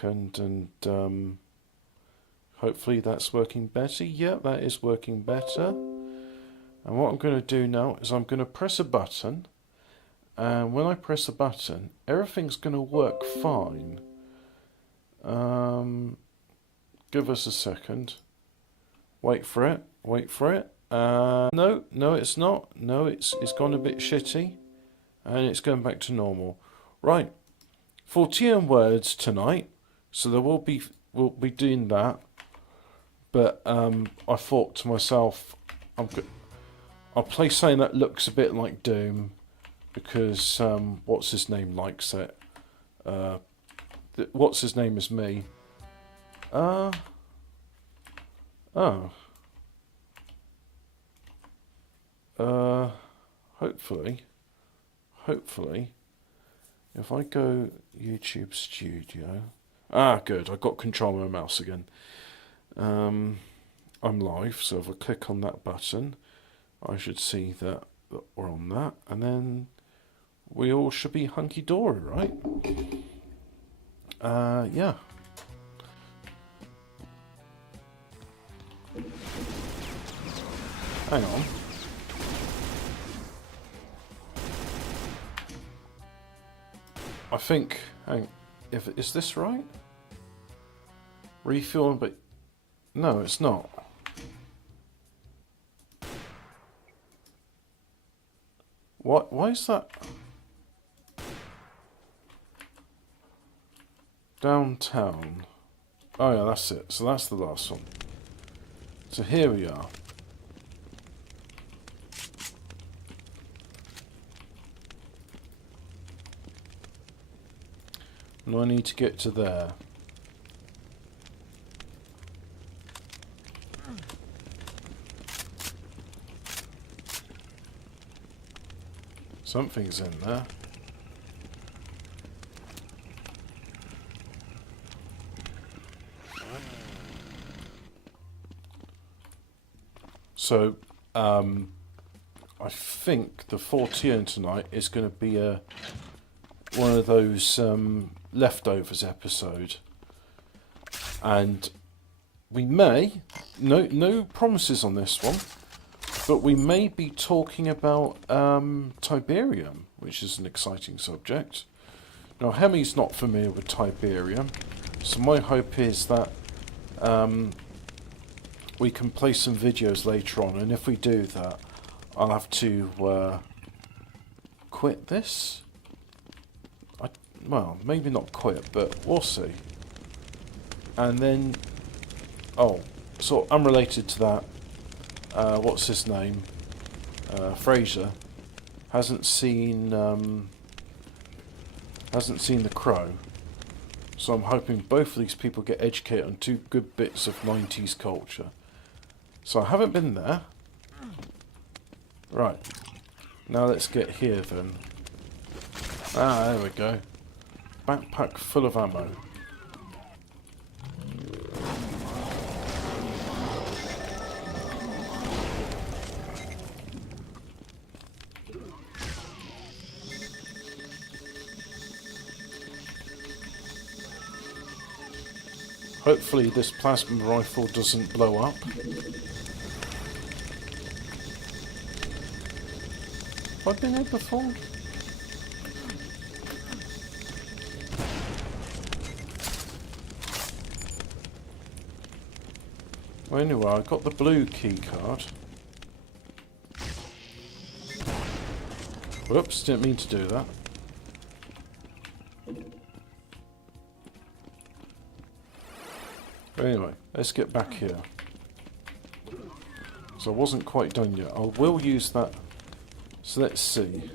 second, and hopefully that's working better. Yeah, that is working better. And what I'm going to do now is I'm going to press a button, and when I press a button, everything's going to work fine. Give us a second. Wait for it. Wait for it. No, it's not. No, it's gone a bit shitty, and it's going back to normal. Right, Fortean words tonight, so we'll be doing that. But I thought to myself, I'll play something that looks a bit like Doom, because what's his name likes it. What's his name is me. Oh. Hopefully, if I go YouTube Studio. Good. I got control of my mouse again. I'm live, so if I click on that button, I should see that we're on that, and then we all should be hunky-dory, right? Yeah. Hang on. I think. Is this right? Refuel, but no, it's not. What? Why is that? Downtown. Oh yeah, that's it. So that's the last one. So here we are. And I need to get to there. Something's in there. So, I think the Fortean tonight is going to be one of those leftovers episode, and we may no promises on this one, but we may be talking about Tiberium, which is an exciting subject. Now, Hemi's not familiar with Tiberium, so my hope is that we can play some videos later on, and if we do that, I'll have to quit this. Well, maybe not quit, but we'll see. And then, so unrelated to that, what's his name? Fraser hasn't seen The Crow, so I'm hoping both of these people get educated on two good bits of 90s culture. So I haven't been there. Right, now let's get here then. There we go. Backpack full of ammo. Hopefully this plasma rifle doesn't blow up. Have I been here before? Well, anyway, I got the blue key card. Whoops, didn't mean to do that. But anyway, let's get back here. So I wasn't quite done yet. I will use that. So let's see.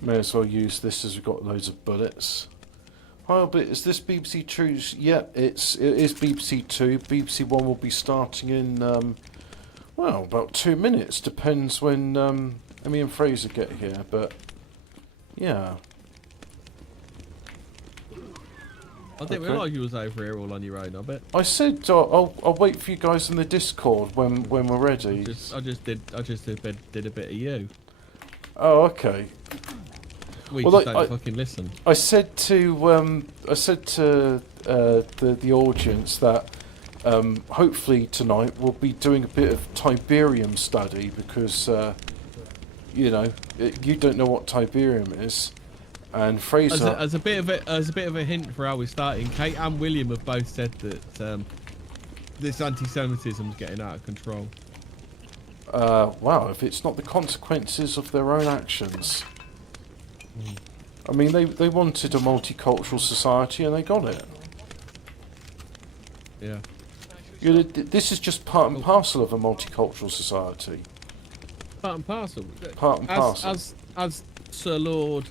May as well use this as we've got loads of bullets. Oh, but is this BBC 2's? Yeah, it is BBC 2. BBC 1 will be starting in, well, about 2 minutes. Depends when Emmy and Fraser get here, but yeah. I didn't realise you was over here all on your own. I bet. I said I'll wait for you guys in the Discord when we're ready. I just did a bit of you. Oh, okay. We Well, just don't fucking listen. I said to the audience that hopefully tonight we'll be doing a bit of Tiberium study because you know you don't know what Tiberium is, and Fraser. As a bit of a hint for how we're starting, Kate and William have both said that this anti-Semitism's getting out of control. Wow, if it's not the consequences of their own actions. I mean, they wanted a multicultural society and they got it. Yeah. You know, this is just part and parcel of a multicultural society. Part and parcel. Part and parcel. As Sir Lord,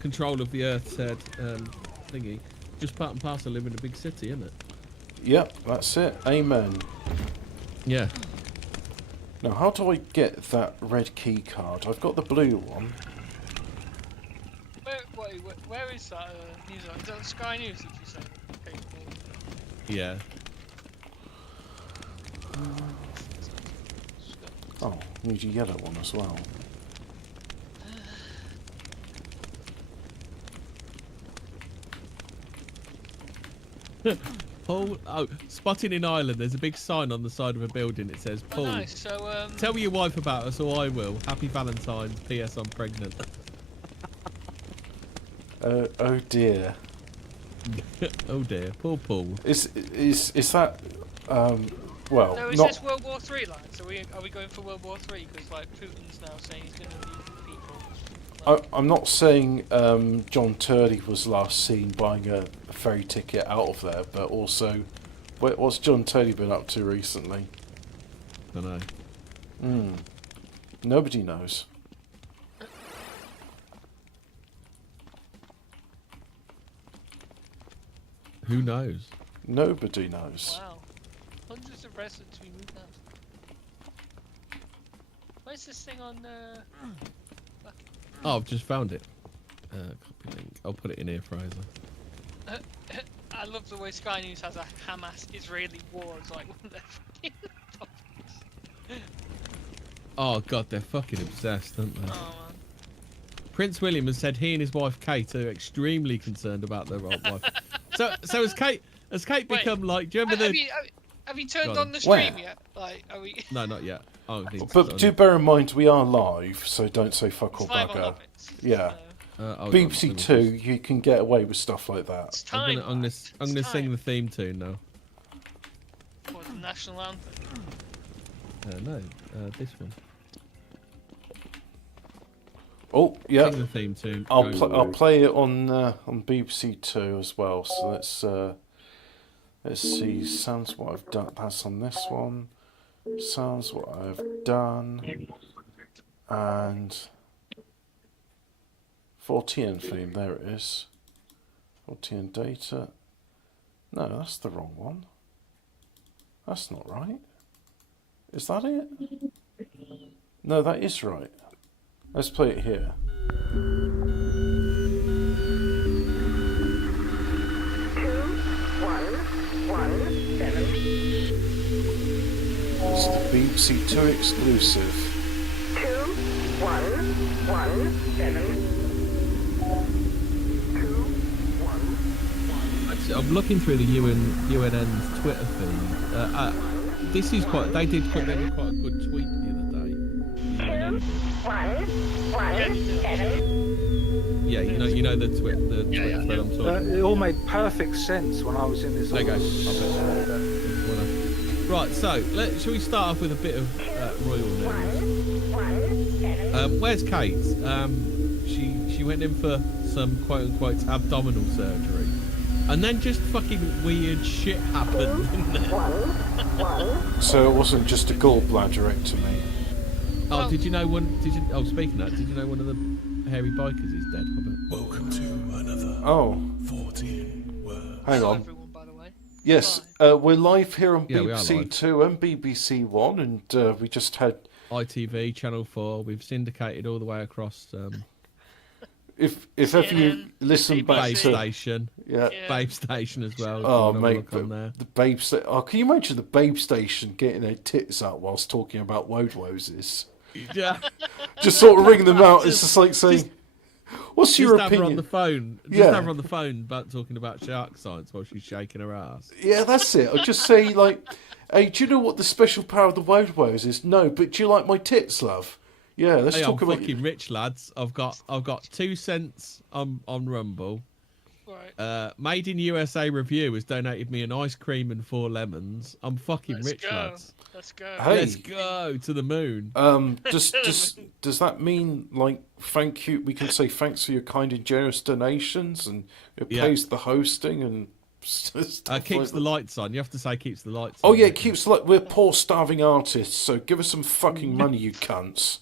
control of the earth said, thingy, just part and parcel live in a big city, isn't it? Yep, that's it. Amen. Yeah. Now, how do I get that red key card? I've got the blue one. Where is that news? Is that Sky News, did you say? Okay, cool. Yeah. Oh, need a yellow one as well. Paul, spotted in Ireland. There's a big sign on the side of a building. It says, "Paul, nice. So, tell your wife about us, or I will. Happy Valentine's. P.S. I'm pregnant." Oh dear. Oh dear, poor Paul. Is that well? no, it not. says World War III, like. So are we going for World War III? Because like Putin's now saying he's going to leave people. I'm not saying John Turley was last seen buying a ferry ticket out of there, but also, what's John Turley been up to recently? Don't know. Nobody knows. Who knows? Nobody knows. Wow. Hundreds of residents we moved out. Where's this thing on? Oh, I've just found it. Copy link. I'll put it in here, Fraser. I love the way Sky News has a Hamas-Israeli war as like one of their fucking topics. Oh god, they're fucking obsessed, aren't they? Oh man. Prince William has said he and his wife Kate are extremely concerned about their old wife. So has Kate become like? Do you remember have you turned on the Where? stream yet? Like, are we? No, not yet. Oh, But do bear in mind we are live, so don't say fuck or It's live on bugger. Hobbits, Yeah. so BBC Two, you can get away with stuff like that. it's time. I'm gonna sing the theme tune now. For the national anthem. No, this one. Oh yeah, Sing the theme tune. I'll play it on BBC Two as well. So let's see. Sounds what I've done. That's on this one. Sounds what I've done. And Fortean theme. There it is. Fortean data. No, that's the wrong one. That's not right. Is that it? No, that is right. Let's play it here. 2117. It's the BBC Two exclusive. 2117. I'm looking through the UNN's Twitter feed. This is quite. They did quite a good tweet the other day. The UNN did. 2117. Yeah, you know the Twitter thread I'm talking. It all made perfect sense when I was in this. There you go. Right, so shall we start off with a bit of royal news? Where's Kate? She went in for some quote unquote abdominal surgery, and then just fucking weird shit happened. So it wasn't just a gallbladderectomy. Oh, did you know one? Oh, speaking of that, did you know one of the hairy bikers is dead? Welcome to another Fortean Word. Hang Hello on. everyone, by the way. Yes, we're live here on Yeah, we are BBC live. Two and BBC One, and we just had ITV, Channel 4. We've syndicated all the way across if ever you CNN, listen back Babe BBC. to Station. yeah. Yeah. Babe Station as well. if you Oh wanna mate, look on there. the Babe Station. Oh, can you imagine the Babe Station getting their tits out whilst talking about Woodwoses? Yeah. Just sort of ringing them out. It's just like saying, "What's Just your have her on the opinion?" phone. Just Yeah. have her on the phone about talking about shark science while she's shaking her ass. Yeah, that's it. I'll just say like, "Hey, do you know what the special power of the Woodwose is?" No, but do you like my tits, love? Yeah, let's Hey, I'm talk about. fucking rich, lads. I've got 2 cents on Rumble. Right. Made in USA Review has donated me an ice cream and 4 lemons. I'm fucking Let's rich, go. lads. Let's go. Hey. Let's go to the moon. Does that mean like thank you? We can say thanks for your kind and generous donations, and it Yeah. pays the hosting and stuff Keeps like the that. lights on. You have to say keeps the lights Oh on. yeah, it don't keeps like we're poor starving artists, so give us some fucking money, you cunts.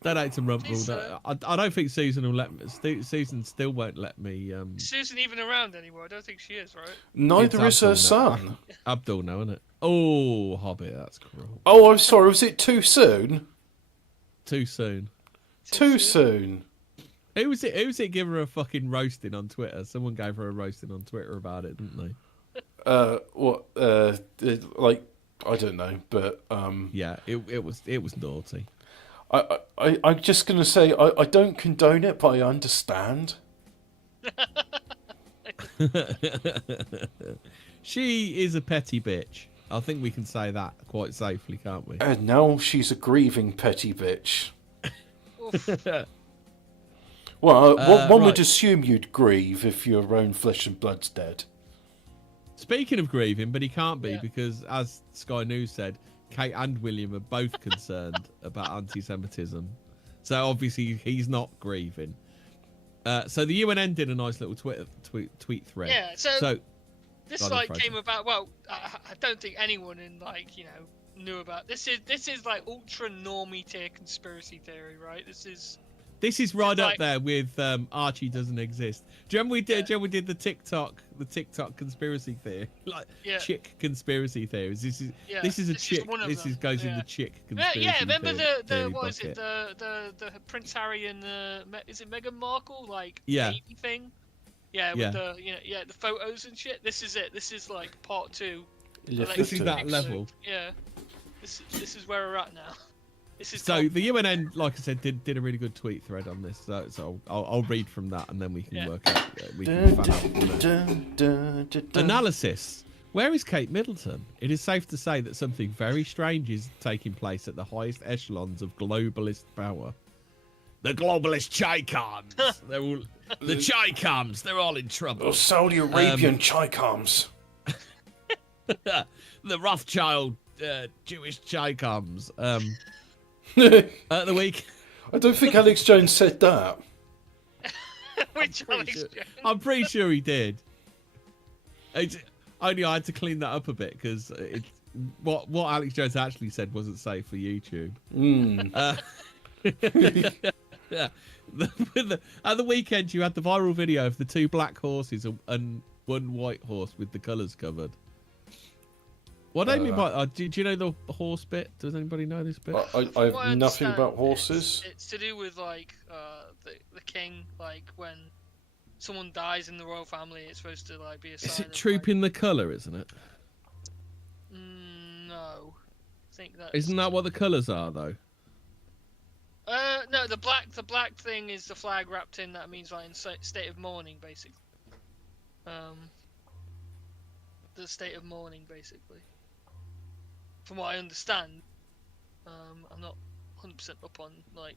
Donate to Rumble. Please, I don't think Susan will let me. Susan still won't let me. Susan even around anymore? I don't think she is, right? Neither is It's her Abdul now. son. Abdul now, isn't it? Oh, Hobbit, that's cruel. Oh, I'm sorry. Was it too soon? Too soon. Too soon. Who was it? Who was it? Give her a fucking roasting on Twitter. Someone gave her a roasting on Twitter about it, didn't they? What? Like I don't know, but Yeah, it was naughty. I'm just gonna say I don't condone it, but I understand. She is a petty bitch. I think we can say that quite safely, can't we? And now she's a grieving petty bitch. Oof. Well, one would right. assume you'd grieve if your own flesh and blood's dead. Speaking of grieving, but he can't be Yeah. because, as Sky News said, Kate and William are both concerned about anti-Semitism. So obviously he's not grieving. So the UNN did a nice little tweet thread. Yeah. So this Go on, like Fraser. came about. Well, I don't think anyone in like knew about this. Is like ultra normie tier conspiracy theory, right? This is right up like- there with Archie doesn't exist. Do you remember we did? Do you remember we did the TikTok conspiracy theory, like Yeah. chick conspiracy theories? This is Yeah, this is a this is chick. one of This them, is goes in yeah. the chick Yeah, conspiracy. yeah. Remember the theory what is it? bucket. The Prince Harry and is it Meghan Markle like Yeah. baby thing? Yeah, Yeah. with the photos and shit. This is it. This is like part 2. This is that Electric level. Soup. Yeah. This is where we're at now. This is So called- the UNN, like I said, did a really good tweet thread on this. So I'll read from that and then we can Yeah. work out. We can fan out from there. Analysis. Where is Kate Middleton? It is safe to say that something very strange is taking place at the highest echelons of globalist power. The globalist Chaikams. They're all the Chaikams. They're all in trouble. Oh, Saudi Arabian Chaikams. The Rothschild Jewish Chaikams. At the week. I don't think Alex Jones said that. Which Alex Jones? I'm pretty sure he did. Only I had to clean that up a bit because what Alex Jones actually said wasn't safe for YouTube. Yeah. At the weekend, you had the viral video of the 2 black horses and 1 white horse with the colours covered. What do you mean by? Do you know the horse bit? Does anybody know this bit? I From have what I nothing understand, about horses. It's to do with like the king, like when someone dies in the royal family, it's supposed to like be a sign. Is it of, trooping the colour, isn't it? Like, no, I think that. Isn't that what the colours are, though? No, the black thing is the flag wrapped in. That means like in state of mourning, basically. The state of mourning, basically. From what I understand, I'm not 100% up on like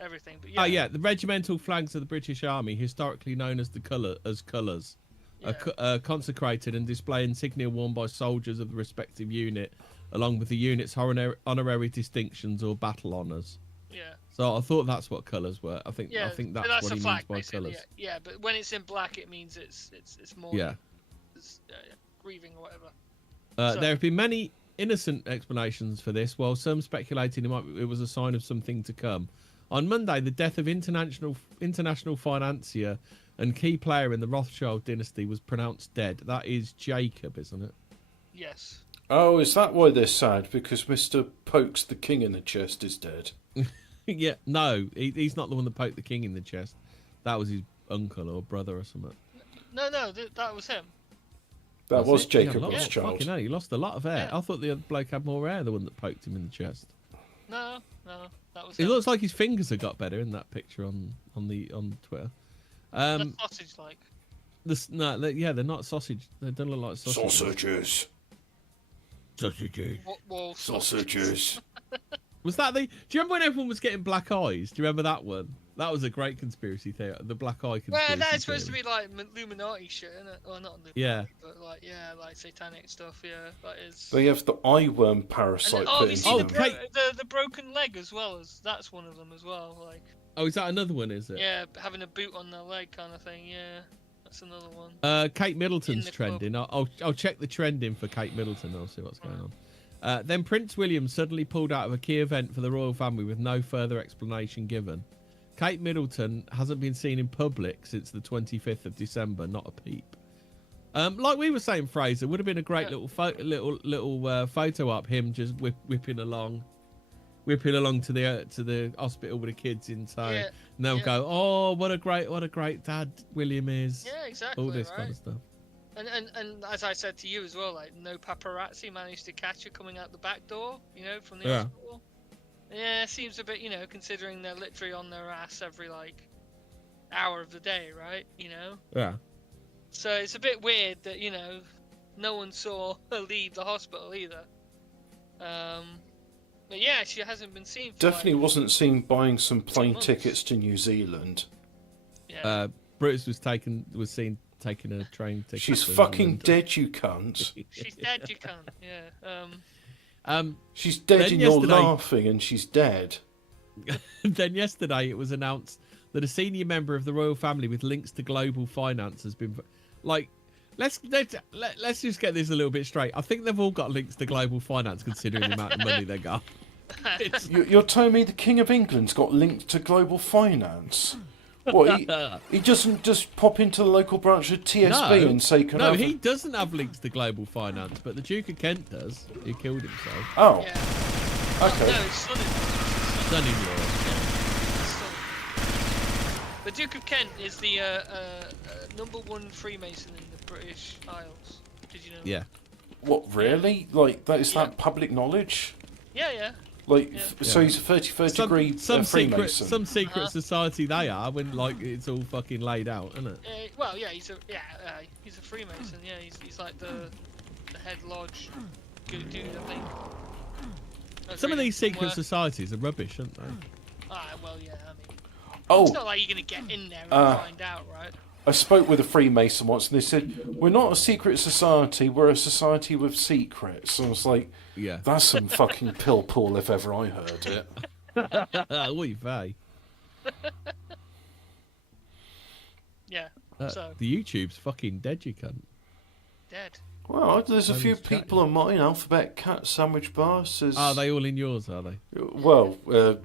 everything, but yeah. Oh yeah, the regimental flags of the British Army, historically known as the colours, Yeah. are consecrated and display insignia worn by soldiers of the respective unit, along with the unit's honorary distinctions or battle honours. Yeah. So I thought that's what colours were. I think Yeah, that's but what a he flag, means by basically, colours. Yeah, but when it's in black, it means it's more. Yeah. Grieving or whatever. There have been many innocent explanations for this, while some speculating it was a sign of something to come. On Monday, the death of international financier and key player in the Rothschild dynasty was pronounced dead. That is Jacob, isn't it? Yes. Oh, is that why they're sad? Because Mr. Pokes the King in the chest is dead. Yeah, no, he's not the one that poked the king in the chest. That was his uncle or brother or something. No, that was him. That was it? Jacob Yeah, Rothschild. Fucking hell, he lost a lot of hair. Yeah. I thought the other bloke had more hair, the one that poked him in the chest. No, that was It him. looks like his fingers have got better in that picture on Twitter. What's sausage like? They're not sausage. They don't look like sausages. Sausages. Well, Sausages. Was that the? Do you remember when everyone was getting black eyes? Do you remember that one? That was a great conspiracy theory. The black eye conspiracy. Well, that's supposed to theory. be like Illuminati shit, isn't it? Or not Illuminati, Yeah. but like like satanic stuff. Yeah, that is. They have the eyeworm And parasite then, have put you into seen them. the broken leg as well? As that's one of them as well. Like, Oh, is that another one? Is it? yeah, having a boot on their leg kind of thing. Yeah, that's another one. Kate Middleton's In the club. trending. I'll check the trending for Kate Middleton. I'll see what's going on. Then Prince William suddenly pulled out of a key event for the royal family with no further explanation given. Kate Middleton hasn't been seen in public since the 25th of December. Not a peep. Like we were saying, Fraser, would have been a great little photo up him just whipping along to the hospital with the kids in tow. Yeah, And they'll yeah. go, oh, what a great dad William is. Yeah, exactly. All this right? kind of stuff. And as I said to you as well, like no paparazzi managed to catch her coming out the back door, from the Yeah. hospital. Yeah, seems a bit, considering they're literally on their ass every like hour of the day, right? Yeah. So it's a bit weird that no one saw her leave the hospital either. But yeah, she hasn't been seen. For Definitely like, wasn't seen buying some plane months. tickets to New Zealand. Yeah. Bruce was seen taking a train ticket. She's to fucking London. dead, you cunt. She's dead, you can't. Yeah. She's dead Then and you're yesterday- laughing and she's dead. Then yesterday it was announced that a senior member of the royal family with links to global finance has been like. Let's just get this a little bit straight. I think they've all got links to global finance, considering the amount of money they got. It's, You're telling me the King of England's got linked to global finance? What, he doesn't just pop into the local branch of TSB and say, can I no, have he doesn't have links to global finance, but the Duke of Kent does. He killed himself. Oh, Yeah. okay. No, it's son-in-law. Son-in-law. The Duke of Kent is the #1 Freemason in the British Isles. Did you know? Yeah. What, really? Like, is Yeah. that public knowledge? Yeah. Like, Yeah. so he's a 33rd degree Some Freemason? secret society they are when like it's all fucking laid out, isn't it? Well, yeah, he's a Freemason. Yeah, he's like the head lodge dude, I think. Some of these secret somewhere. societies are rubbish, aren't they? Well, yeah. I mean, Oh, it's not like you're gonna get in there and find out, right? I spoke with a Freemason once and they said, we're not a secret society, we're a society with secrets. And I was like, Yeah. that's some fucking pill pool if ever I heard it. Oy vey. Yeah. So The YouTube's fucking dead, you cunt. dead. Well, there's a I few was chatting. people on mine. Alphabet Cat, Sandwich Bar says... Are they all in yours, are they? Well,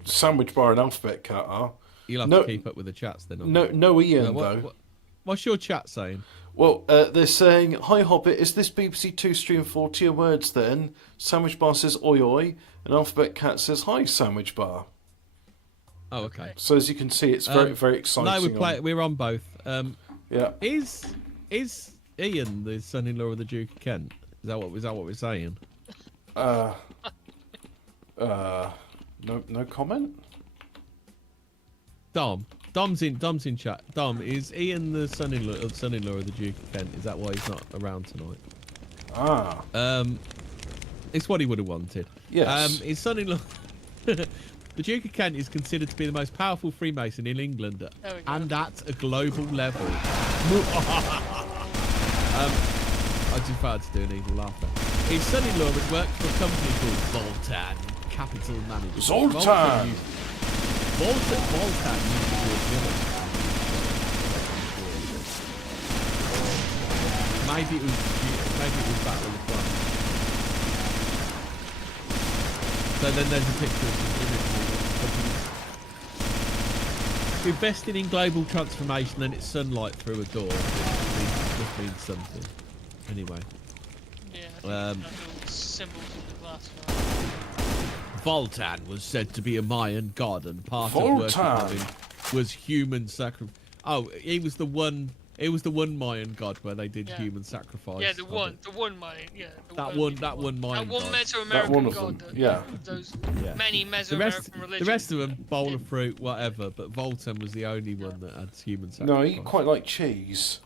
Sandwich Bar and Alphabet Cat are. You'll have No- to keep up with the chats then. No Ian, What- though. what's your chat saying? Well, they're saying, hi Hobbit, is this BBC 2 stream 40 words then? Sandwich Bar says oi oi, and Alphabet Cat says hi Sandwich Bar. Oh, okay. So as you can see, it's very exciting. No, we're on both. Yeah. Is Ian the son-in-law of the Duke of Kent? Is that what we're saying? No comment? Dom's in chat. Dom, is Ian the son-in-law of the Duke of Kent? Is that why he's not around tonight? It's what he would have wanted. Yes. His son-in-law, the Duke of Kent, is considered to be the most powerful Freemason in England, There we go. and at a global level. I just tried to do an evil laugh there. His son-in-law had worked for a company called Fortean Capital Management. Zoltan! Voltan used to be a villain. Maybe it was Battle of the Clones. So then there's a picture of some invested in global transformation and it's sunlight through a door. It means something. Anyway. Yeah. I think that's all symbols in the glass. Fortean was said to be a Mayan god, and part of worship of him was human sacrifice. Oh, he was the one. It was the one Mayan god where they did human sacrifice. Yeah, the one Mayan. Yeah, that one Mayan. That one god. Mesoamerican That one of god. them. Yeah. Those many Mesoamerican religions. The rest of them, bowl of fruit, whatever. But Voltan was the only one that had human sacrifice. No, he quite like cheese.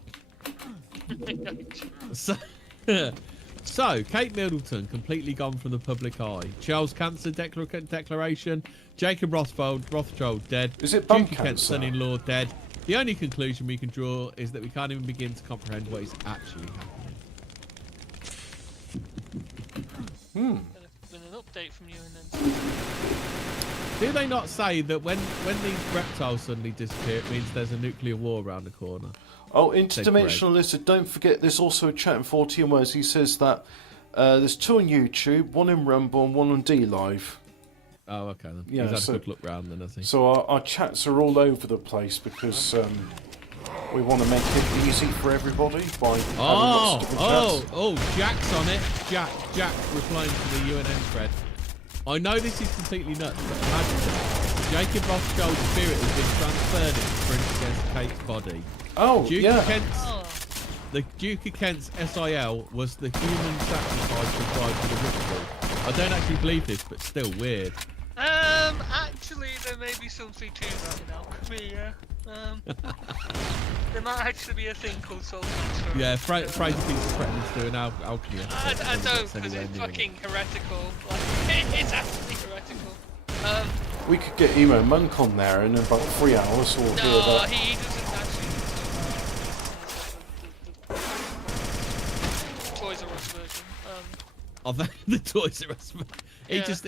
So, Kate Middleton completely gone from the public eye. Charles Cancer declaration. Jacob Rothschild dead. Is it bum Duke Kent's cancer? son-in-law dead. The only conclusion we can draw is that we can't even begin to comprehend what is actually happening. Been an update from you and then. Do they not say that when these reptiles suddenly disappear, it means there's a nuclear war around the corner? Oh, Interdimensional Lizard, don't forget there's also a chat in 14 words. He says that there's 2 on YouTube, 1 in Rumble and 1 on D Live. Oh, okay then. Yeah, He's had a good look round then, has he? So our chats are all over the place because we want to make it easy for everybody by having lots of different chats. Jack's on it. Jack replying to the UNN thread. I know this is completely nuts, but imagine that. Jacob Rothschild's spirit has been transferred into sprint against Kate's body. Oh, The Duke of Kent's SIL was the human sacrifice required for the ritual. I don't actually believe this, but still weird. Actually, there may be something to that in alchemy, yeah. There might actually be a thing called soul transfer. Yeah, Fraser keeps threatening to do an alchemy. I don't, because it's fucking heretical. Like, it's absolutely heretical. We could get Emo Monk on there in about 3 hours or hear No, that. he doesn't actually. Toys R Us version. Of the Toys R Us. He just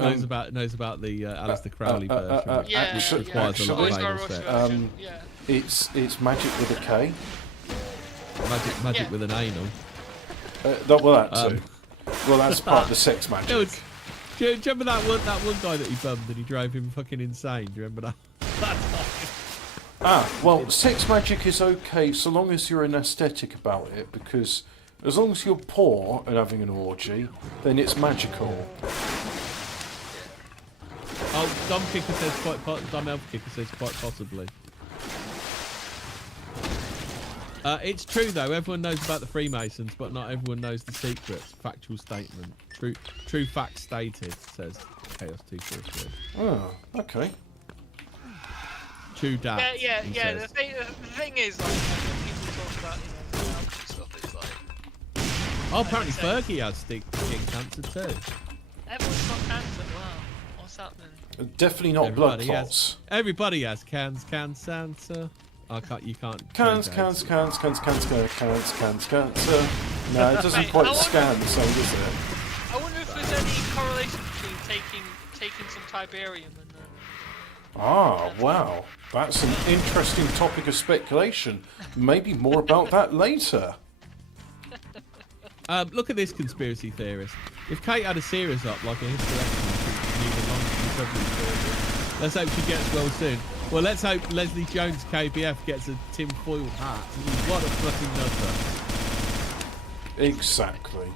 knows about the Alistair Crowley version, which requires a lot of anal sex. It's magic with a K. Magic with an anal. Well, that too. Well, that's part of the sex magic. Do you remember that one guy that he bummed and he drove him fucking insane? Do you remember that? Well, sex magic is okay so long as you're anesthetic about it, because as long as you're poor and having an orgy, then it's magical. Oh, Dom Elf Kicker says quite possibly. It's true though. Everyone knows about the Freemasons, but not everyone knows the secrets. Factual statement. True fact stated, says Chaos 243. Oh, okay. True dat. Yeah. The thing is, like, when people talk about alchemy stuff, it's like. Oh, apparently Fergie has skin cancer too. Everyone's got cancer. Wow, what's happening? Definitely not blood clots. Everybody has cancer. You can't. Cancer. No, it doesn't quite scan, so does it? I wonder if there's any correlation between taking some Tiberium and. Wow. That's an interesting topic of speculation. Maybe more about that later. Look at this conspiracy theorist. If Kate had a series up like a hysterectomy, she'd need a long recovery period. Let's hope she gets well soon. Well, let's hope Leslie Jones KBF gets a tinfoil hat. What a fucking nutter. Exactly.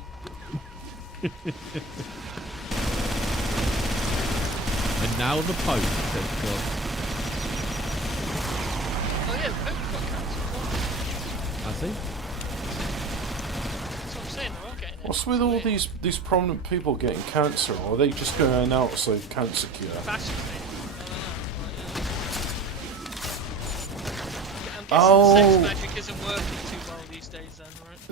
And now the Pope, says God. Oh yeah, the Pope's got cancer as well. Has he? That's what I'm saying, they're all getting it. What's with all these prominent people getting cancer, or are they just going out so cancer cure? Fashion thing. Oh. Sex magic isn't working too well these days then,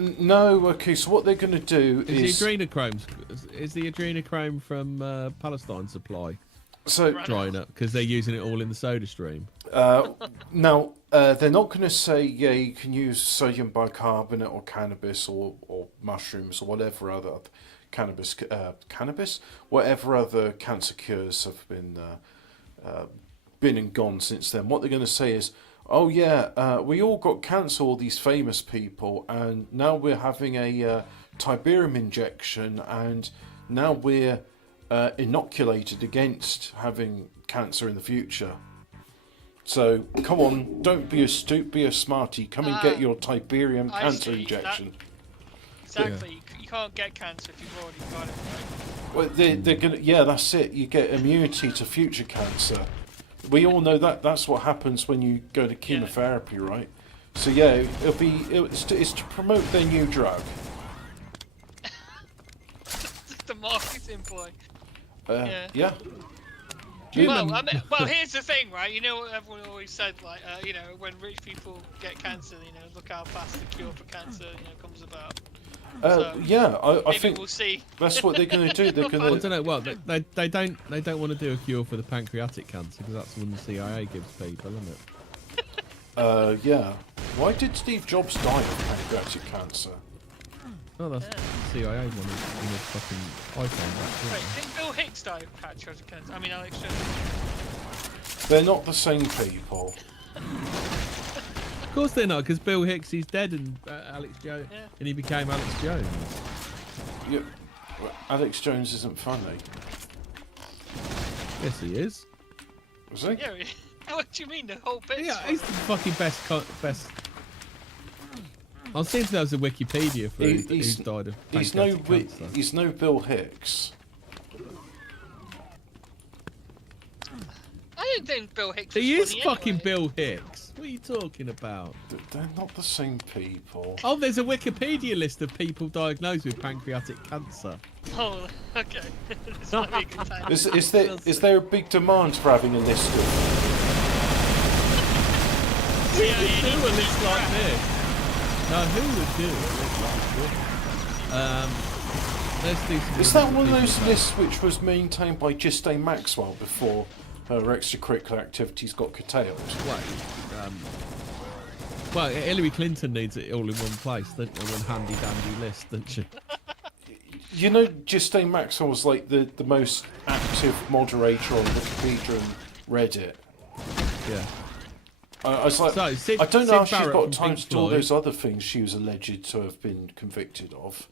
right? No, okay, so what they're going to do is the adrenochrome from Palestine supply drying up because they're using it all in the soda stream? Now, they're not going to say, yeah, you can use sodium bicarbonate or cannabis or mushrooms or whatever other whatever other cancer cures have been and gone since then. What they're going to say is, oh yeah, we all got cancer, all these famous people, and now we're having a Tiberium injection, and now we're inoculated against having cancer in the future. So come on, don't be a be a smarty. Come and get your Tiberium cancer injection. Exactly. Yeah. You can't get cancer if you've already got it, right? Well, they're gonna. Yeah, that's it. You get immunity to future cancer. We all know that. That's what happens when you go to chemotherapy, right? So yeah, it's to promote their new drug. The marketing boy. Yeah. Well, here's the thing, right? You know what everyone always said, like, you know, when rich people get cancer, you know, look how fast the cure for cancer, you know, comes about. Yeah, I think we'll see. that's what they're going to do. They're going I to. don't know. Well, they don't want to do a cure for the pancreatic cancer because that's the one the CIA gives people, isn't it? Yeah. Why did Steve Jobs die of pancreatic cancer? Oh, that's the CIA one in the fucking iPhone. Wait, didn't Bill Hicks die of pancreatic cancer? I mean, Alex Jones. They're not the same people. Of course they're not, because Bill Hicks he's dead and Alex Jones, and he became Alex Jones. Yeah, well, Alex Jones isn't funny. Yes, he is. Was he? Yeah. What do you mean? The whole bit? Yeah, he's the fucking best. I'll see if there was a Wikipedia for who's died of pancreatic cancer. He's no Bill Hicks. I don't think Bill Hicks was He is funny fucking anyway. Bill Hicks. What are you talking about? They're not the same people. Oh, there's a Wikipedia list of people diagnosed with pancreatic cancer. Oh, okay. This might be a good time. Is there a big demand for having a list of? Who would do a list like this? No, who would do a list like this? Let's do some. Is that one of those lists which was maintained by Ghislaine Maxwell before her extracurricular activities got curtailed? Well, Hillary Clinton needs it all in one place, doesn't she? One handy dandy list, doesn't she? You know, Ghislaine Maxwell was like the most active moderator on Wikipedia and Reddit. Yeah. I was like, So, I don't know how Sid she's Barrett got from time Pink to do all Floyd. those other things she was alleged to have been convicted of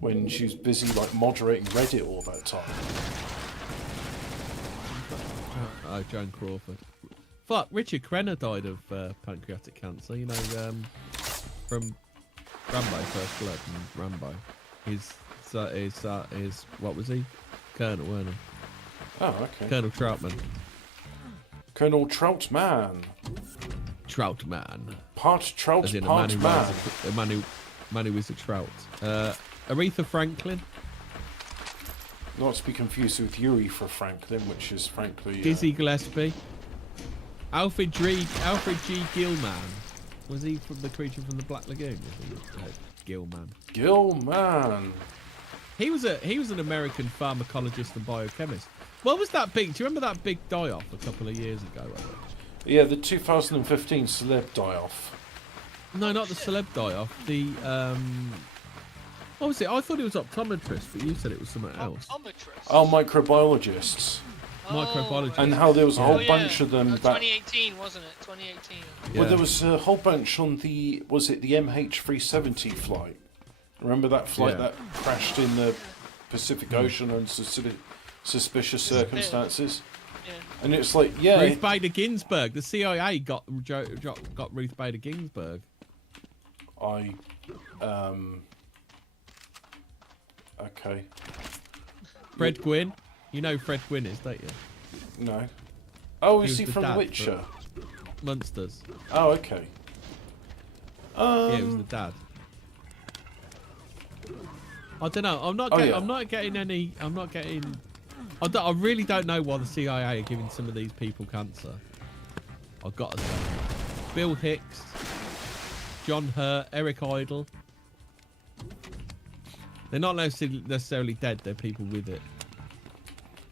when she was busy like moderating Reddit all that time. Oh, Joan Crawford. Fuck, Richard Crenna died of pancreatic cancer. You know, from Rambo, First Blood and Rambo. His what was he? Colonel, weren't he? Oh, okay. Colonel Troutman. Colonel Troutman. Troutman. Part trout, As in part man. a man who is a trout. Aretha Franklin. Not to be confused with Urethra Franklin, which is frankly... Dizzy Gillespie. Alfred G. Gilman. Was he from the creature from the Black Lagoon? Gilman. Gilman. He was an American pharmacologist and biochemist. What was that big? Do you remember that big die-off a couple of years ago? Yeah, the 2015 celeb die-off. No, not the celeb die-off. The what was it? I thought it was optometrist, but you said it was something else. Optometrist. Oh, microbiologists. Microbiology. And how there was a whole bunch of them that... 2018, wasn't it? 2018. Well, there was a whole bunch on the... Was it the MH370 flight? Remember that flight that crashed in the Pacific Ocean under suspicious circumstances? Yeah. And it's like, Ruth Bader Ginsburg. The CIA got Ruth Bader Ginsburg. Okay. Fred Gwynn. You know who Fred Gwynn is, don't you? No. Oh, is He he was the from The dad, Witcher? Munsters. Oh, okay. Yeah, it was the dad. I don't know. I'm not getting any. I really don't know why the CIA are giving some of these people cancer. I've got to say. Bill Hicks, John Hurt, Eric Idle. They're not necessarily dead. They're people with it.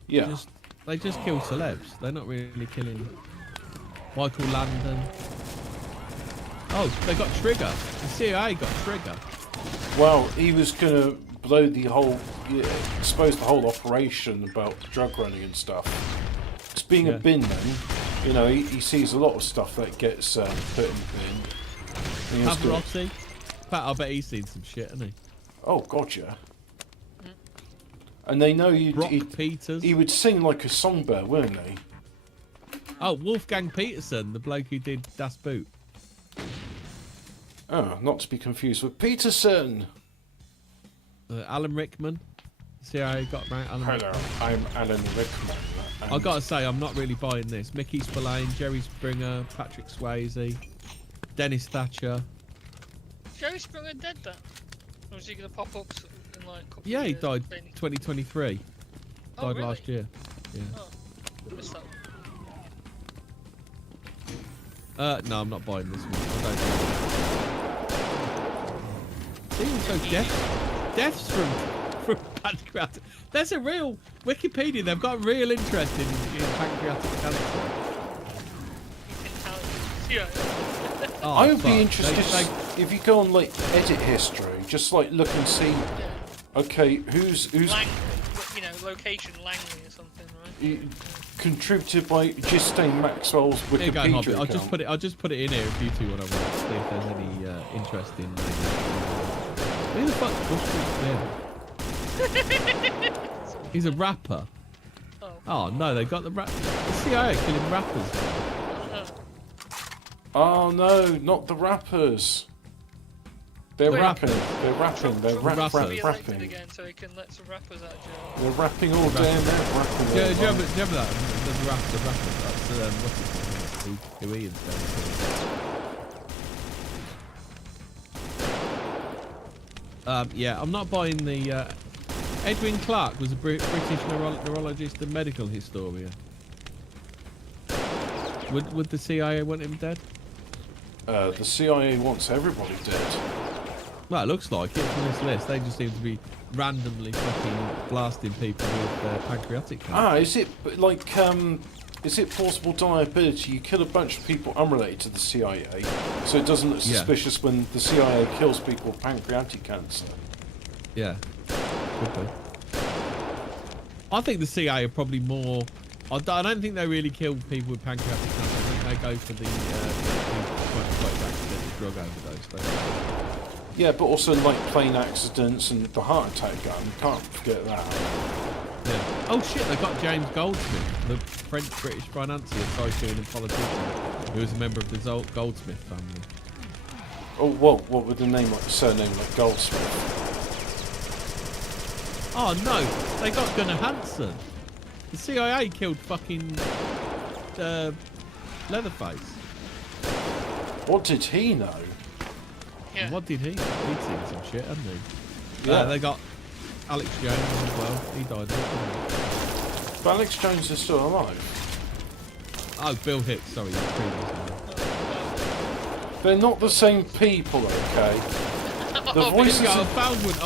Yeah. They just kill celebs. They're not really killing Michael Landon. Oh, they got Trigger. The CIA got Trigger. Well, he was going to blow the whole... expose the whole operation about drug running and stuff. It's being a bin then. You know, he sees a lot of stuff that gets put in the bin. Pavarotti. Pat, I bet he's seen some shit, hasn't he? Oh, God, yeah. And they know Peters. he would sing like a songbird, wouldn't he? Oh, Wolfgang Peterson, the bloke who did Das Boot. Oh, not to be confused with Peterson. Alan Rickman, CIA got around Alan Hello, Rickman? I'm Alan Rickman. And I've got to say, I'm not really buying this. Mickey Spillane, Jerry Springer, Patrick Swayze, Dennis Thatcher. Jerry Springer dead then? Or is he going to pop up in like a couple Yeah, of he years? died Then 2023. Oh, Died really? last year. Yeah. Oh, missed that one. No, I'm not buying this one. I don't. See, also deaths from pancreatic. There's a real Wikipedia. They've got real interest in pancreatic cancer. Yeah. Oh, I would fuck. be interested if you go on like edit history, just like look and see. Okay, who's Langley, you know, location Langley or something, right? contributed by Ghislaine Maxwell's Here you go, Wikipedia Hobbit. account. I'll just put it in here if you two want to see if there's any interest in. Who the fuck Bush He's a rapper. Oh no, they got the CIA killing rappers. Oh no, not the rappers. They're The rapping. rappers. They're rapping. They're Trump rappers. should be elected rapping. again so he can let some rappers out of jail. They're rapping all day and they're rapping. Do you all remember night. that? The rapper. That's what's his name? Who Ian's going to. Yeah, I'm not buying the. Edwin Clark was a British neurologist and medical historian. Would the CIA want him dead? The CIA wants everybody dead. Well, it looks like it from this list. They just seem to be randomly fucking blasting people with pancreatic cancer. Is it like is it plausible deniability? You kill a bunch of people unrelated to the CIA, so it doesn't look suspicious when the CIA kills people with pancreatic cancer. Yeah. Could be. I think the CIA are probably more. I don't think they really kill people with pancreatic cancer. I think they go for the accidental drug overdose. Yeah, but also like plane accidents and the heart attack gun. Can't forget that. Yeah. Oh shit! They got James Goldsmith, the French-British financier, tycoon, and politician, who was a member of the Goldsmith family. Oh, what would the name like the surname like Goldsmith? Oh no! They got Gunnar Hansen. The CIA killed fucking Leatherface. What did he know? Yeah. What did he? He'd seen some shit, hadn't he? Yeah. They got Alex Jones as well. He died. Didn't But Alex Jones is still alive. he? Oh, Bill Hicks. Sorry, the previous one. They're not the same people, okay? The voices. I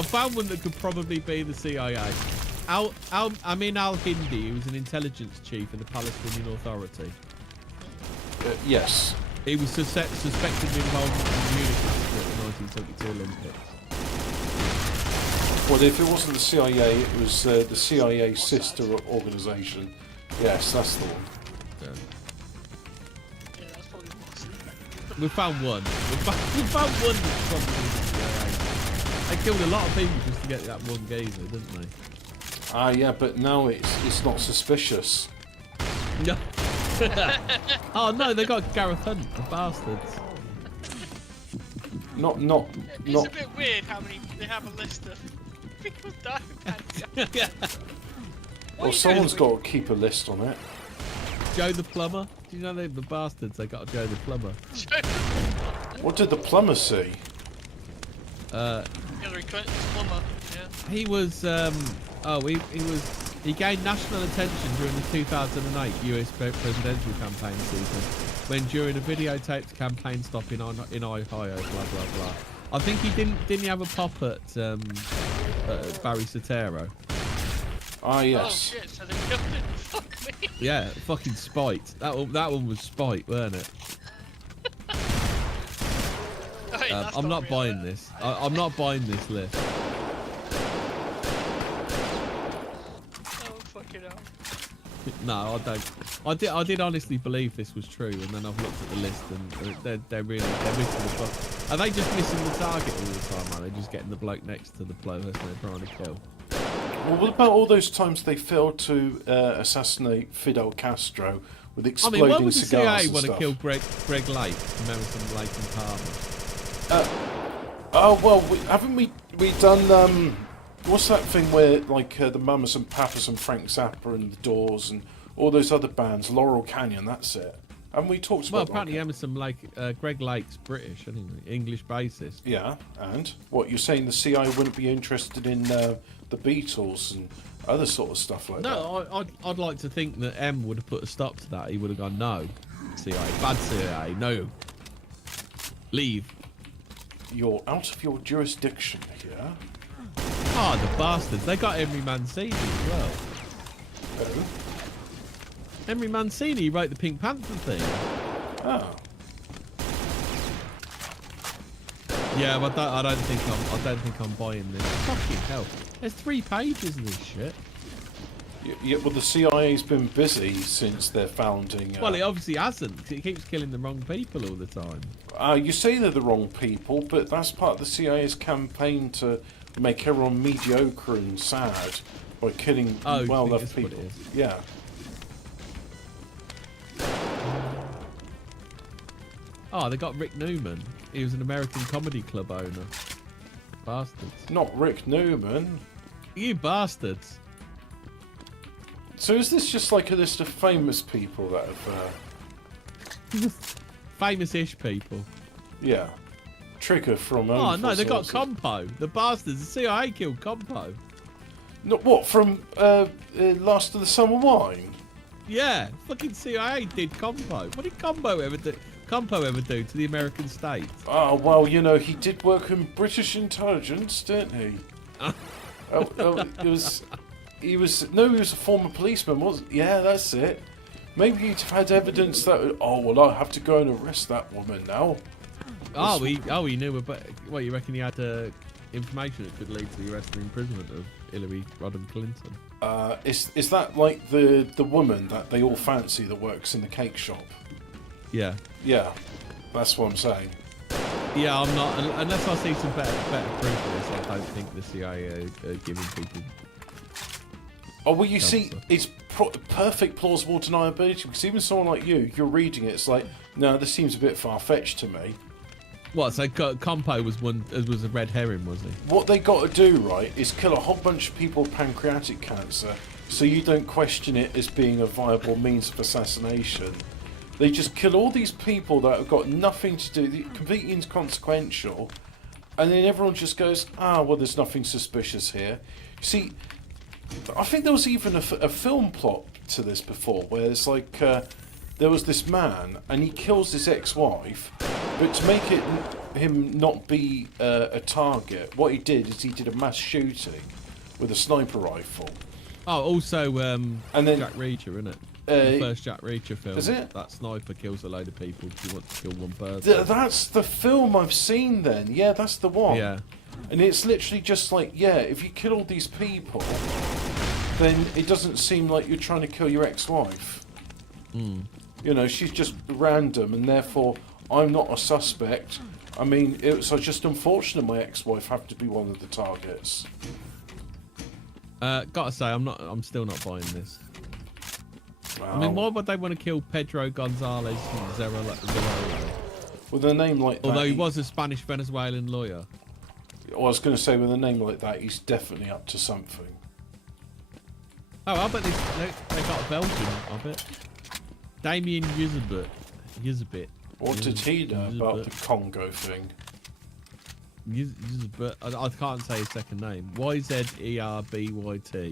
found one that could probably be the CIA. Amin al-Hindi, who was an intelligence chief in the Palestinian Authority. Yes. He was suspected of involvement in the Munich massacre at the 1972 Olympics. Well, if it wasn't the CIA, it was the CIA sister organisation. Yes, that's the one. Yeah, that's probably possible. We found one. We found one that's probably the CIA. They killed a lot of people just to get that one geezer, didn't they? Yeah, but now it's not suspicious. No. Oh no, they got Gareth Hunt, the bastards. Not. It's a bit weird how many they have a list of people dying of pancreatic. Yeah. Well, someone's got to keep a list on it. Joe the plumber. Do you know the bastards? They got Joe the plumber. What did the plumber see? Hillary Clinton's plumber. Yeah. He was. He gained national attention during the 2008 US presidential campaign season, when during a videotaped campaign stop in Ohio, blah blah blah. I think he didn't he have a pop at Barry Soetoro? Yes. Oh shit! So they killed him. Fuck me. Yeah, fucking spite. That one was spite, weren't it? Oh, wait, that's I'm not real, buying this. I'm not buying this list. Oh fucking hell. No, I don't. I did honestly believe this was true, and then I've looked at the list, and they're missing the fuck. Are they just missing the target all the time? Are they just getting the bloke next to the person they're trying to kill? Well, what about all those times they failed to assassinate Fidel Castro with exploding why would the cigars CIA and want to stuff? kill Greg Lake from Emerson, Lake and Palmer? Oh well, haven't we done What's that thing where, like, the Mamas and Papas and Frank Zappa and the Doors and all those other bands, Laurel Canyon, that's it. Haven't we talked about Well, apparently Emerson Lake, Greg Lake's British, anyway, English bassist. Yeah, and? What, you're saying the CIA wouldn't be interested in the Beatles and other sort of stuff like that? No, I'd like to think that M would have put a stop to that. He would have gone, no, CIA, bad CIA, no. Leave. You're out of your jurisdiction here. Ah, the bastards. They got Henry Mancini as well. Oh? Henry Mancini wrote the Pink Panther thing. Oh. Yeah, but I don't think I'm buying this. Fucking hell. There's 3 pages of this shit. Yeah, well, the CIA's been busy since their founding. Well, it obviously hasn't, 'cause it keeps killing the wrong people all the time. You say they're the wrong people, but that's part of the CIA's campaign to make everyone mediocre and sad by killing well-loved people. Yeah. Oh, they got Rick Newman. He was an American comedy club owner. Bastards. Not Rick Newman. You bastards. So is this just like a list of famous people that have... Famous-ish people. Yeah. Trigger from... Oh, no, they got Compo. The bastards. The CIA killed Compo. Not what, from Last of the Summer Wine? Yeah, fucking CIA did Compo. What did Compo ever do to the American states? Oh, well, you know, he did work in British intelligence, didn't he? He was a former policeman, wasn't he? Yeah, that's it. Maybe he'd have had evidence that, oh, well, I have to go and arrest that woman now. He knew about. What, you reckon he had information that could lead to the arrest and imprisonment of Hillary Rodham Clinton? Is that like the woman that they all fancy that works in the cake shop? Yeah. Yeah, that's what I'm saying. Yeah, I'm not. Unless I see some better proof of this, I don't think the CIA are giving people. Oh, well, you see, it's perfect plausible deniability, because even someone like you're reading it, it's like, no, this seems a bit far-fetched to me. What, so Compo was a red herring, was he? What they got to do, right, is kill a whole bunch of people with pancreatic cancer, so you don't question it as being a viable means of assassination. They just kill all these people that have got nothing to do, completely inconsequential, and then everyone just goes, well, there's nothing suspicious here. You see, I think there was even a film plot to this before, where it's like, there was this man, and he kills his ex-wife, but to make him not be a target, what he did is he did a mass shooting with a sniper rifle. Oh, also, and then Jack Reacher, isn't it? The first Jack Reacher film. Is it? That sniper kills a load of people because he wants to kill one person. That's the film I've seen then. Yeah, that's the one. Yeah. And it's literally just like, yeah, if you kill all these people, then it doesn't seem like you're trying to kill your ex-wife. Mm. You know, she's just random, and therefore I'm not a suspect. I mean, it's just unfortunate my ex-wife happened to be one of the targets. Gotta say, I'm still not buying this. Wow. I mean, why would they want to kill Pedro Gonzalez Zerolo? With a name like that... Although he was a Spanish-Venezuelan lawyer. Well, I was going to say, with a name like that, he's definitely up to something. Oh, I bet they got a Belgian of it. Damien Yuzabit. What did he know about the Congo thing? Yuzabit. I can't say his second name. YZERBYT.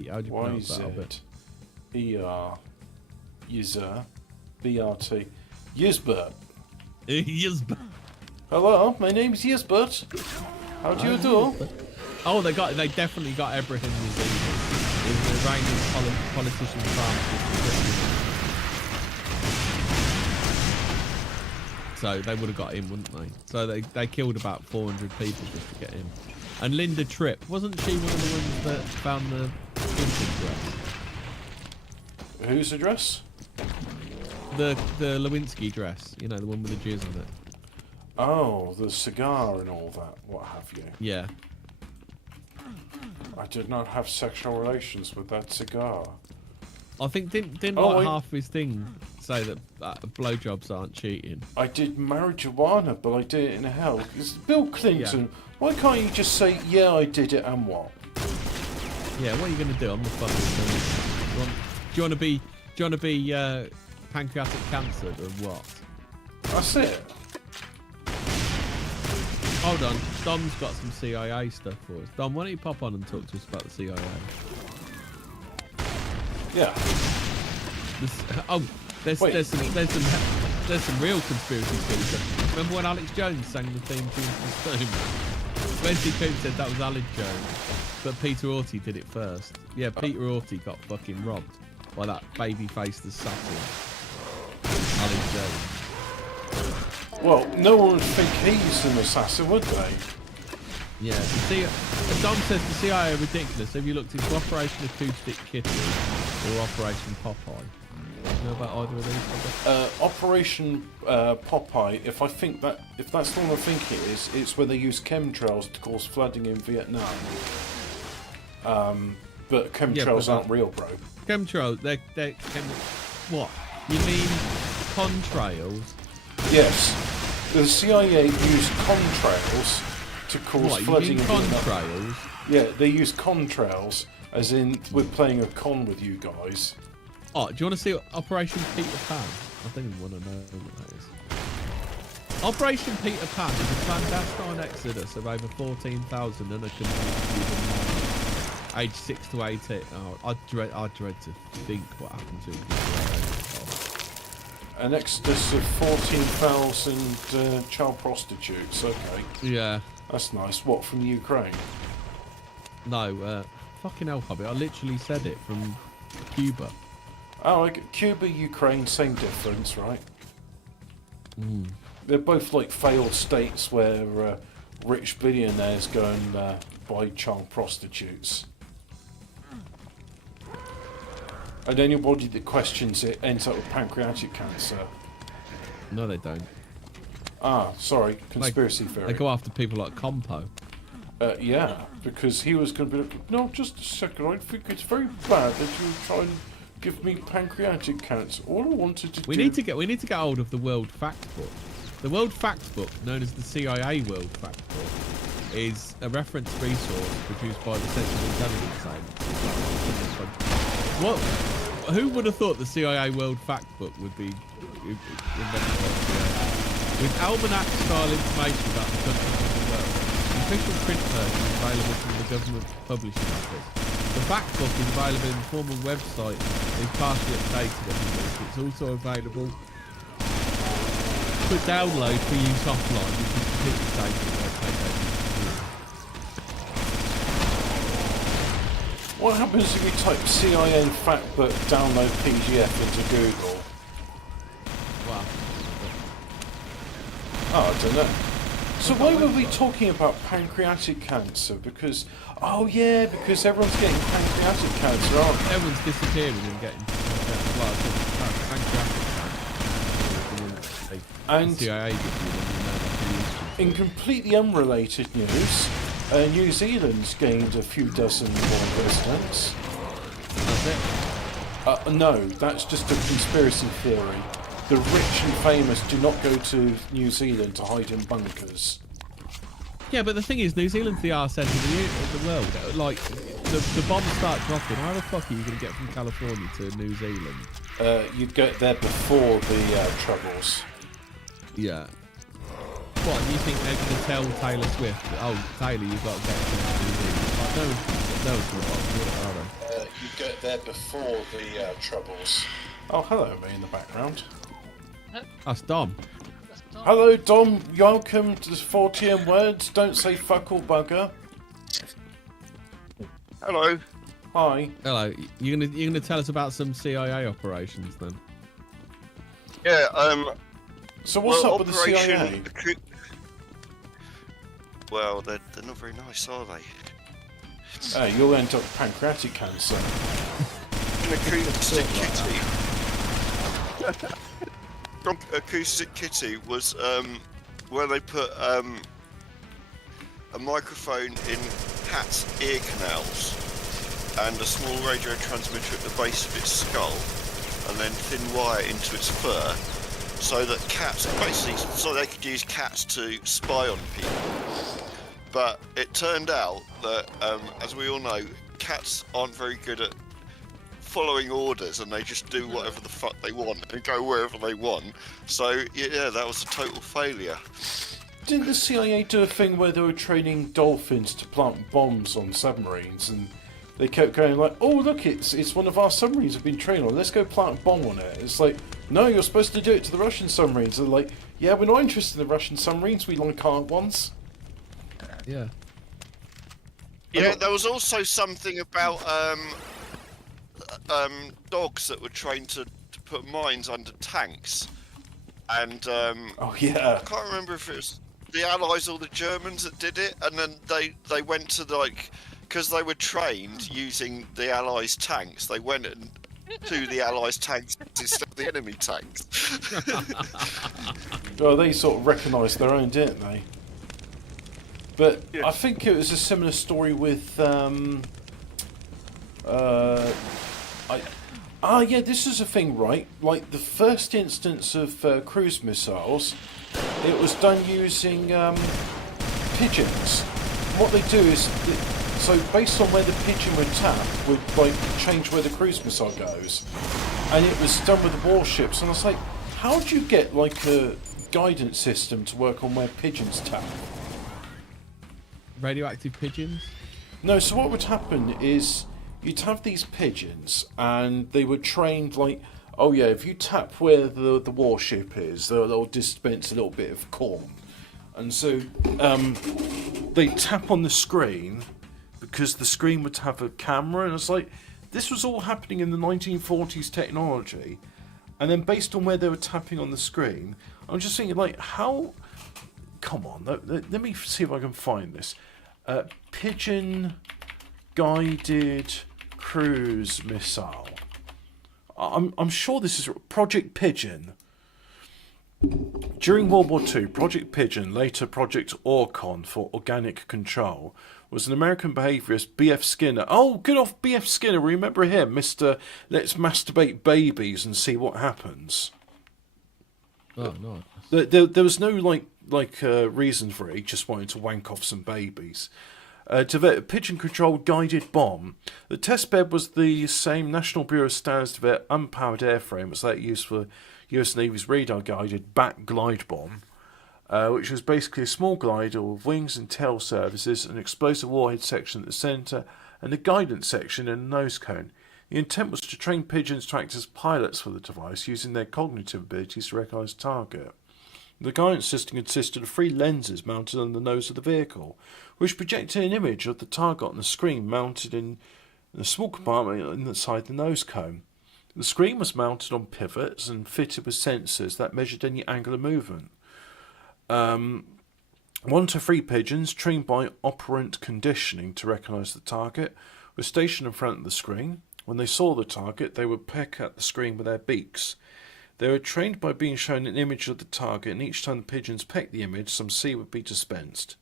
How do you pronounce that? YZER. User. BRT. Yuzbert. Yuzbert. Hello, my name's Yuzbert. How do you do? Oh, they definitely got Abraham Yazidi. He was an Iranian politician pharmacist. So they would have got him, wouldn't they? So they killed about 400 people just to get him. And Linda Tripp, wasn't she one of the ones that found the Clinton dress? Whose address? The Lewinsky dress. You know, the one with the jizz on it. Oh, the cigar and all that. What have you? Yeah. I did not have sexual relations with that cigar. I think didn't half of his thing say that blowjobs aren't cheating? I did marijuana, but I did it in hell. It's Bill Clinton. Yeah. Why can't you just say, yeah, I did it and what? Yeah, what are you going to do? I'm the fucking. Do you want to be pancreatic cancer or what? That's it. Hold on, Dom's got some CIA stuff for us. Dom, why don't you pop on and talk to us about the CIA? Yeah. There's some real conspiracy theories. Remember when Alex Jones sang the theme tune to the Stone? Wesley Cooper said that was Alex Jones, but Peter Orty did it first. Yeah, Peter Orty got fucking robbed by that baby-faced assassin, Alex Jones. Well, no one would think he's an assassin, would they? Yeah, Dom says the CIA are ridiculous. Have you looked into Operation Acoustic Kitty or Operation Popeye? Do you know about either of these? Operation Popeye. If that's the one I think it is, it's where they use chemtrails to cause flooding in Vietnam. But chemtrails aren't real, bro. Chemtrails, they're what? You mean contrails? Yes, the CIA used contrails to cause flooding in Vietnam. Contrails? Yeah, they use contrails, as in we're playing a con with you guys. Oh, do you want to see Operation Peter Pan? I don't even want to know what that is. Operation Peter Pan is a clandestine exodus of over 14,000 aged 6 to 18. Oh, I dread to think what happened to them. An exodus of 14,000 child prostitutes. Okay. Yeah. That's nice. What, from the Ukraine? No, fucking hell, Hobby. I literally said it from Cuba. Oh, Cuba, Ukraine, same difference, right? Mm. They're both like failed states where rich billionaires go and buy child prostitutes. And anybody that questions it ends up with pancreatic cancer. No, they don't. Ah, sorry, conspiracy theory. They go after people like Compo. Yeah, because he was going to be like, no, just a second, I think it's very bad that you try and give me pancreatic cancer. All I wanted to do... We need to get hold of the World Fact Book. The World Fact Book, known as the CIA World Fact Book, is a reference resource produced by the Central Intelligence Agency. What? Who would have thought the CIA World Fact Book would be invented by the CIA? With almanac-style information about the countries of the world, the official print version is available from the government publishing office. The fact book is available in the form of a website and is partially updated every week. It's also available for download for use offline, which is completely safe and won't take over your computer. What happens if you type CIA fact book download PDF into Google? Wow. Oh, I don't know. So why were we talking about pancreatic cancer? Because, oh yeah, because everyone's getting pancreatic cancer, aren't they? Everyone's disappearing and getting pancreatic cancer. And CIA gives you them, in completely unrelated news, New Zealand's gained a few dozen more residents. That's it. No, that's just a conspiracy theory. The rich and famous do not go to New Zealand to hide in bunkers. Yeah, but the thing is, New Zealand's the arse end of the world. Like, the bombs start dropping. How the fuck are you going to get from California to New Zealand? You'd get there before the Troubles. Yeah. What, you think they're going to tell Taylor Swift, oh, Taylor, you've got to get to New Zealand? Like, no one's going to bother, are they? You'd get there before the Troubles. Oh, hello, me in the background. That's Dom. Hello, Dom. Welcome to the Fortean words. Don't say fuck or bugger. Hello. Hi. Hello. You're gonna tell us about some CIA operations then? Yeah. So what's up with the CIA? Well, they're not very nice, are they? You'll end up with pancreatic cancer. An acoustic kitty. Acoustic Kitty was where they put a microphone in cats' ear canals and a small radio transmitter at the base of its skull, and then thin wire into its fur, so that cats basically, so they could use cats to spy on people. But it turned out that, as we all know, cats aren't very good at following orders, and they just do whatever the fuck they want and go wherever they want. So yeah, that was a total failure. Didn't the CIA do a thing where they were training dolphins to plant bombs on submarines, and they kept going like, "Oh look, it's one of our submarines we've been trained on. Let's go plant a bomb on it." It's like, no, you're supposed to do it to the Russian submarines. They're like, yeah, we're not interested in the Russian submarines. We like our ones. Yeah. Yeah, there was also something about dogs that were trained to put mines under tanks, and Oh yeah. I can't remember if it was the Allies or the Germans that did it, and then they went to because they were trained using the Allies tanks, they went to the Allies tanks instead of the enemy tanks. Well, they sort of recognised their own, didn't they? But Yeah. I think it was a similar story with yeah, this is a thing, right? Like the first instance of cruise missiles, it was done using pigeons. What they do is, so based on where the pigeon would tap, would like change where the cruise missile goes, and it was done with the warships. And I was like, how do you get like a guidance system to work on where pigeons tap? Radioactive pigeons? No, so what would happen is you'd have these pigeons, and they were trained like, oh yeah, if you tap where the warship is, they'll dispense a little bit of corn. And so they tap on the screen because the screen would have a camera, and it's like, this was all happening in the 1940s technology. And then based on where they were tapping on the screen, I'm just thinking like, how... Come on, let me see if I can find this. Pigeon guided cruise missile. I'm sure this is Project Pigeon. During World War II, Project Pigeon, later Project Orcon for Organic Control, was an American behaviourist, B.F. Skinner. Oh, good off B.F. Skinner. Remember him, Mr. Let's masturbate babies and see what happens. Oh, no. There was no reason for it. He just wanted to wank off some babies. To develop a pigeon-controlled guided bomb. The test bed was the same National Bureau of Standards to develop unpowered airframe as that used for US Navy's radar-guided bat glide bomb, which was basically a small glider with wings and tail services, an explosive warhead section at the centre, and a guidance section in a nose cone. The intent was to train pigeons to act as pilots for the device, using their cognitive abilities to recognise target. The guidance system consisted of 3 lenses mounted on the nose of the vehicle, which projected an image of the target on the screen mounted in a small compartment inside the nose cone. The screen was mounted on pivots and fitted with sensors that measured any angular movement. 1 to 3 pigeons, trained by operant conditioning to recognise the target, were stationed in front of the screen. When they saw the target, they would peck at the screen with their beaks. They were trained by being shown an image of the target, and each time the pigeons pecked the image, some seed would be dispensed.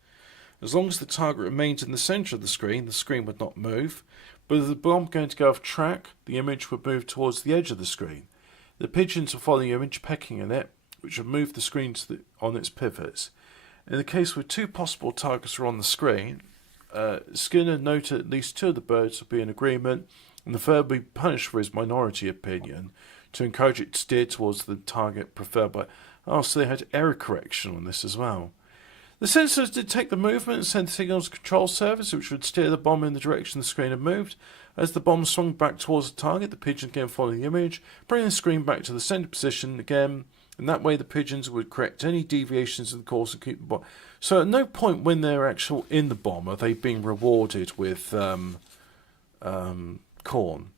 As long as the target remained in the centre of the screen would not move, but if the bomb going to go off track, the image would move towards the edge of the screen. The pigeons would follow the image, pecking at it, which would move the screen on its pivots. In the case where 2 possible targets were on the screen, Skinner noted at least 2 of the birds would be in agreement, and the third would be punished for his minority opinion, to encourage it to steer towards the target preferred by... Oh, so they had error correction on this as well. The sensors detect the movement and send signals to the control service, which would steer the bomb in the direction the screen had moved. As the bomb swung back towards the target, the pigeon again followed the image, bringing the screen back to the centre position again, and that way the pigeons would correct any deviations in the course and keep the bomb. So at no point when they're actually in the bomb are they being rewarded with corn.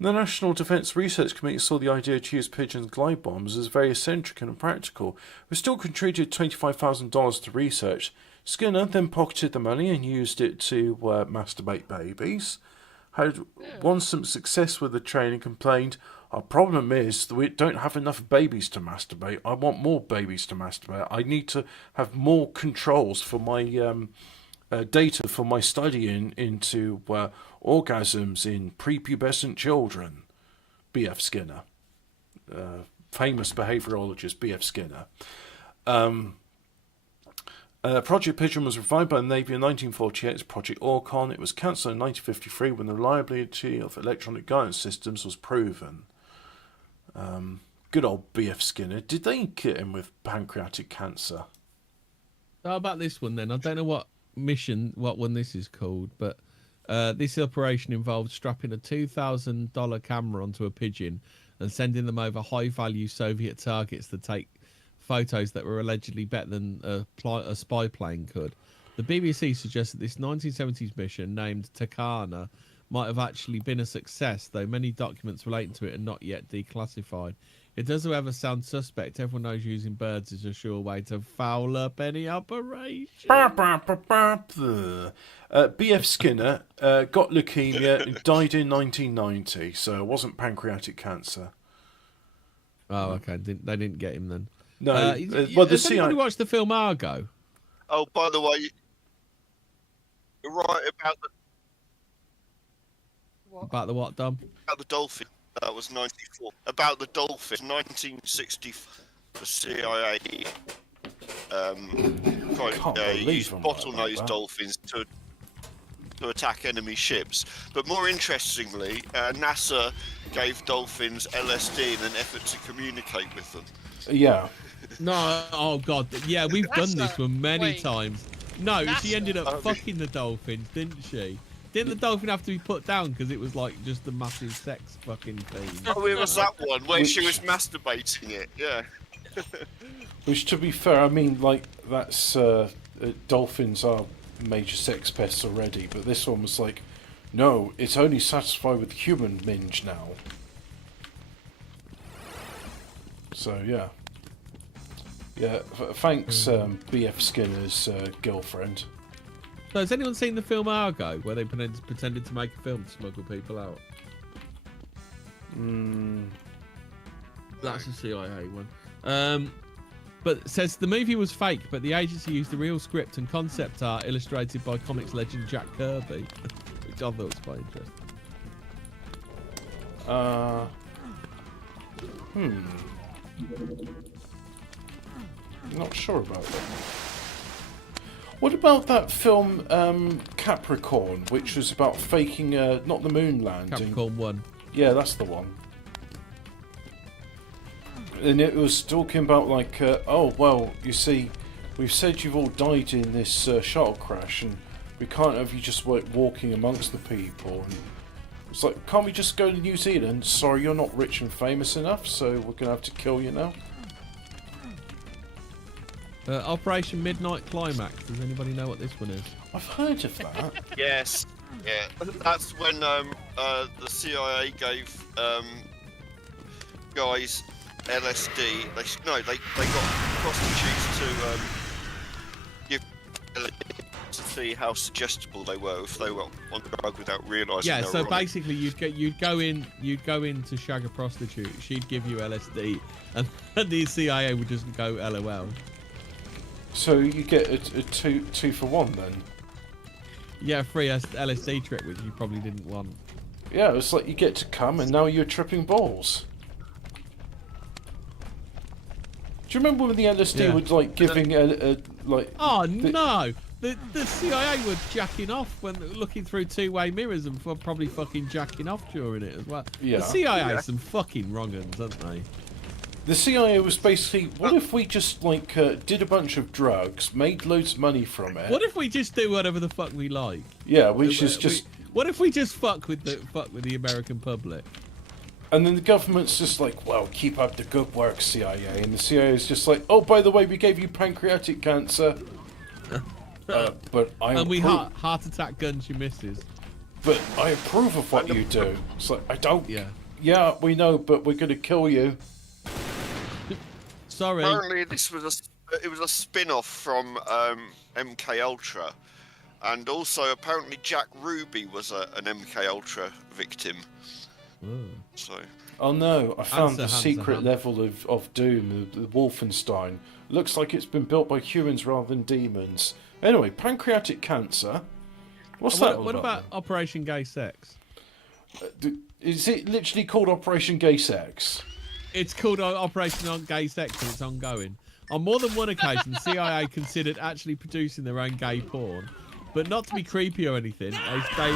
The National Defence Research Committee saw the idea to use pigeon glide bombs as very eccentric and impractical, but still contributed $25,000 to research. Skinner then pocketed the money and used it to masturbate babies. Had won some success with the training, complained, "Our problem is that we don't have enough babies to masturbate. I want more babies to masturbate. I need to have more controls for my data for my study into orgasms in prepubescent children." B.F. Skinner, famous behaviourologist B.F. Skinner. Project Pigeon was revived by the Navy in 1948 as Project Orcon. It was cancelled in 1953 when the reliability of electronic guidance systems was proven. Good old B.F. Skinner. Did they get him with pancreatic cancer? How about this one then? I don't know what one this is called, but this operation involved strapping a $2,000 camera onto a pigeon and sending them over high-value Soviet targets to take photos that were allegedly better than a spy plane could. The BBC suggests that this 1970s mission, named Takana, might have actually been a success, though many documents relating to it are not yet declassified. It does, however, sound suspect. Everyone knows using birds is a sure way to foul up any operation. B.F. Skinner got leukemia and died in 1990, so it wasn't pancreatic cancer. Oh, okay. They didn't get him then. No, well, has anybody watched the film Argo? Oh, by the way, you're right about the... About the what, Dom? About the dolphin. That was 94. About the dolphin, 1960. The CIA used bottlenose dolphins to attack enemy ships. But more interestingly, NASA gave dolphins LSD in an effort to communicate with them. Yeah. No, oh god, yeah, we've done this one many times. No, NASA. she ended up fucking the dolphins, didn't she? Didn't the dolphin have to be put down because it was like just a massive sex fucking thing? Oh, it was that one where she was masturbating it, yeah. Which, to be fair, I mean, like, that's... dolphins are major sex pests already, but this one was like, no, it's only satisfied with human minge now. So, yeah. Yeah, thanks, B.F. Skinner's girlfriend. So has anyone seen the film Argo, where they pretended to make a film to smuggle people out? That's a CIA one. But it says the movie was fake, but the agency used the real script and concept art illustrated by comics legend Jack Kirby, which I thought was quite interesting. Not sure about that. What about that film Capricorn, which was about faking not the moon landing? Capricorn 1. Yeah, that's the one. And it was talking about like, oh well, you see, we've said you've all died in this shuttle crash, and we can't have you just like walking amongst the people. And it's like, can't we just go to New Zealand? Sorry, you're not rich and famous enough, so we're gonna have to kill you now. Operation Midnight Climax. Does anybody know what this one is? I've heard of that. Yes, yeah. That's when the CIA gave guys LSD. They got prostitutes to give LSD to see how suggestible they were if they were on the drug without realising. Yeah, they so were on basically you'd go in to shag a prostitute. She'd give you LSD, and the CIA would just go LOL. So you get a two for one then? Yeah, free LSD trip, which you probably didn't want. Yeah, it's like you get to come and now you're tripping balls. Do you remember when the LSD was like giving like? Oh no! The CIA were jacking off when looking through two-way mirrors and probably fucking jacking off during it as well. Yeah. The CIA are some fucking wrong-uns, aren't they? The CIA was basically, what if we just like did a bunch of drugs, made loads of money from it? What if we just do whatever the fuck we like? Yeah, which is just. What if we just fuck with the American public? And then the government's just like, well, keep up the good work, CIA. And the CIA is just like, oh, by the way, we gave you pancreatic cancer. But I and we heart attack guns your missus. But I approve of what you do. It's like, I don't. Yeah. Yeah, we know, but we're going to kill you. Sorry. Apparently, it was a spin-off from MK Ultra, and also apparently Jack Ruby was an MK Ultra victim. Ooh. So. Oh no! I found the secret Hansa. level of Doom, the Wolfenstein. Looks like it's been built by humans rather than demons. Anyway, pancreatic cancer. What's that all What about? about Operation Gay Sex? Is it literally called Operation Gay Sex? It's called Operation Gay Sex and it's ongoing. On more than one occasion, the CIA considered actually producing their own gay porn, but not to be creepy or anything. They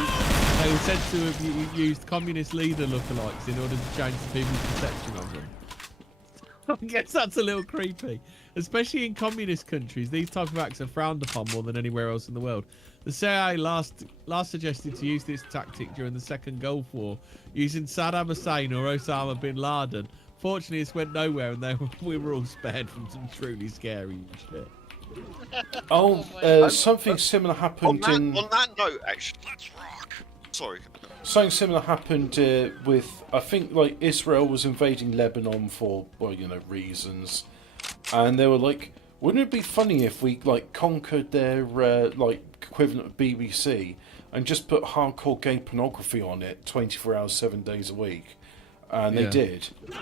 were said to have used communist leader lookalikes in order to change the people's perception of them. I guess that's a little creepy. Especially in communist countries, these type of acts are frowned upon more than anywhere else in the world. The CIA last suggested to use this tactic during the Second Gulf War, using Saddam Hussein or Osama bin Laden. Fortunately, this went nowhere, and we were all spared from some truly scary shit. Something similar happened on that note, actually. Let's rock. Sorry. Something similar happened with, I think, like, Israel was invading Lebanon for, well, you know, reasons. And they were like, wouldn't it be funny if we, like, conquered their, like, equivalent of BBC and just put hardcore gay pornography on it 24 hours, 7 days a week? And they did. That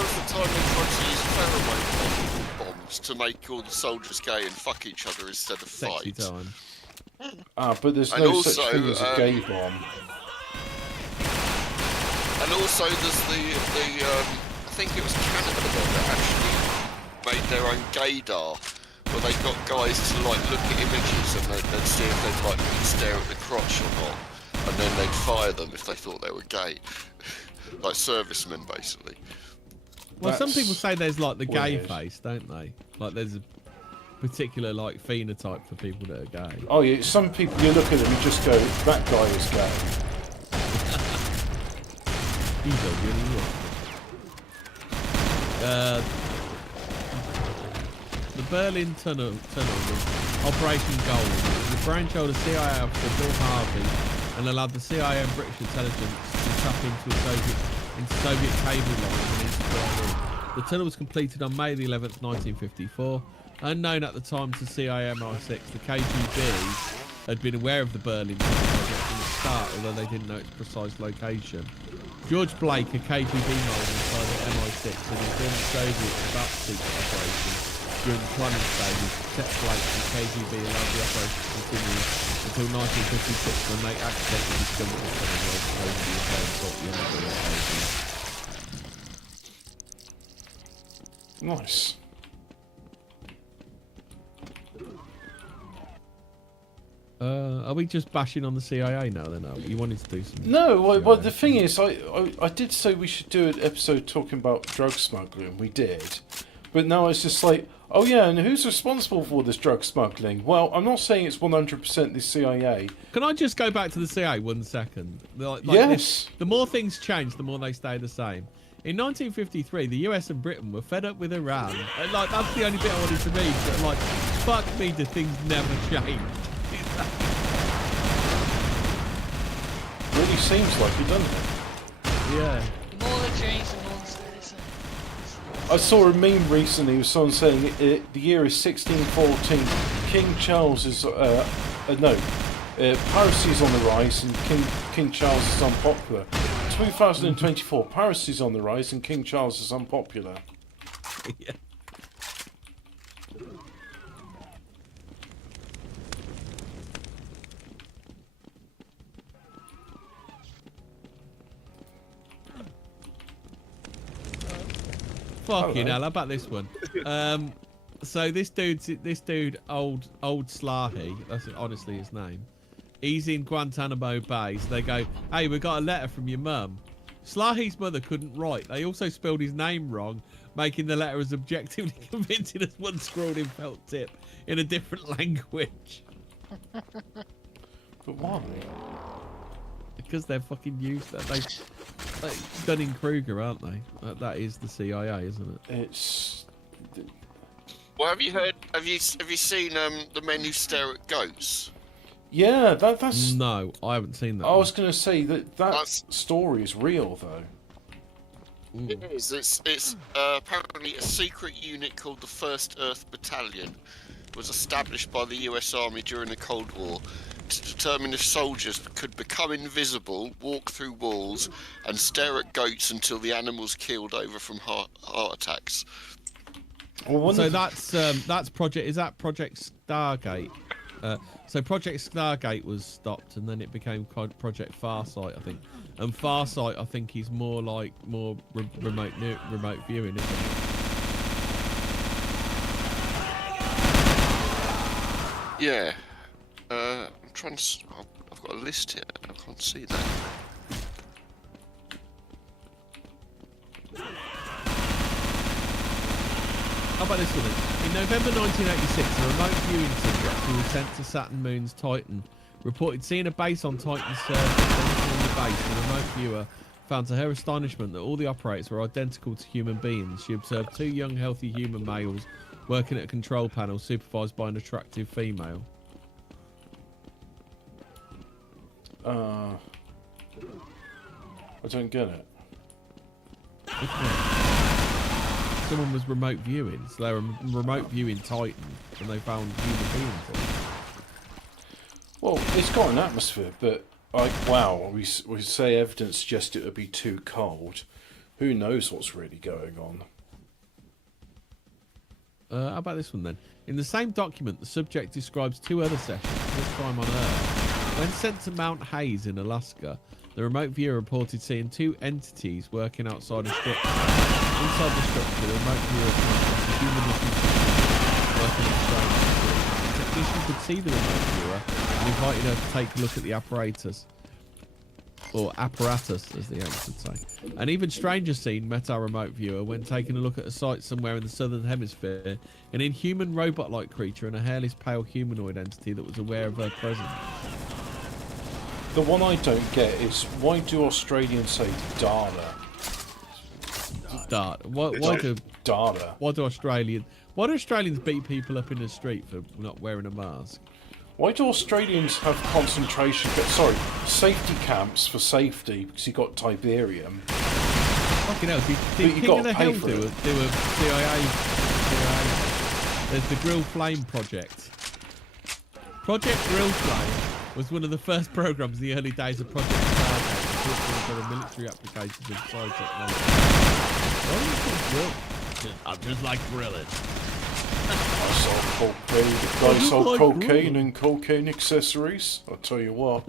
was the time they tried to use pheromone bombs to make all the soldiers gay and fuck each other instead of Sexy fight. Time. But there's no such thing as a gay bomb. And also there's I think it was Canada that actually made their own gaydar, where they got guys to like look at images and they'd see if they'd like stare at the crotch or not, and then they'd fire them if they thought they were gay. Like servicemen, basically. Well, some people say there's like the gay weird. face, don't they? Like there's a particular like phenotype for people that are gay. Oh yeah, some people, you look at them and just go, that guy is gay. He's a really good. The Berlin Tunnel was Operation Gold. The brainchild of CIA officer Bill Harvey, and allowed the CIA and British intelligence to tap into Soviet cable lines and into Berlin. The tunnel was completed on May the 11th, 1954. Unknown at the time to CIA MI6, the KGB had been aware of the Berlin Tunnel project from the start, although they didn't know its precise location. George Blake, a KGB mole inside the MI6, had informed the Soviets about the secret operation during the planning stages. Protect Blake, the KGB allowed the operation to continue until 1956, when they accidentally discovered the tunnel was supposedly got the end of the operation. Nice. Are we just bashing on the CIA now then? You wanted to do some... No, well, the thing is, I did say we should do an episode talking about drug smuggling. We did. But now it's just like, oh yeah, and who's responsible for this drug smuggling? Well, I'm not saying it's 100% the CIA. Can I just go back to the CIA 1 second? Yes. The more things change, the more they stay the same. In 1953, the US and Britain were fed up with Iran. And, like, that's the only bit I wanted to read. But, like, fuck me, do things never change. Really seems like it, doesn't it? Yeah. The more they change, the more they stay the same. I saw a meme recently with someone saying the year is 1614. King Charles is piracy is on the rise and King Charles is unpopular. 2024, piracy is on the rise and King Charles is unpopular. Yeah. Fucking hell, how about this one? So this dude, old Slahi, that's honestly his name. He's in Guantanamo Bay, so they go, hey, we got a letter from your mum. Slahi's mother couldn't write. They also spelled his name wrong, making the letter as objectively convincing as one scrawled in felt tip in a different language. But why? Because they're fucking used to that. They Dunning-Kruger, aren't they? That is the CIA, isn't it? It's... Well, have you seen The Men Who Stare at Goats? Yeah, that's... No, I haven't seen that. I was going to say that story is real, though. It is. It's apparently a secret unit called the 1st Earth Battalion. It was established by the US Army during the Cold War to determine if soldiers could become invisible, walk through walls, and stare at goats until the animals keeled over from heart attacks. Well, so that's Project. Is that Project Stargate? So Project Stargate was stopped, and then it became Project Farsight, I think. And Farsight, I think, is more like remote viewing, isn't it? Yeah. I'm trying to. I've got a list here. I can't see that. How about this one then? In November 1986, a remote viewing subject who was sent to Saturn Moon's Titan reported seeing a base on Titan's surface. On the base, the remote viewer found to her astonishment that all the operators were identical to human beings. She observed 2 young, healthy human males working at a control panel supervised by an attractive female. I don't get it. Someone was remote viewing, so they were remote viewing Titan, and they found human beings on it. Well, it's got an atmosphere, but like, wow, we say evidence suggests it would be too cold. Who knows what's really going on? How about this one then? In the same document, the subject describes 2 other sessions, this time on Earth. When sent to Mount Hayes in Alaska, the remote viewer reported seeing 2 entities working outside a structure. Inside the structure, the remote viewer found a human-looking working at strange degree. The technician could see the remote viewer and invited her to take a look at the apparatus. Or apparatus, as the Yanks would say. An even stranger scene met our remote viewer when taking a look at a site somewhere in the southern hemisphere. An inhuman robot-like creature and a hairless, pale humanoid entity that was aware of her presence. The one I don't get is, why do Australians say Dara? Why do Dara? Why do Australians beat people up in the street for not wearing a mask? Why do Australians have safety camps for safety because you got Tiberium? Fucking hell, did you King got of the to pay Hill for do it. a CIA? There's the Grill Flame Project. Project Grill Flame was one of the first programs in the early days of Project Stargate, for the military applications of sci technology. Why do you call grill? I'm just like grilling. I sold cocaine and cocaine accessories. I'll tell you what.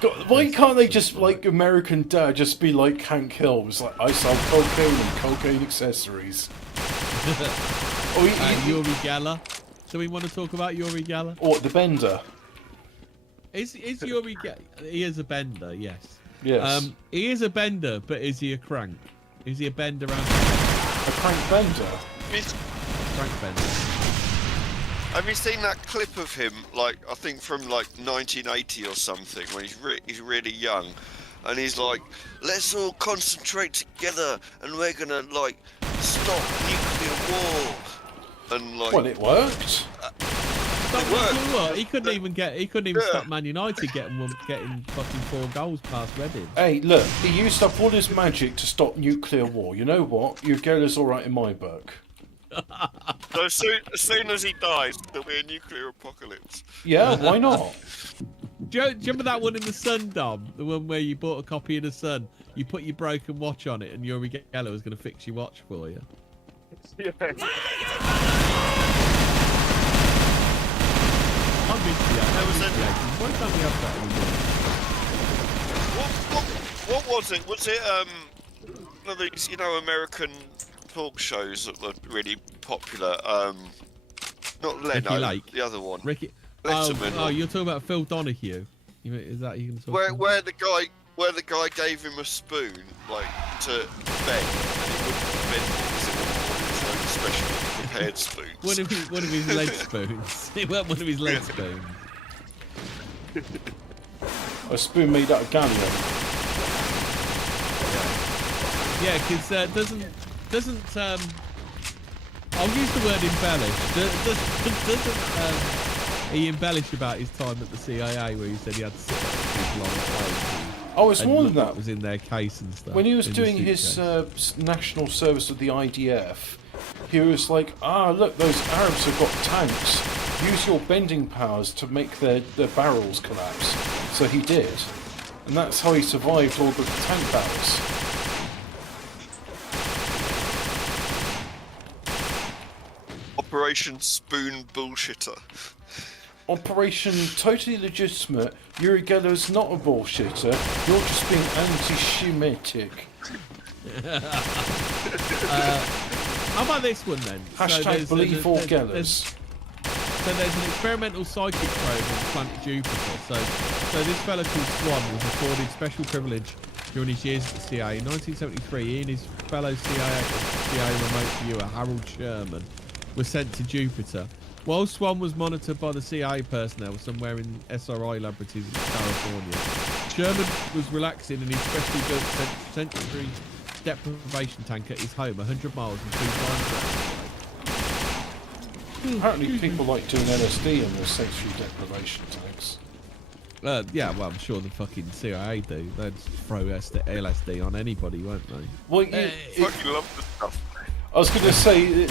God, why can't they just, like American Dad, just be like Hank Hill? It's like, I sell cocaine and cocaine accessories. Yuri Geller. So we want to talk about Yuri Geller? Or the Bender. Is Yuri Geller? He is a bender, yes. Yes. He is a bender, but is he a crank? Is he a bender and a crank bender? Crank bender. Have you seen that clip of him, like, I think from like 1980 or something, when he's really young, and he's like, let's all concentrate together and we're gonna, like, stop nuclear war. And like, well, it worked. He couldn't even stop Man United getting fucking 4 goals past Reading. Hey, look, he used up all his magic to stop nuclear war. You know what? Your girl is all right in my book. So as soon as he dies, there'll be a nuclear apocalypse. Yeah, why not? Do you remember that one in the Sun, Dom? The one where you bought a copy of the Sun, you put your broken watch on it, and Yuri Geller was going to fix your watch for you. Yeah. What was it? Was it one of these, American talk shows that were really popular? Not Leno, Lake. the other one. Ricky. Letterman. Oh, you're talking about Phil Donahue. Is that you can talk about? Where the guy gave him a spoon, like, to bend, and he wouldn't bend it because it wasn't his own specially prepared spoon. One of his lead spoons. It wasn't one of his lead spoons. A spoon made out of gallium. Yeah, because doesn't I'll use the word embellish. Doesn't he embellish about his time at the CIA where he said he had 6 people on the plane? Oh, it's more than that. Was in their case and stuff. When he was doing his national service with the IDF, he was like, look, those Arabs have got tanks. Use your bending powers to make their barrels collapse. So he did. And that's how he survived all the tank battles. Operation Spoon Bullshitter. Operation totally legitimate. Yuri Geller's not a bullshitter. You're just being anti-Semitic. How about this one then? Hashtag believe all Gellers. So there's an experimental psychic probe on planet Jupiter. So this fella called Swan was afforded special privilege during his years at the CIA. In 1973, he and his fellow CIA remote viewer, Harold Sherman, were sent to Jupiter. While Swan was monitored by the CIA personnel somewhere in SRI laboratories in California, Sherman was relaxing in his specially built century deprivation tank at his home, 100 miles and 2 time zones away. Apparently people like doing LSD in their sensory deprivation tanks. Yeah, well, I'm sure the fucking CIA do. They'd throw LSD on anybody, won't they? Well, Fucking love this stuff. I was going to say,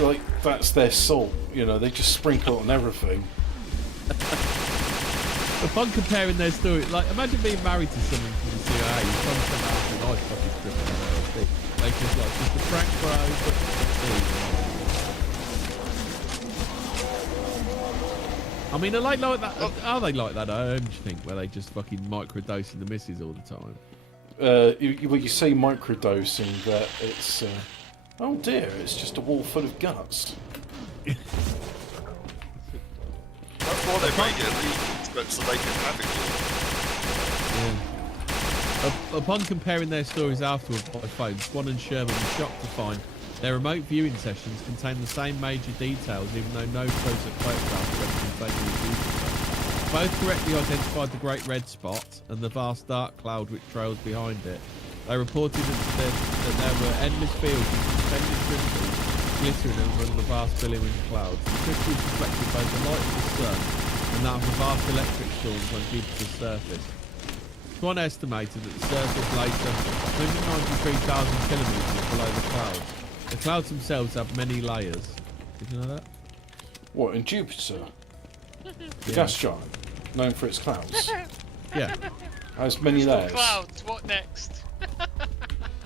like that's their salt. You know, they just sprinkle it on everything. Upon comparing their story, like, imagine being married to someone from the CIA. You come from after a life fucking stripping on LSD. Like, just a prank bro, but I mean, are they like that? Are they like that at home, do you think, where they just fucking microdosing the missus all the time? You say microdosing, but it's oh dear, it's just a wall full of guts. That's why they made it illegal, so they can have it all. Yeah. Upon comparing their stories afterwards by phone, Swan and Sherman were shocked to find their remote viewing sessions contained the same major details, even though no close-up photographs were taken of Jupiter. Both correctly identified the Great Red Spot and the vast dark cloud which trails behind it. They reported that there were endless fields of suspended crystals glittering among the vast billowing clouds. The crystals reflected both the light of the sun and that of the vast electric storms on Jupiter's surface. Swan estimated that the surface lay some 193,000 kilometres below the clouds. The clouds themselves have many layers. Did you know that? What, in Jupiter? The gas giant, known for its clouds, Yeah. has many Crystal layers. clouds, what next?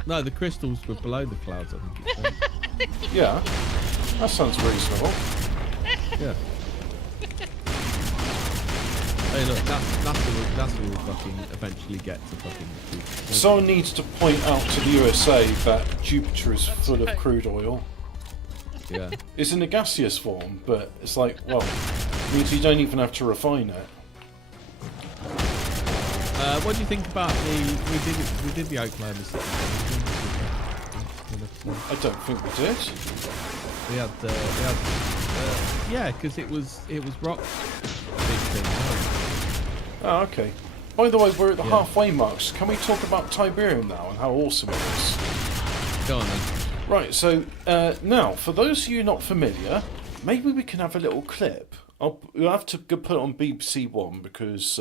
No, the crystals were below the clouds, I think it said. Yeah, that sounds reasonable. Yeah. Hey, look, that's what we'll fucking eventually get to fucking Jupiter. Someone needs to point out to the USA that Jupiter is full of crude oil. Yeah. It's in a gaseous form, but it's like, well, it means you don't even have to refine it. What do you think about we did the Oklahoma City? I don't think we did. We had yeah, because it was rock big thing. Oh, okay. By the way, we're at the Yeah. halfway marks. Can we talk about Tiberium now and how awesome it is? Go on then. Right, so now, for those of you not familiar, maybe we can have a little clip. We'll have to put it on BBC One because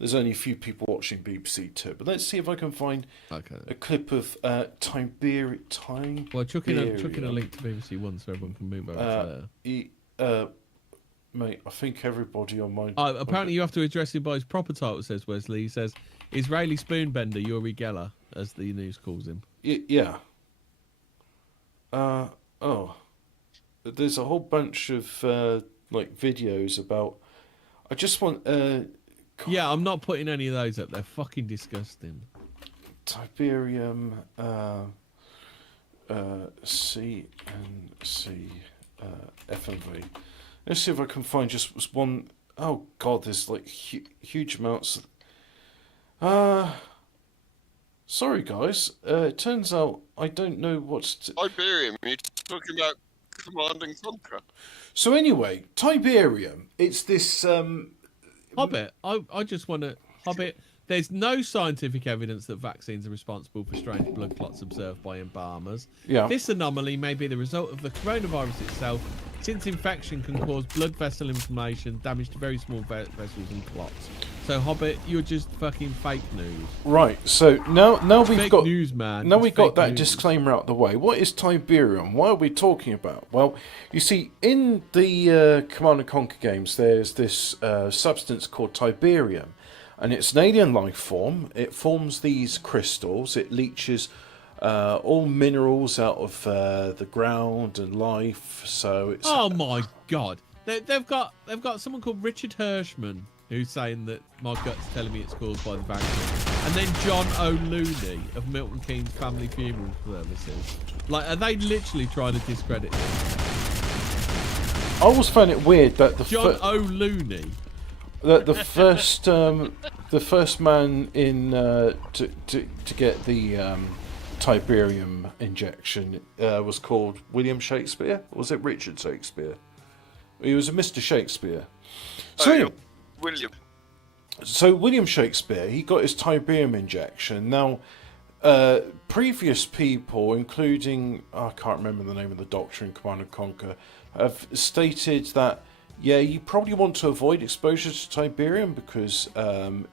there's only a few people watching BBC Two. But let's see if I can find a clip of Tiberium. Well, chuck in a link to BBC One so everyone can move over there. Mate, I think everybody on my... apparently you have to address him by his proper title, says Wesley. He says, Israeli spoonbender Yuri Geller, as the news calls him. Yeah. There's a whole bunch of videos about... I just want... Yeah, I'm not putting any of those up. They're fucking disgusting. Tiberium, CNC, FMV. Let's see if I can find just one. Oh god, there's like huge amounts. Sorry guys. It turns out I don't know what's. Tiberium, you're talking about Command and Conquer. So anyway, Tiberium. It's this. Hobbit. I just want to. Hobbit. There's no scientific evidence that vaccines are responsible for strange blood clots observed by embalmers. Yeah. This anomaly may be the result of the coronavirus itself, since infection can cause blood vessel inflammation, damage to very small vessels and clots. So, Hobbit, you're just fucking fake news. Right. So now we've fake got news, man. Now It's we've got fake that news. disclaimer out the way. What is Tiberium? What are we talking about? Well, you see, in the Command and Conquer games, there's this substance called Tiberium. And it's an alien life form. It forms these crystals. It leaches all minerals out of the ground and life. So it's Oh my god! They've got someone called Richard Hirschman who's saying that my gut's telling me it's caused by the vaccine. And then John O'Looney of Milton Keynes Family Funeral Services. Like, are they literally trying to discredit him? I always find it weird that John O'Looney. That the first man in to get the Tiberium injection was called William Shakespeare. Or was it Richard Shakespeare? He was a Mr. Shakespeare. So anyway, William. So William Shakespeare, he got his Tiberium injection. Now, previous people, including I can't remember the name of the doctor in Command and Conquer, have stated that you probably want to avoid exposure to Tiberium because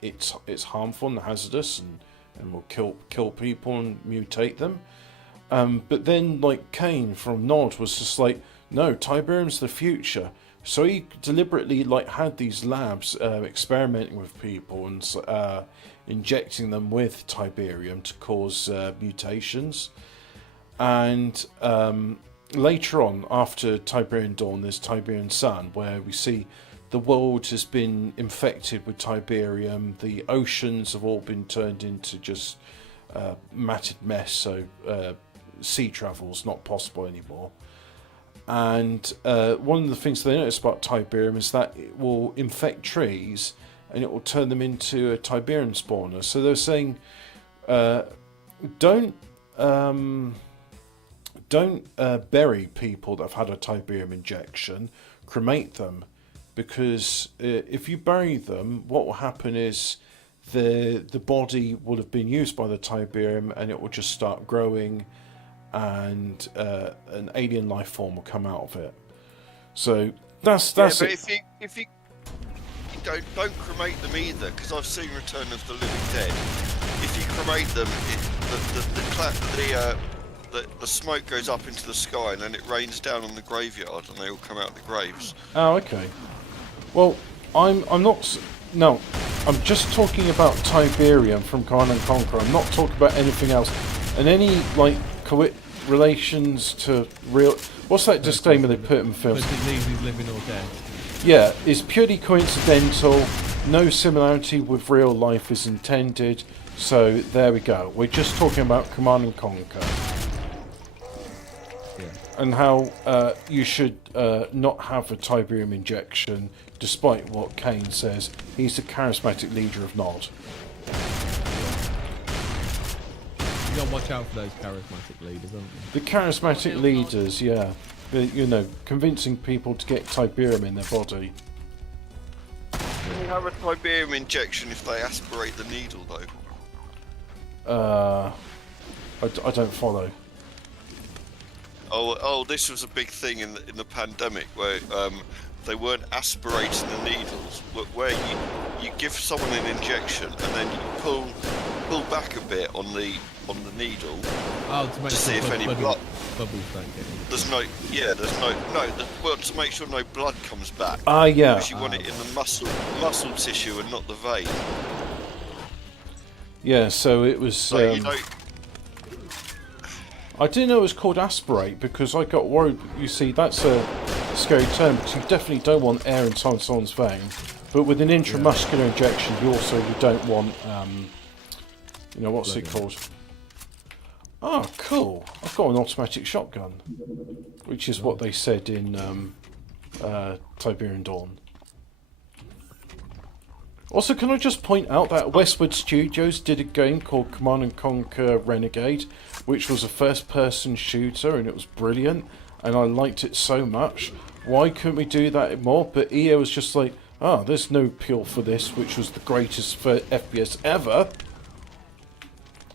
it's harmful and hazardous and will kill people and mutate them. But then, like Kane from Nod was just like, no, Tiberium's the future. So he deliberately had these labs experimenting with people and injecting them with Tiberium to cause mutations. And later on, after Tiberian Dawn, there's Tiberian Sun, where we see the world has been infected with Tiberium. The oceans have all been turned into just matted mess, so sea travel's not possible anymore. And one of the things they notice about Tiberium is that it will infect trees and it will turn them into a Tiberium spawner. So they're saying, don't bury people that have had a Tiberium injection, cremate them, because if you bury them, what will happen is the body will have been used by the Tiberium and it will just start growing, and an alien life form will come out of it. So that's But it. if you don't cremate them either, because I've seen Return of the Living Dead. If you cremate them, the smoke goes up into the sky and then it rains down on the graveyard and they all come out the graves. Oh, okay. Well, I'm not. No, I'm just talking about Tiberium from Command and Conquer. I'm not talking about anything else. And any relations to real. What's that disclaimer they put in films? But disease is living or dead. Yeah, it's purely coincidental. No similarity with real life is intended. So there we go. We're just talking about Command and Conquer. Yeah. And how you should not have a Tiberium injection, despite what Kane says. He's the charismatic leader of Nod. You gotta watch out for those charismatic leaders, aren't you? The charismatic leaders, yeah. Convincing people to get Tiberium in their body. Can you have a Tiberium injection if they aspirate the needle, I though? don't follow. Oh, this was a big thing in the pandemic where they weren't aspirating the needles, where you give someone an injection and then you pull back a bit on the needle to see if any blood bubbles don't get in. There's no to make sure no blood comes back. Yeah. Because you want it in the muscle tissue and not the vein. Yeah, so it was. So you don't. I didn't know it was called aspirate because I got worried. You see, that's a scary term because you definitely don't want air inside someone's vein. But with an intramuscular injection, you don't want, what's it called? Oh, cool! I've got an automatic shotgun, which is what they said in Tiberian Dawn. Also, can I just point out that Westwood Studios did a game called Command and Conquer Renegade, which was a first-person shooter, and it was brilliant, and I liked it so much. Why couldn't we do that more? But EA was just like, there's no appeal for this, which was the greatest FPS ever.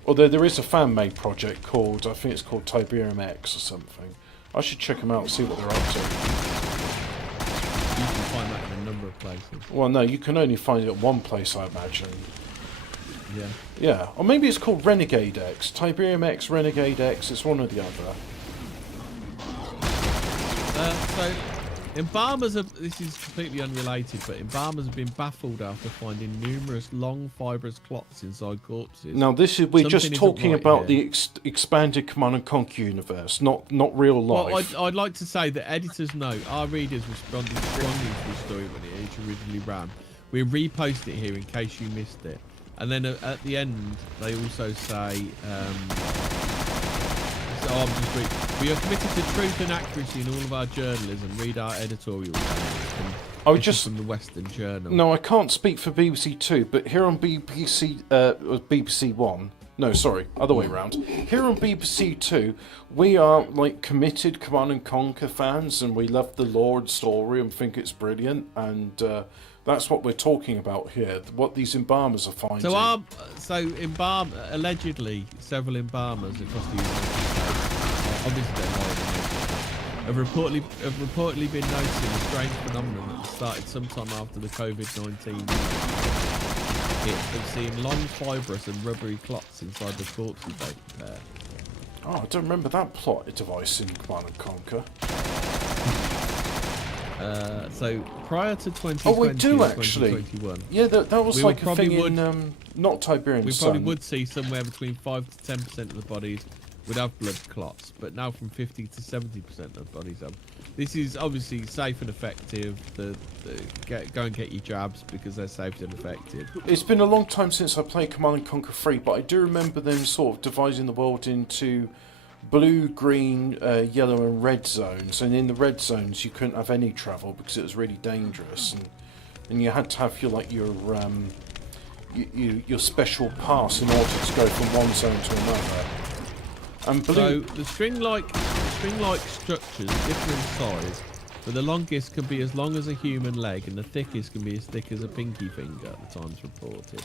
Although there is a fan-made project called, I think it's called Tiberium X or something. I should check them out and see what they're up to. You can find that in a number of places. Well, no, you can only find it at one place, I imagine. Yeah. Yeah, or maybe it's called Renegade X. Tiberium X, Renegade X, it's one or the other. So, embalmers this is completely unrelated, but embalmers have been baffled after finding numerous long fibrous clots inside corpses. Now, we're just talking right about here. the expanded Command and Conquer universe, not real life. Well, I'd like to say that editor's note, our readers responded strongly to the story when it originally ran, We repost it here in case you missed it. And then at the end, they also say, I'm just reading. We are committed to truth and accuracy in all of our journalism. Read our editorial. From the Western Journal. No, I can't speak for BBC Two, but here on BBC One. No, sorry, other way around. Here on BBC Two, we are like committed Command and Conquer fans, and we love the lore and story and think it's brilliant. And that's what we're talking about here. What these embalmers are finding. Allegedly, several embalmers across the United States, obviously they're lying, have reportedly been noticing a strange phenomenon that started sometime after the COVID-19 hit of seeing long, fibrous and rubbery clots inside the corpses they prepare. Oh, I don't remember that plot device in Command and Conquer. So prior to 2020, oh, we do actually. 2021, yeah, that was like a thing in not Tiberian We Sun. probably would see somewhere between 5 to 10% of the bodies would have blood clots, but now from 50 to 70% of bodies have. This is obviously safe and effective. Go and get your jabs because they're safe and effective. It's been a long time since I played Command and Conquer 3, but I do remember them sort of dividing the world into blue, green, yellow and red zones, and in the red zones you couldn't have any travel because it was really dangerous, and you had to have your special pass in order to go from one zone to another. And blue... So the string-like structures differ in size, but the longest can be as long as a human leg, and the thickest can be as thick as a pinky finger. The Times reported.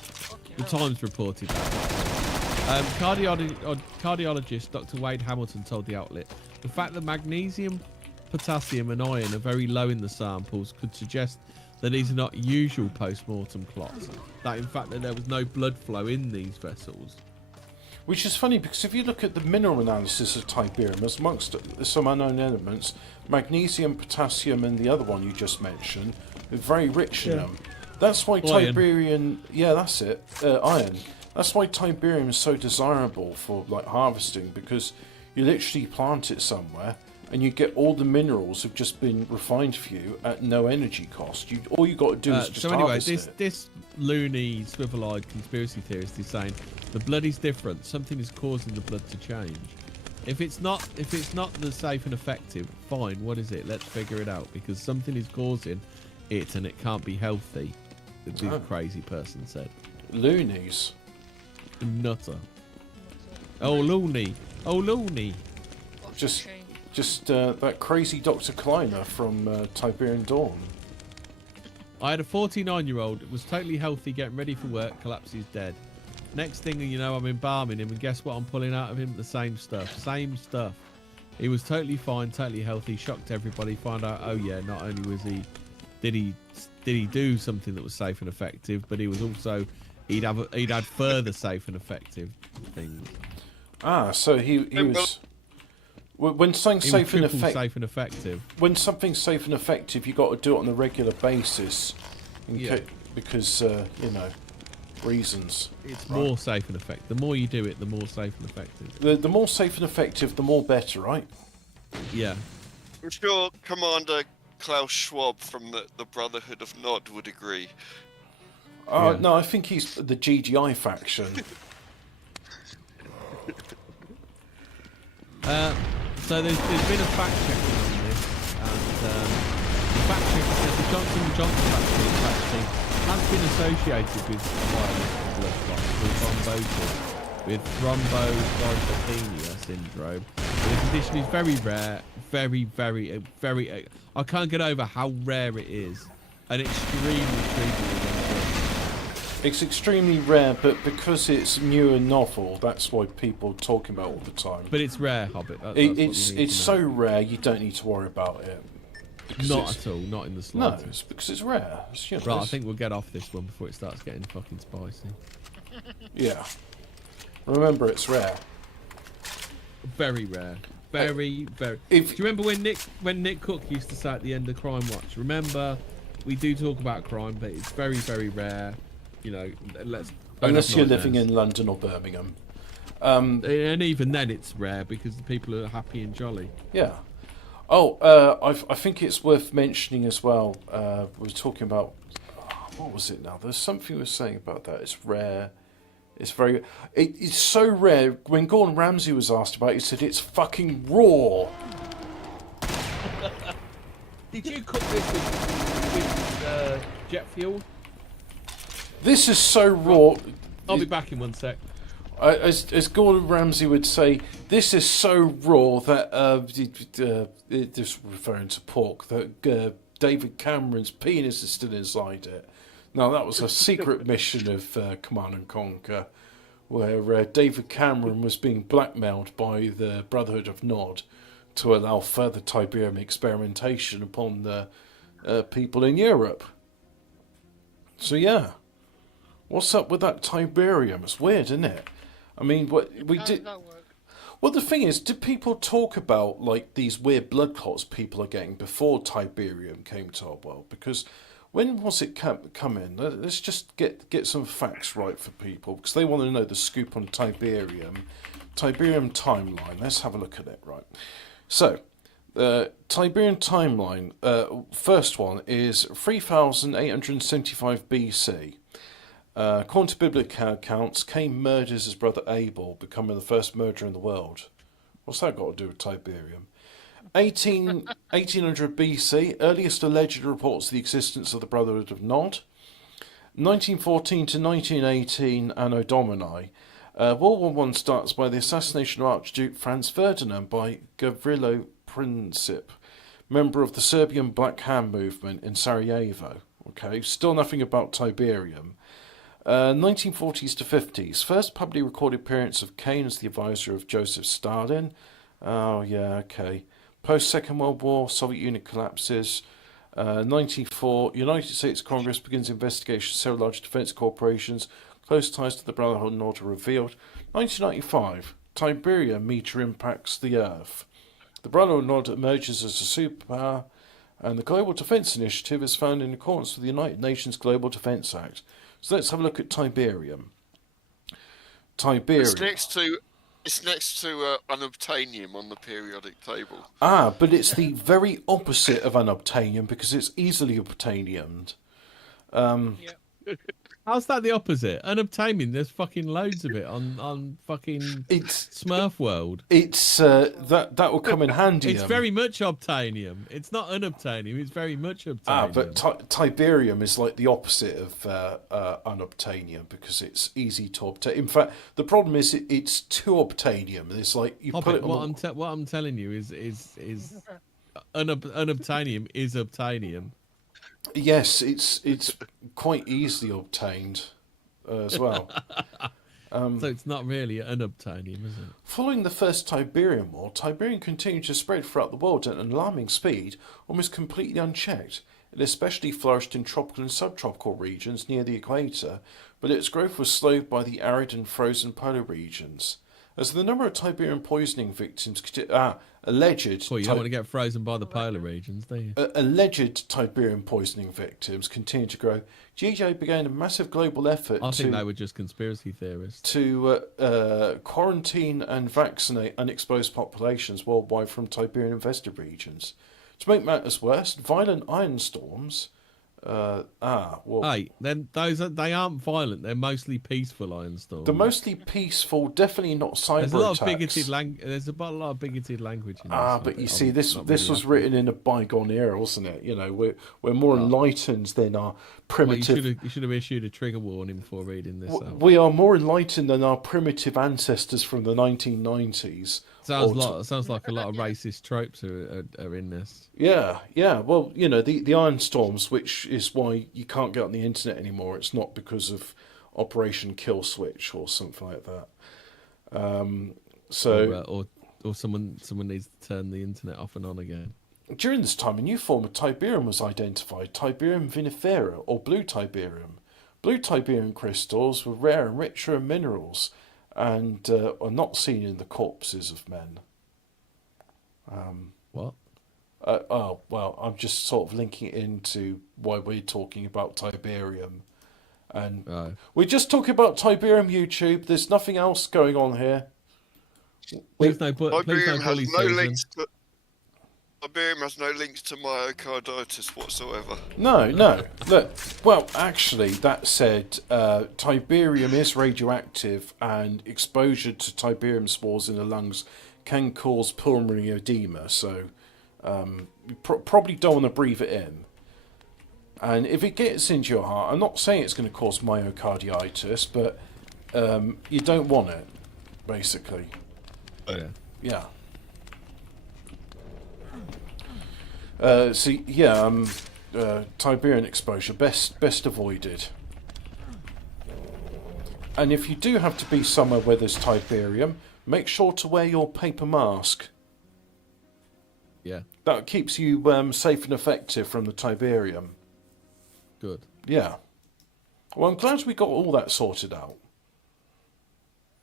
Cardiologist Dr. Wade Hamilton told the outlet, the fact that magnesium, potassium and iron are very low in the samples could suggest that these are not usual post-mortem clots. That in fact that there was no blood flow in these vessels. Which is funny because if you look at the mineral analysis of Tiberium, as amongst some unknown elements, magnesium, potassium and the other one you just mentioned are very rich in them. That's why Tiberium... Yeah, that's it. Iron. That's why Tiberium is so desirable for like harvesting, because you literally plant it somewhere and you get all the minerals have just been refined for you at no energy cost. All you got to do is just harvest it. This loony, swivel-eyed conspiracy theorist is saying the blood is different. Something is causing the blood to change. If it's not the safe and effective, fine. What is it? Let's figure it out, because something is causing it, and it can't be healthy. The crazy person said. Loonies. Nutter. Oh loony. Oh loony. Just that crazy Dr. Kleiner from Tiberian Dawn. I had a 49-year-old, was totally healthy, getting ready for work, collapses dead. Next thing you know, I'm embalming him, and guess what I'm pulling out of him? The same stuff. He was totally fine, totally healthy, shocked everybody, find out, oh yeah, not only was he, did he do something that was safe and effective, but he was also, he'd had further safe and effective things. Ah, so he was... When something's safe and effective, when something's safe and effective, you got to do it on a regular basis, because reasons. It's more safe and effective. The more you do it, the more safe and effective. The more safe and effective, the more better, right? Yeah. I'm sure Commander Klaus Schwab from the Brotherhood of Nod would agree. No, I think he's the GGI faction. So there's been a fact checking on this, and the fact checker said the Johnson & Johnson vaccine has been associated with blood clots, with thrombocytopenia syndrome. The condition is very rare, very. I can't get over how rare it is, and extremely treatable. It's extremely rare, but because it's new and novel, that's why people are talking about it all the time. But it's rare, Hobbit. It's so rare, you don't need to worry about it. Not at all, not in the slightest. No, it's because it's rare. Right, I think we'll get off this one before it starts getting fucking spicy. Yeah. Remember, it's rare. Very rare. Very. Do you remember when Nick Cook used to say at the end of Crime Watch? Remember, we do talk about crime, but it's very, very rare. You know, unless you're living in London or Birmingham. And even then it's rare because the people are happy and jolly. Yeah. I think it's worth mentioning as well, we were talking about, what was it now? There's something we were saying about that. It's rare. It's very. It's so rare. When Gordon Ramsay was asked about it, he said it's fucking raw. Did you cook this with jet fuel? This is so raw. I'll be back in 1 sec. As Gordon Ramsay would say, this is so raw that just referring to pork, that David Cameron's penis is still inside it. Now that was a secret mission of Command and Conquer, where David Cameron was being blackmailed by the Brotherhood of Nod to allow further Tiberium experimentation upon the people in Europe. So yeah, what's up with that Tiberium? It's weird, isn't it? I mean, what we did. Well, the thing is, did people talk about like these weird blood clots people are getting before Tiberium came to our world? Because when was it come in? Let's just get some facts right for people, because they want to know the scoop on Tiberium. Tiberium timeline. Let's have a look at it. Right. So, Tiberium timeline. First one is 3875 BC. According to biblical accounts, Cain murders his brother Abel, becoming the first murderer in the world. What's that got to do with Tiberium? 1800 BC, earliest alleged reports of the existence of the Brotherhood of Nod. 1914 to 1918, Anno Domini. World War I starts by the assassination of Archduke Franz Ferdinand by Gavrilo Princip, member of the Serbian Black Hand movement in Sarajevo. Okay, still nothing about Tiberium. 1940s to 50s, first publicly recorded appearance of Cain as the advisor of Joseph Stalin. Oh yeah, okay. Post-Second World War, Soviet Union collapses. 1904, United States Congress begins investigation of several large defense corporations. Close ties to the Brotherhood of Nod are revealed. 1995, Tiberium meteor impacts the Earth. The Brotherhood of Nod emerges as a superpower, and the Global Defense Initiative is found in accordance with the United Nations Global Defense Act. So let's have a look at Tiberium. Tiberium. It's next to unobtainium on the periodic table. Ah, but it's the very opposite of unobtainium because it's easily obtainiumed. How's that the opposite? Unobtainium, there's fucking loads of it on fucking Smurf World. It's that will come in handy. It's very much obtainium. It's not unobtainium. It's very much obtainium. Ah, but Tiberium is like the opposite of unobtainium because it's easy to obtain. In fact, the problem is it's to obtainium. It's like you put it on. What I'm telling you is unobtainium is obtainium. Yes, it's quite easily obtained as well. So it's not really unobtainium, is it? Following the First Tiberium War, Tiberium continued to spread throughout the world at an alarming speed, almost completely unchecked. It especially flourished in tropical and subtropical regions near the equator, but its growth was slowed by the arid and frozen polar regions. As the number of Tiberium poisoning victims alleged... Well, you don't want to get frozen by the polar regions, do you? Alleged Tiberium poisoning victims continued to grow. GJ began a massive global effort I think they were just conspiracy theorists. To quarantine and vaccinate unexposed populations worldwide from Tiberium-infested regions. To make matters worse, violent iron storms... Hey, then they aren't violent. They're mostly peaceful iron storms. They're mostly peaceful, definitely not cyber attacks. There's a lot of bigoted language in this. But you see, this was written in a bygone era, wasn't it? You know, we're more enlightened than our primitive. Well, you should have issued a trigger warning before reading this. We are more enlightened than our primitive ancestors from the 1990s. Sounds like a lot of racist tropes are in this. Yeah. Well, you know, the iron storms, which is why you can't get on the internet anymore. It's not because of Operation Kill Switch or something like that. Or someone needs to turn the internet off and on again. During this time, a new form of Tiberium was identified, Tiberium vinifera, or blue Tiberium. Blue Tiberium crystals were rare and richer in minerals, and are not seen in the corpses of men. What? Well, I'm just sort of linking it into why we're talking about Tiberium. And we're just talking about Tiberium, YouTube. There's nothing else going on here. Tiberium Tiberium has no links to myocarditis whatsoever. No. Look, well, actually, that said, Tiberium is radioactive, and exposure to Tiberium spores in the lungs can cause pulmonary edema. So, you probably don't want to breathe it in. And if it gets into your heart, I'm not saying it's going to cause myocarditis, but you don't want it, basically. Oh, yeah. Yeah. Tiberium exposure best avoided. And if you do have to be somewhere where there's Tiberium, make sure to wear your paper mask. Yeah. That keeps you safe and effective from the Tiberium. Good. Yeah. Well, I'm glad we got all that sorted out.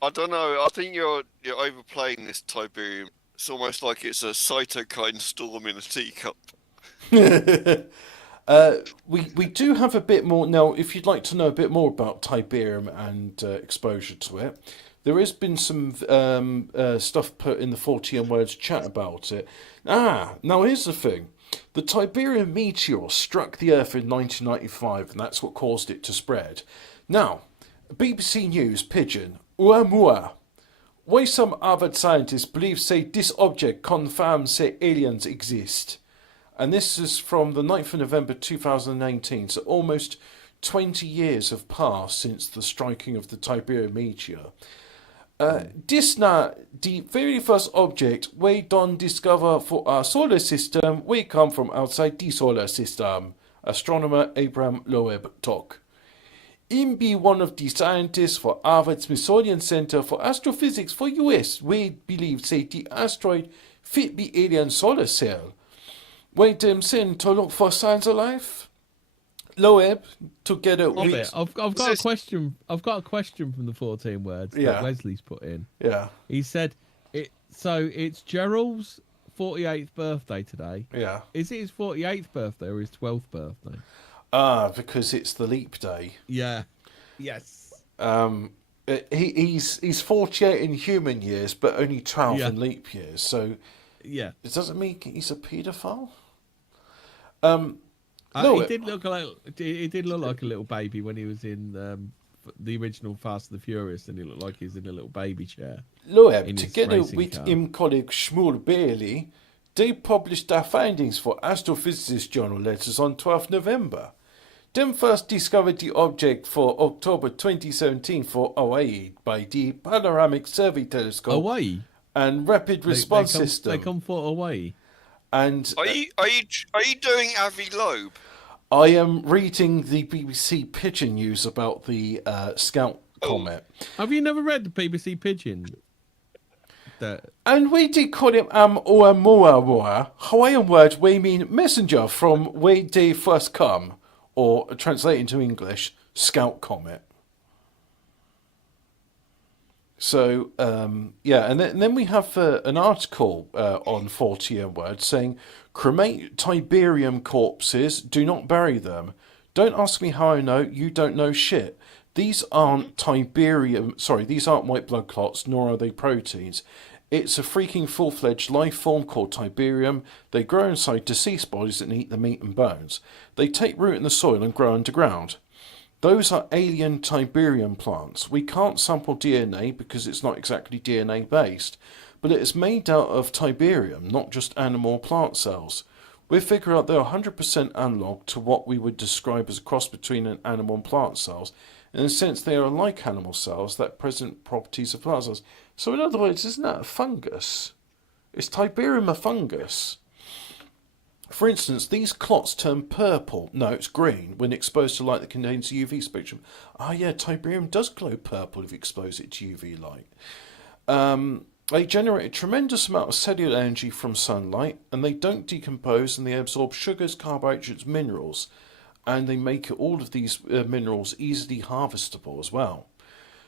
I don't know. I think you're overplaying this Tiberium. It's almost like it's a cytokine storm in a teacup. We do have a bit more now. If you'd like to know a bit more about Tiberium and exposure to it, there has been some stuff put in the Fortean Words chat about it. Now here's the thing. The Tiberium meteor struck the Earth in 1995, and that's what caused it to spread. Now, BBC News Pigeon, Uamua. Why some Harvard scientists believe say this object confirms say aliens exist. And this is from the 9th of November 2018, so almost 20 years have passed since the striking of the Tiberium meteor. This now, the very first object we don't discover for our solar system, we come from outside the solar system, astronomer Abraham Loeb talk. Him be one of the scientists for Harvard Smithsonian Center for Astrophysics for US. We believe say the asteroid fit the alien solar cell. Wait them send to look for signs of life. Loeb together with. I've got a question. I've got a question from the 14 Words that Wesley's put in. Yeah. He said it. So it's Gerald's 48th birthday today. Yeah. Is it his 48th birthday or his 12th birthday? Because it's the leap day. Yeah. Yes. He's 48 in human years, but only 12 in leap years. So yeah, it doesn't mean he's a paedophile. He did look like a little baby when he was in the original Fast and the Furious, and he looked like he was in a little baby chair. Loeb, together with him colleague Shmuel Bailey, they published their findings for Astrophysicist Journal Letters on 12th November. Them first discovered the object for October 2017 for Hawaii by the Panoramic Survey Telescope Hawaii and Rapid Response System. They come for Hawaii. And are you doing Avi Loeb? I am reading the BBC Pigeon news about the Scout comet. Have you never read the BBC Pigeon? And we did call him Oumuamua, Hawaiian word we mean messenger from where they first come, or translate into English, Scout comet. So, and then we have an article on Fortean Words saying, cremate Tiberium corpses, do not bury them. Don't ask me how I know, you don't know shit. These aren't these aren't white blood clots, nor are they proteins. It's a freaking full-fledged life form called Tiberium. They grow inside deceased bodies and eat the meat and bones. They take root in the soil and grow underground. Those are alien Tiberium plants. We can't sample DNA because it's not exactly DNA based, but it is made out of Tiberium, not just animal or plant cells. We figure out they're 100% analog to what we would describe as a cross between an animal and plant cells, in a sense they are like animal cells that present properties of plant cells. So in other words, isn't that a fungus? Is Tiberium a fungus? For instance, these clots turn purple, no, it's green, when exposed to light that contains UV spectrum. Tiberium does glow purple if you expose it to UV light. They generate a tremendous amount of cellular energy from sunlight, and they don't decompose, and they absorb sugars, carbohydrates, minerals, and they make all of these minerals easily harvestable as well.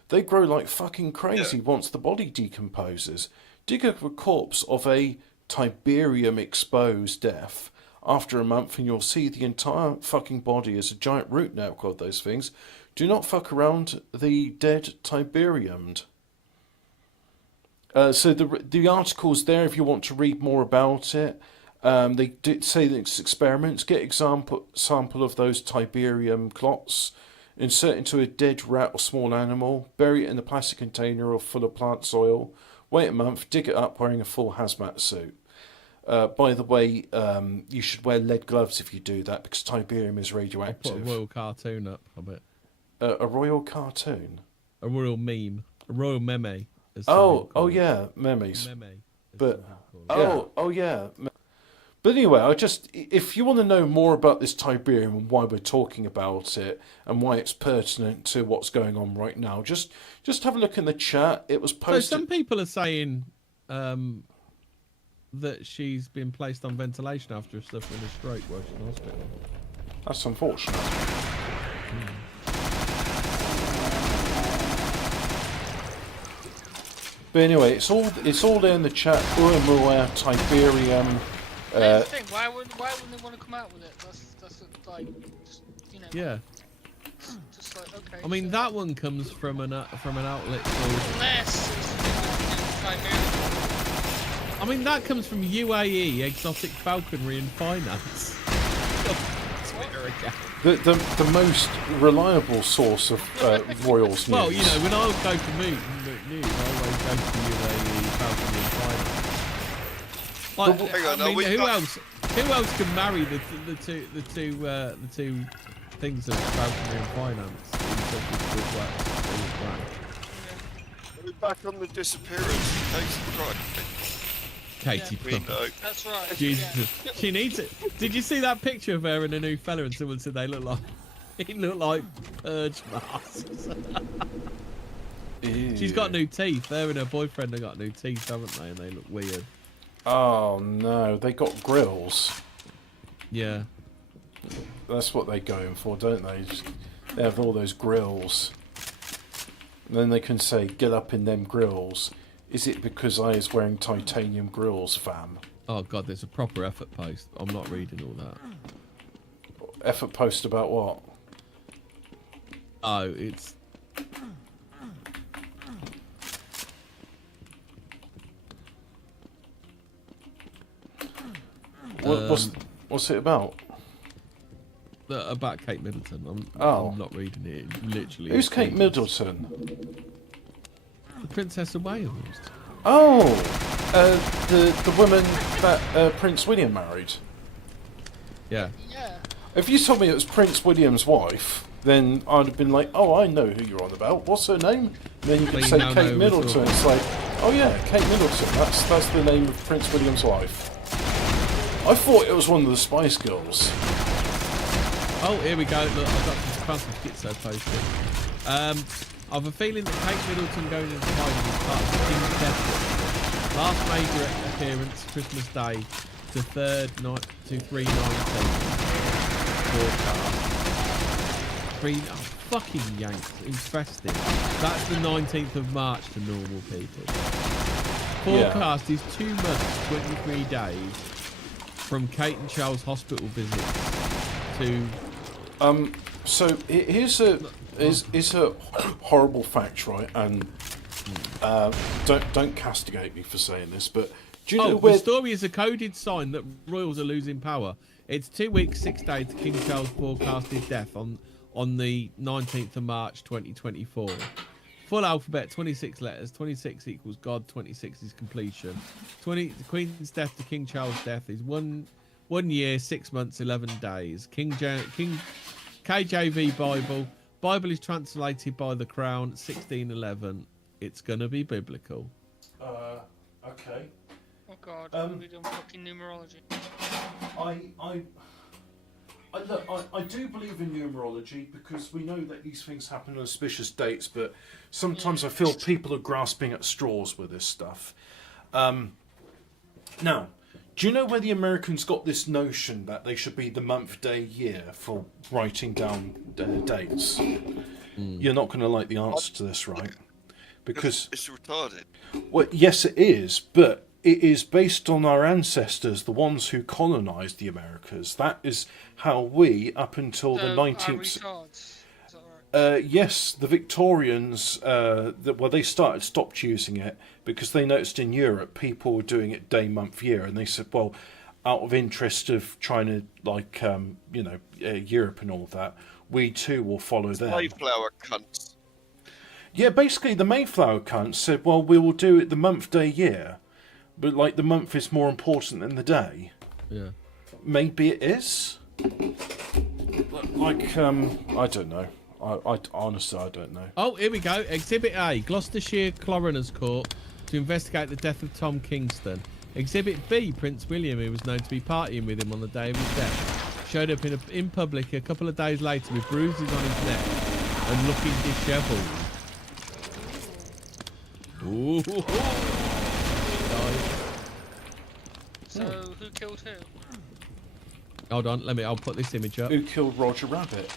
They grow like fucking crazy once the body decomposes. Dig up a corpse of a Tiberium exposed death after a month and you'll see the entire fucking body as a giant root network of those things. Do not fuck around the dead Tiberiumed. So the article's there if you want to read more about it. They did say that it's experiments. Get sample of those tiberium clots, insert into a dead rat or small animal, bury it in a plastic container or full of plant soil, wait a month, dig it up wearing a full hazmat suit. By the way, you should wear lead gloves if you do that because tiberium is Put a radioactive. royal cartoon up, I bet. A royal cartoon? A royal meme. A royal meme. as some Oh, people call it. yeah, memes. Meme. as But- some people call it. Oh yeah. But anyway, if you want to know more about this tiberium and why we're talking about it and why it's pertinent to what's going on right now, just have a look in the chat. It was So posted. some people are saying that she's been placed on ventilation after suffering a stroke while she's in hospital. That's unfortunate. But anyway, it's all there in the chat. Uemura, tiberium. That's the thing. Why wouldn't they want to come out with it? That's like, just, you know. Yeah. Just like, okay. I mean, so- that one comes from an outlet called... Unless it's to do with Tiberium. I mean, that comes from UAE, Exotic Falconry and Finance. Twitter account. The most reliable source of royals news. Well, you know, when I go for news, I always go to UAE Falconry and Finance. Like, Hang on, I mean, we who got- else can marry the two things of Falconry and Finance in such a good way? We're back on the disappearance. Thanks for right. Katie We Price. know. That's right. Jesus, she needs it. Did you see that picture of her and a new fella? And someone said they look like purge masks. She's got new teeth. Her and her boyfriend have got new teeth, haven't they? And they look weird. Oh no, they got grills. Yeah. That's what they're going for, don't they? They have all those grills. And then they can say, get up in them grills. Is it because I is wearing titanium grills, fam? Oh god, there's a proper effort post. I'm not reading all that. Effort post about what? Oh, it's What's it about? about Kate Middleton. Oh. I'm not reading it. Literally. Who's it's Kate pages. Middleton? The Princess of Wales. Oh, the woman that Prince William married. Yeah. Yeah. If you told me it was Prince William's wife, then I'd have been like, oh, I know who you're on about. What's her name? And then you could Well, you say now Kate know Middleton. we're It's like, oh yeah, Kate Middleton. That's the name of Prince William's wife. I thought it was one of the Spice Girls. Oh, here we go. Look, I've got some schizo posted. I've a feeling that Kate Middleton going into hiding is part of the King's death. Last major appearance, Christmas Day, to 3/19. Forecast. Fucking yanks. Infesting. That's the 19th of March to normal people. Forecast is 2 months, 23 days from Kate and Charles hospital visits to... So here's a horrible fact, right? And don't castigate me for saying this, but do you know the where? story is a coded sign that royals are losing power. It's 2 weeks, 6 days to King Charles forecasted death on the 19th of March 2024. Full alphabet, 26 letters. 26 equals God. 26 is completion. The Queen's death to King Charles' death is 1 year, 6 months, 11 days. KJV Bible. Bible is translated by the Crown, 1611. It's gonna be biblical. Okay. Oh god, we done fucking numerology. I do believe in numerology because we know that these things happen on auspicious dates, but sometimes I feel people are grasping at straws with this stuff. Now, do you know where the Americans got this notion that they should be the month, day, year for writing down dates? You're not going to like the answer to this, right? Because It's retarded. well, yes, it is, but it is based on our ancestors, the ones who colonised the Americas. That is how we, up until the 19th... Retards. Is that right? Yes, the Victorians, they stopped using it because they noticed in Europe people were doing it day, month, year, and they said, well, out of interest of trying to, like, Europe and all that, we too will follow them. Mayflower cunts. Yeah, basically the Mayflower cunts said, well, we will do it the month, day, year. But, like, the month is more important than the day. Yeah. Maybe it is. Like, I don't know. I honestly, I don't know. Oh, here we go. Exhibit A, Gloucestershire Coroner's Court to investigate the death of Tom Kingston. Exhibit B, Prince William, who was known to be partying with him on the day of his death, showed up in public a couple of days later with bruises on his neck and looking dishevelled. Ooh. So who killed who? Hold on, I'll put this image up. Who killed Roger Rabbit?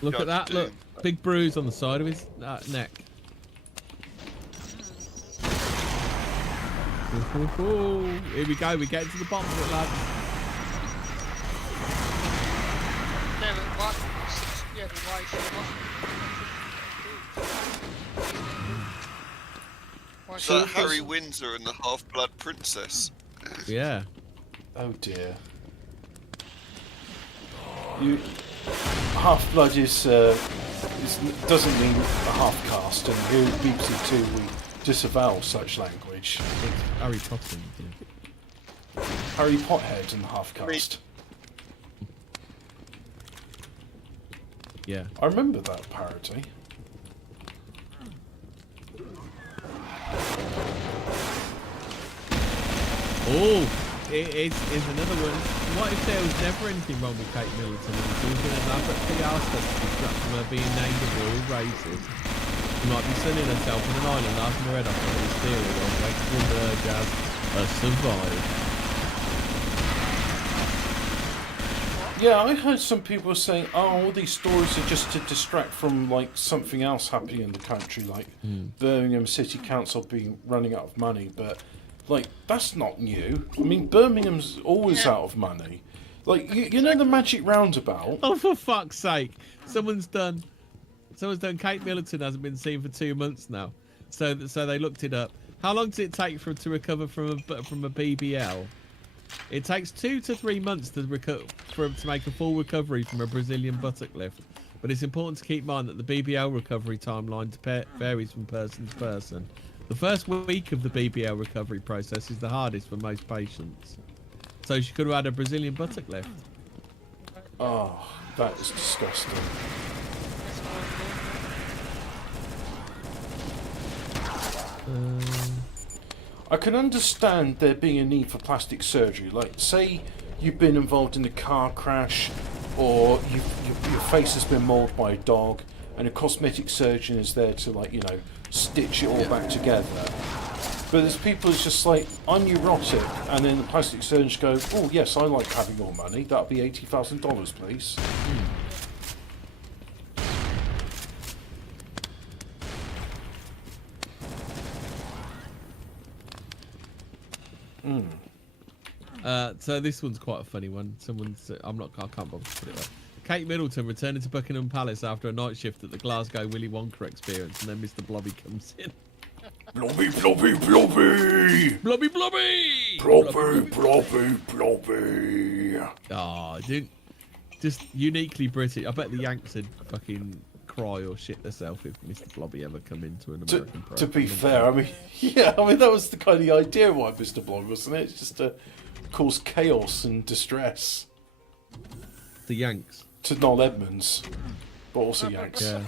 Look at that, look. Big bruise on the side of his neck. Here we go, we're getting to the bottom of it, lads. Why So Harry Windsor and the Half-Blood Princess. Yeah. Oh dear. Half-blood doesn't mean a half-caste, and here at BBC Two we disavow such language. It's Harry Potter. Harry Pothead and the half-caste. Yeah. I remember that parody. Oh, it's another one. What if there was never anything wrong with Kate Middleton and she was an elaborate PR stunt to distract from her being named a royal racist? She might be sunning herself on an island laughing her head off at this theory while waiting to emerge as a survivor. Yeah, I heard some people saying, oh, all these stories are just to distract from, like, something else happening in the country, like Birmingham City Council running out of money, but, like, that's not new. I mean, Birmingham's always out of money. Like, you know the Magic Roundabout? Oh, for fuck's sake. Someone's done Kate Middleton hasn't been seen for 2 months now. So they looked it up. How long does it take for to recover from a BBL? It takes 2 to 3 months to make a full recovery from a Brazilian buttock lift, but it's important to keep in mind that the BBL recovery timeline varies from person to person. The first week of the BBL recovery process is the hardest for most patients. So she could have had a Brazilian buttock lift. Oh, that is disgusting. I can understand there being a need for plastic surgery. Like, say you've been involved in a car crash, or your face has been mauled by a dog, and a cosmetic surgeon is there to, like, you know, stitch it all back together. But there's people who's just like, I'm neurotic, and then the plastic surgeons go, oh yes, I like having your money. That'll be $80,000, please. So this one's quite a funny one. I can't bother to put it up. Kate Middleton returning to Buckingham Palace after a night shift at the Glasgow Willy Wonka experience, and then Mr. Blobby comes in. Blobby, blobby, blobby! Blobby, blobby! Blobby, blobby, blobby! Oh, dude. Just uniquely British. I bet the Yanks would fucking cry or shit themselves if Mr. Blobby ever come into an American program. To be fair, I mean, yeah, I mean, that was the kind of idea why Mr. Blobby, wasn't it? It's just to cause chaos and distress. The Yanks. To Noel Edmonds, but also Yanks. Yeah.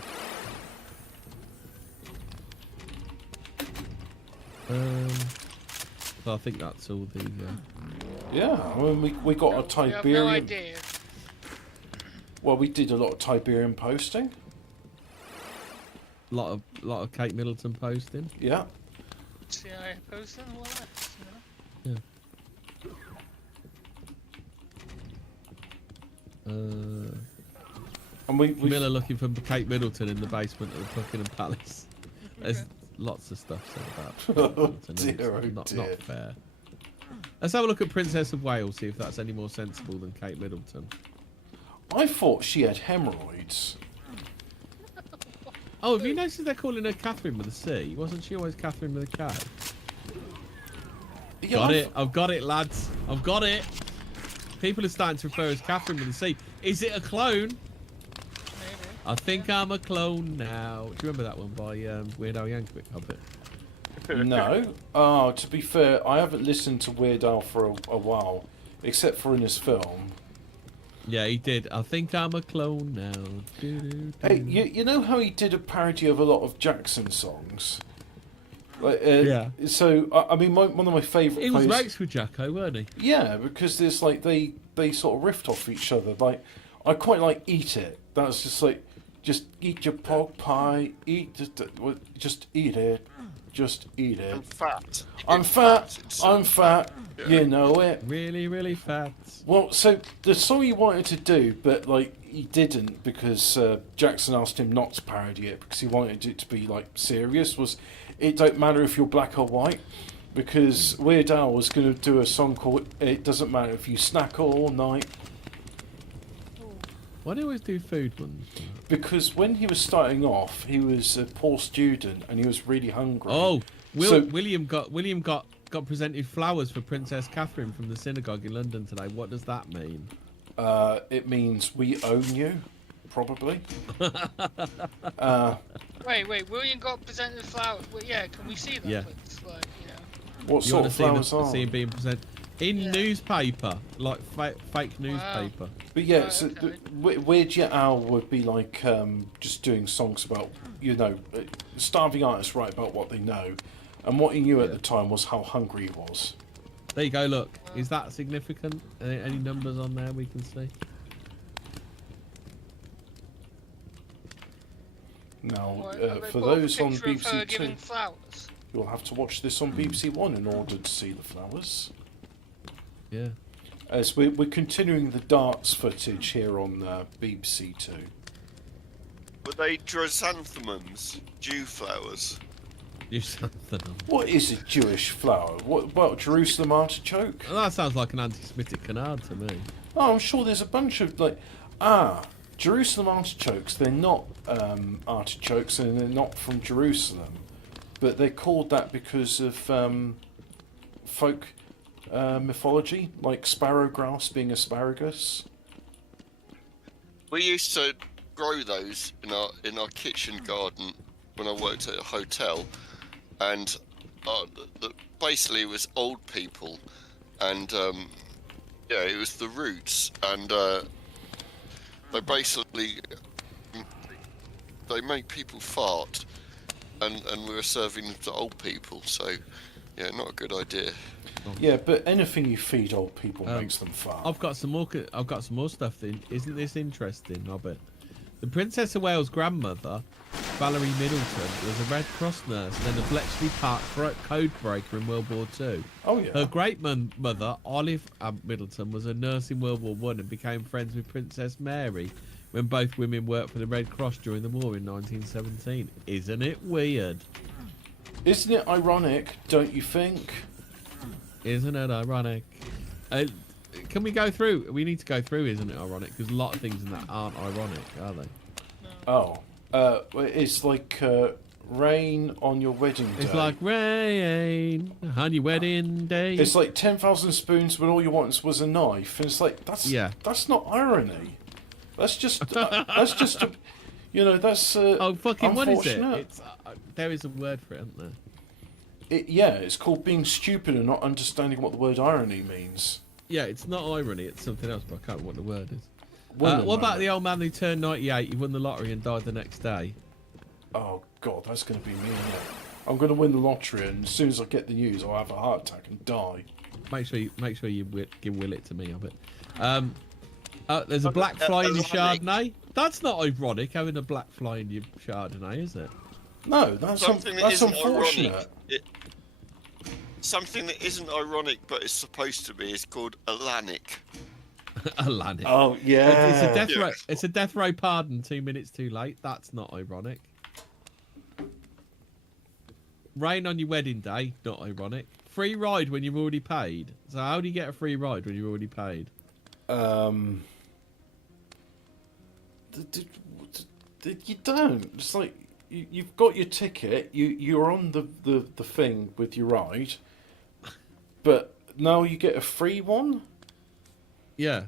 So I think that's all the. Yeah, I mean, we got a I have no Tiberian. idea. Well, we did a lot of Tiberian posting. Lot of Kate Middleton posting. Yeah. CIA posting all that. Yeah. And we Miller looking for Kate Middleton in the basement of the Buckingham Palace. There's lots of stuff said about Oh Middleton. dear, It's oh not dear. fair. Let's have a look at Princess of Wales, see if that's any more sensible than Kate Middleton. I thought she had hemorrhoids. Oh, have you noticed they're calling her Catherine with a C? Wasn't she always Catherine with a K? Yeah, Got it. I've got it, lads. I've got it. People are starting to refer as Catherine with a C. Is it a clone? Maybe. I think I'm a clone now. Do you remember that one by Weird Al Yankovic? I bet. No. Oh, to be fair, I haven't listened to Weird Al for a while, except for in his film. Yeah, he did. I think I'm a clone now. Doo-doo-doo. Hey, you know how he did a parody of a lot of Jackson songs? Like, Yeah. So, I mean, one of my favourite... He was mates with Jacko, weren't he? Yeah, because there's like, they sort of riffed off each other. Like, I quite like Eat It. That's just like, just eat your pork pie, just eat it. Just eat it. I'm fat. I'm fat. I'm fat. You know it. Really, really fat. Well, so the song he wanted to do, but like he didn't because Jackson asked him not to parody it because he wanted it to be like serious. Was "It Don't Matter If You're Black or White," because Weird Al was going to do a song called "It Doesn't Matter If You Snack All Night." Why do you always do food ones? Because when he was starting off, he was a poor student and he was really hungry. Oh, So- William got presented flowers for Princess Catherine from the synagogue in London today. What does that mean? It means we own you, probably. Wait. William got presented flowers. Well, yeah, can we see that? Yeah. Please? Like, you know. What You sort want of to see them, flowers are? see him being presented in Yeah. newspaper, like fake newspaper. But yeah, Right, so okay. Weird Al would be like just doing songs about, you know, starving artists write about what they know. And what he knew at the time was how hungry he was. There you go. Look, is that significant? Any numbers on there we can see? Now, What, have they for put up a those on picture of her BBC Two, giving flowers? you'll have to watch this on BBC One in order to see the flowers. Yeah. As we're continuing the darts footage here on BBC Two. Were they chrysanthemums, dew flowers? You something. What is a Jewish flower? What Jerusalem artichoke? Well, that sounds like an anti-Semitic canard to me. Oh, I'm sure there's a bunch of Jerusalem artichokes. They're not artichokes, and they're not from Jerusalem, but they're called that because of folk mythology, like sparrowgrass being asparagus. We used to grow those in our kitchen garden when I worked at a hotel, and basically it was old people, and yeah, it was the roots, and they basically they make people fart, and we were serving them to old people, so yeah, not a good idea. Yeah, but anything you feed old people makes them fart. I've got some more stuff. Isn't this interesting, Robert? The Princess of Wales' grandmother, Valerie Middleton, was a Red Cross nurse and then a Bletchley Park code breaker in World War II. Oh yeah. Her great-mother, Olive Middleton, was a nurse in World War One and became friends with Princess Mary when both women worked for the Red Cross during the war in 1917. Isn't it weird? Isn't it ironic? Don't you think? Isn't it ironic? Can we go through? We need to go through, isn't it ironic? Because a lot of things in that aren't ironic, are they? Oh, it's like rain on your wedding day. It's like rain on your wedding day. It's like 10,000 spoons when all you want was a knife, and it's like that's not irony. That's just you know, that's Oh fucking! What is it? unfortunate. It's there is a word for it, isn't there? It's called being stupid and not understanding what the word irony means. Yeah, it's not irony. It's something else, but I can't remember what the word is. Women What about irony. the old man who turned 98? He won the lottery and died the next day. Oh God, that's going to be me. Isn't it? I'm going to win the lottery, and as soon as I get the news, I'll have a heart attack and die. Make sure you will it to me of it. There's a black fly in your Chardonnay. That's not ironic having a black fly in your Chardonnay, is it? No, that's Something that that's isn't unfortunate. ironic. Something that isn't ironic but is supposed to be is called Atlantic. Atlantic. Oh yeah, It's a death Yeah. row. It's a death row pardon. 2 minutes too late. That's not ironic. Rain on your wedding day. Not ironic. Free ride when you've already paid. So how do you get a free ride when you've already paid? You don't. It's like you've got your ticket. You're on the thing with your ride, but now you get a free one. Yeah.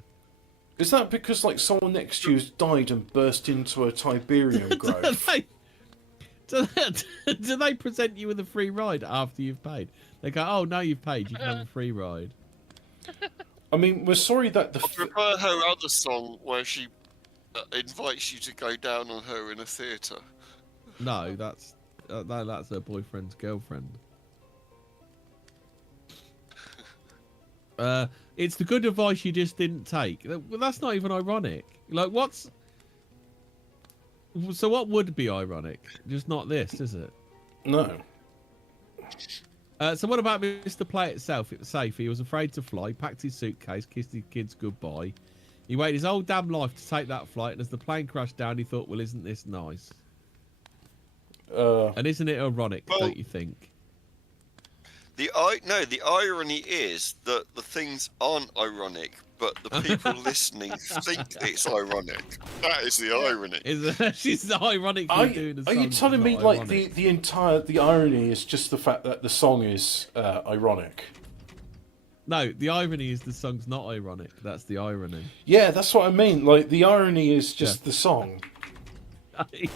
Is that because like someone next to you's died and burst into a Tiberium grove? Do they present you with a free ride after you've paid? They go, oh, now you've paid, you can have a free ride. I mean, we're sorry that the... I prefer her other song where she invites you to go down on her in a theatre. No, that's her boyfriend's girlfriend. It's the good advice you just didn't take. Well, that's not even ironic. Like, what's... So what would be ironic? Just not this, is it? No. So what about Mr. Play itself? It was safe. He was afraid to fly, packed his suitcase, kissed his kids goodbye. He waited his whole damn life to take that flight, and as the plane crashed down, he thought, well, isn't this nice? And isn't it ironic, don't you think? The irony is that the things aren't ironic, but the people listening think it's ironic. That is the irony. She's ironically doing the song. Are you telling me like the irony is just the fact that the song is ironic? No, the irony is the song's not ironic. That's the irony. Yeah, that's what I mean. Like the irony is just the song. Yeah.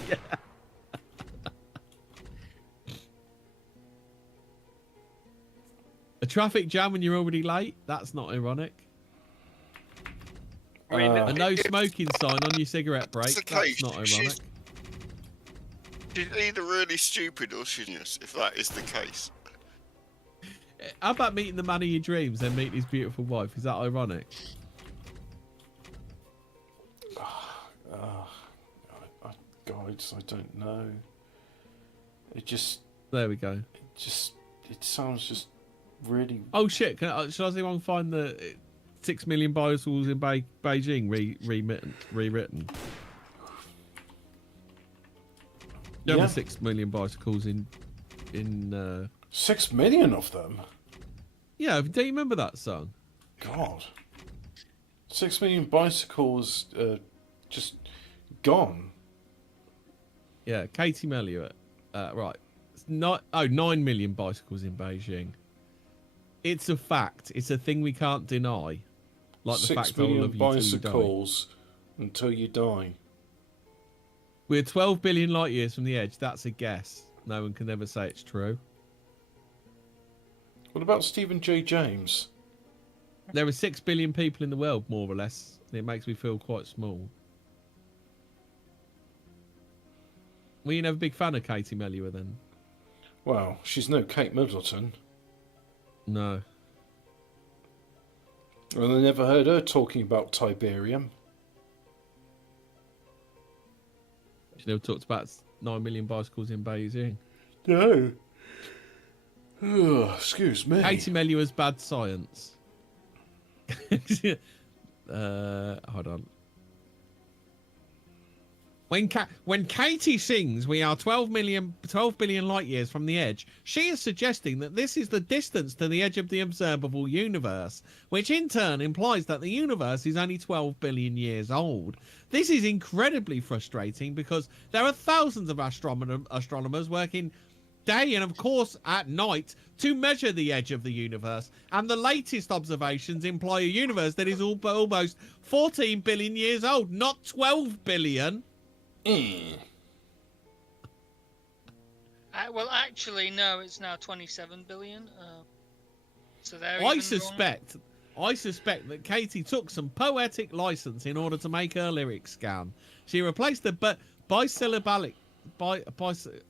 A traffic jam when you're already late? That's not ironic. I mean, a no smoking sign on your cigarette break? That's not ironic. She's either really stupid or genius, if that is the case. How about meeting the man of your dreams, then meeting his beautiful wife? Is that ironic? Guides, I don't know. It just... There we go. It sounds just really... Oh shit, should I see if I can find the 6 million bicycles in Beijing rewritten? There were 6 million bicycles in 6 million of them? Yeah, do you remember that song? God. 6 million bicycles just gone. Yeah, Katie Melua. Right. 9 million bicycles in Beijing. It's a fact. It's a thing we can't deny. Like the fact 6 million I love you bicycles until you die. We're 12 billion light years from the edge. That's a guess. No one can ever say it's true. What about Stephen J. James? There are 6 billion people in the world, more or less. It makes me feel quite small. Were you never a big fan of Katie Melua then? Well, she's no Kate Middleton. No. And I never heard her talking about Tiberium. She never talked about 9 million bicycles in Beijing. No. Oh, excuse me. Katie Melua's bad science. Hold on. When Katie sings we are 12 billion light years from the edge, she is suggesting that this is the distance to the edge of the observable universe, which in turn implies that the universe is only 12 billion years old. This is incredibly frustrating because there are thousands of astronomers working day and of course at night to measure the edge of the universe, and the latest observations imply a universe that is almost 14 billion years old, not 12 billion. Well, actually, no. It's now 27 billion. So there. I suspect that Katie took some poetic license in order to make her lyrics scan. She replaced the bisyllabic by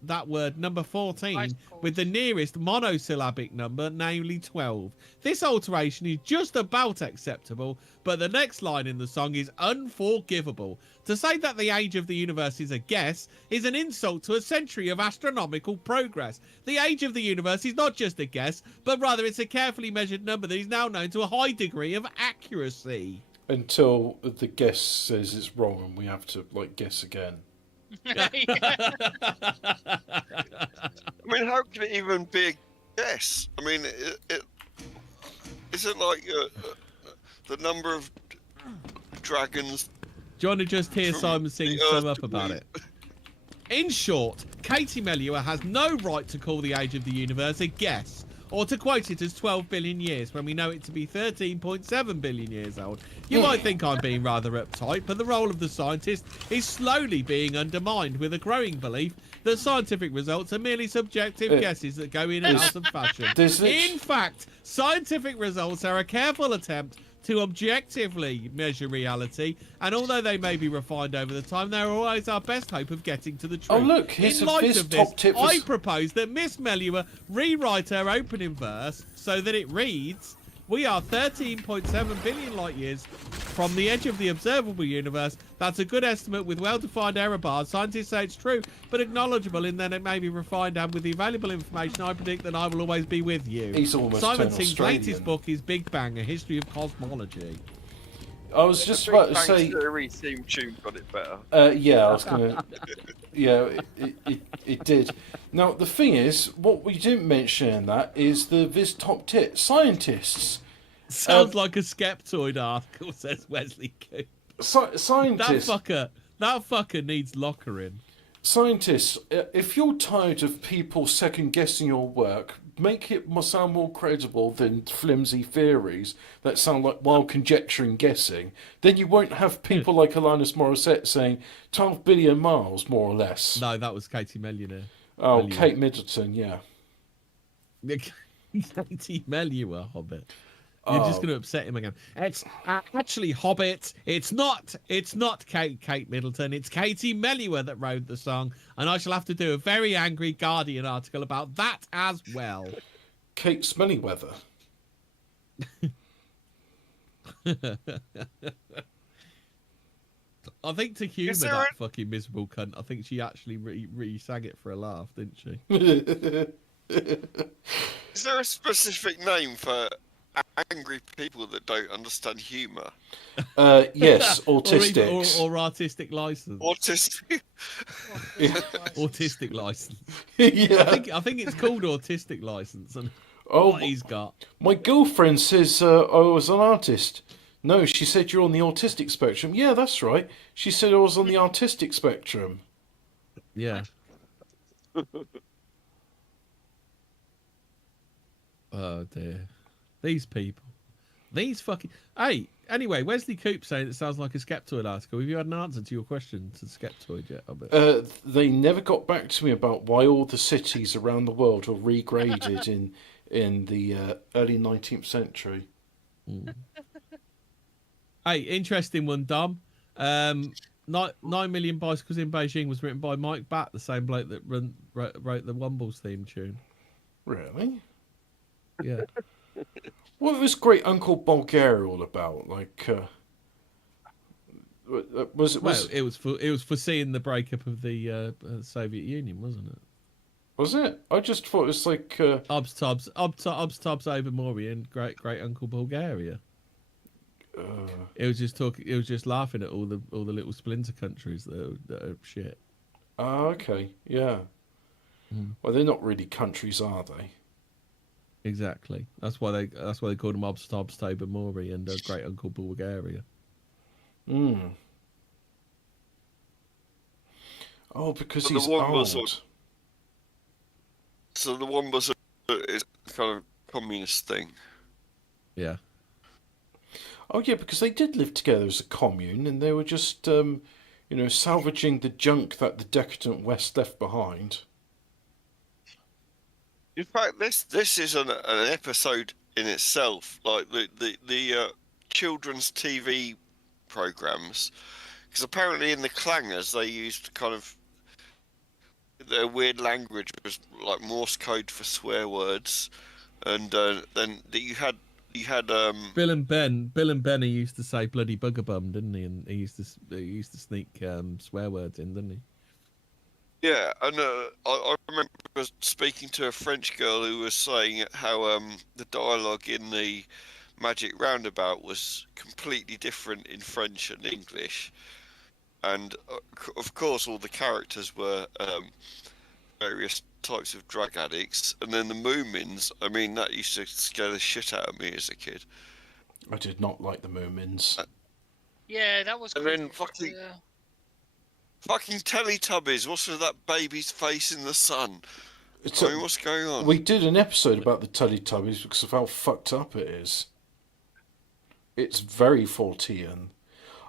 that word number 14 with the nearest monosyllabic number, namely 12. This alteration is just about acceptable, but the next line in the song is unforgivable. To say that the age of the universe is a guess is an insult to a century of astronomical progress. The age of the universe is not just a guess, but rather it's a carefully measured number that is now known to a high degree of accuracy. Until the guess says it's wrong and we have to guess again. I mean, how can it even be a guess? I mean, is it like the number of dragons? Do you want to just hear Simon Singh sum up about it? In short, Katie Melua has no right to call the age of the universe a guess, or to quote it as 12 billion years when we know it to be 13.7 billion years old. You might think I'm being rather uptight, but the role of the scientist is slowly being undermined with a growing belief that scientific results are merely subjective guesses that go in and out of fashion. In fact, scientific results are a careful attempt to objectively measure reality, and although they may be refined over the time, they're always our best hope of getting to the truth. Oh look, here's in light his of this, top tip. I propose that Miss Melua rewrite her opening verse so that it reads, "We are 13.7 billion light years from the edge of the observable universe. That's a good estimate with well-defined error bars. Scientists say it's true, but acknowledgeable in that it may be refined, and with the available information, I predict that I will always be with you." He's almost Simon turned Singh's Australian. latest book is Big Bang, A History of Cosmology. I was just about to say. The theme tune got it better. Yeah, I was gonna. Yeah, it did. Now the thing is, what we didn't mention in that is the Viz top tip Sounds scientists. like a Skeptoid article, says Wesley Coop. Scientists. That fucker needs lockering. Scientists, if you're tired of people second guessing your work, make it sound more credible than flimsy theories that sound like wild conjecture and guessing. Then you won't have people like Alanis Morissette saying 12 billion miles, more or less. No, that was Katie Melua. Oh, Kate Middleton, yeah. Katie Melua, Hobbit. You're just going to upset him again. It's actually Hobbit. It's not Kate Middleton. It's Katie Melua that wrote the song, and I shall have to do a very angry Guardian article about that as well. Kate Smellyweather. I think to humour that fucking miserable cunt, I think she actually re-sang it for a laugh, didn't she? Is there a specific name for angry people that don't understand humour? Yes, autistics. or artistic license. Autistic. Autistic license. Yeah. I think it's called autistic license, and what he's got. My girlfriend says I was an artist. No, she said you're on the autistic spectrum. Yeah, that's right. She said I was on the artistic spectrum. Yeah. Oh dear. These people. These fucking... Hey, anyway, Wesley Coop saying it sounds like a Skeptoid article. Have you had an answer to your question to Skeptoid yet? They never got back to me about why all the cities around the world were regraded in the early 19th century. Mm. Hey, interesting one, Dom. 9 Million Bicycles in Beijing was written by Mike Batt, the same bloke that wrote the Wombles theme tune. Really? Yeah. What was Great Uncle Bulgaria all about? Like, it was foreseeing the breakup of the Soviet Union, wasn't it? Was it? I just thought it was like Obs Tobs over Maury and Great Uncle Bulgaria. It was just talking. It was just laughing at all the little splinter countries that are shit. Oh, okay, yeah. Mm. Well, they're not really countries, are they? Exactly. That's why they called them Obs Tobs Tabor Maury and Great Uncle Bulgaria. Hmm. Oh, because he's old. So the Wombas is kind of communist thing. Yeah. Oh yeah, because they did live together as a commune, and they were just, salvaging the junk that the decadent West left behind. In fact, this is an episode in itself, like the children's TV programs, because apparently in the clangers they used kind of their weird language was like Morse code for swear words, and then you had Bill and Benny used to say bloody bugger bum, didn't he? And he used to sneak swear words in, didn't he? Yeah, and I remember speaking to a French girl who was saying how the dialogue in the Magic Roundabout was completely different in French and English, and of course all the characters were various types of drug addicts, and then the Moomins, I mean, that used to scare the shit out of me as a kid. I did not like the Moomins. Yeah, that was. And then fucking. Fucking Teletubbies. What's with that baby's face in the sun? I mean, what's going on? We did an episode about the Teletubbies because of how fucked up it is. It's very Fortean.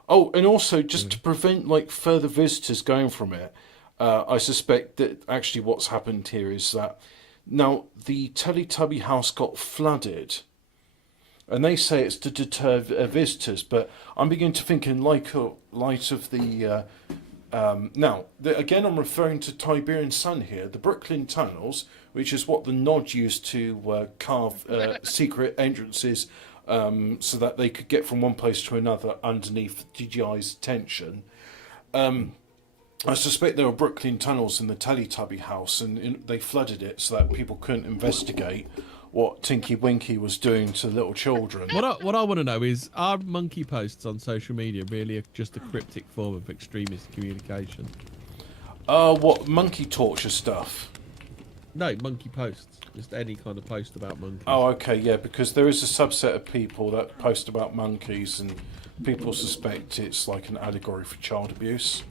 Oh, and also just to prevent like further visitors going from it, I suspect that actually what's happened here is that now the Teletubby house got flooded, and they say it's to deter visitors. But I'm beginning to think in light of the again I'm referring to Tiberian Sun here, the Brooklyn tunnels, which is what the Nod used to carve secret entrances. So that they could get from one place to another underneath DJI's tension. I suspect there were Brooklyn tunnels in the Teletubby house, and they flooded it so that people couldn't investigate what Tinky Winky was doing to little children. What I want to know is, are monkey posts on social media really just a cryptic form of extremist communication? What, monkey torture stuff? No, monkey posts. Just any kind of post about monkeys. Oh, okay, yeah, because there is a subset of people that post about monkeys, and people suspect it's like an allegory for child abuse.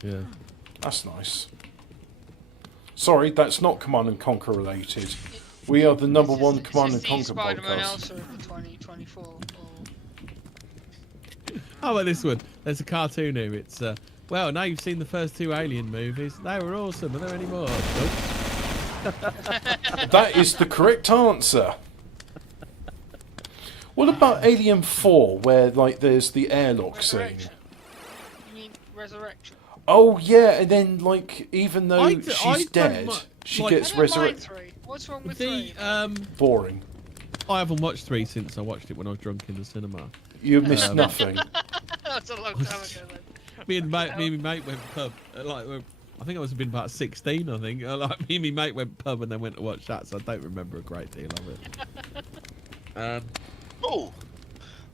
Yeah. That's nice. Sorry, that's not Command and Conquer related. We are the number one Command and Conquer Spider-Man podcast. Elsa of 2024. How about this one? There's a cartoon here. It's well, now you've seen the first 2 Alien movies. They were awesome. Are there any more? Nope. That is the correct answer. What about Alien 4, where like there's the airlock scene? Resurrection. You mean Resurrection? Oh yeah, and then like even though I she's don't dead, she like- gets I don't mind resurrected. 3. What's wrong with The 3? Boring. I haven't watched 3 since I watched it when I was drunk in the cinema. You missed nothing. That's a long time ago then. Me and my mate went pub. I think I was been about 16. I think like me and my mate went pub and then went to watch that, so I don't remember a great deal of it. Oh,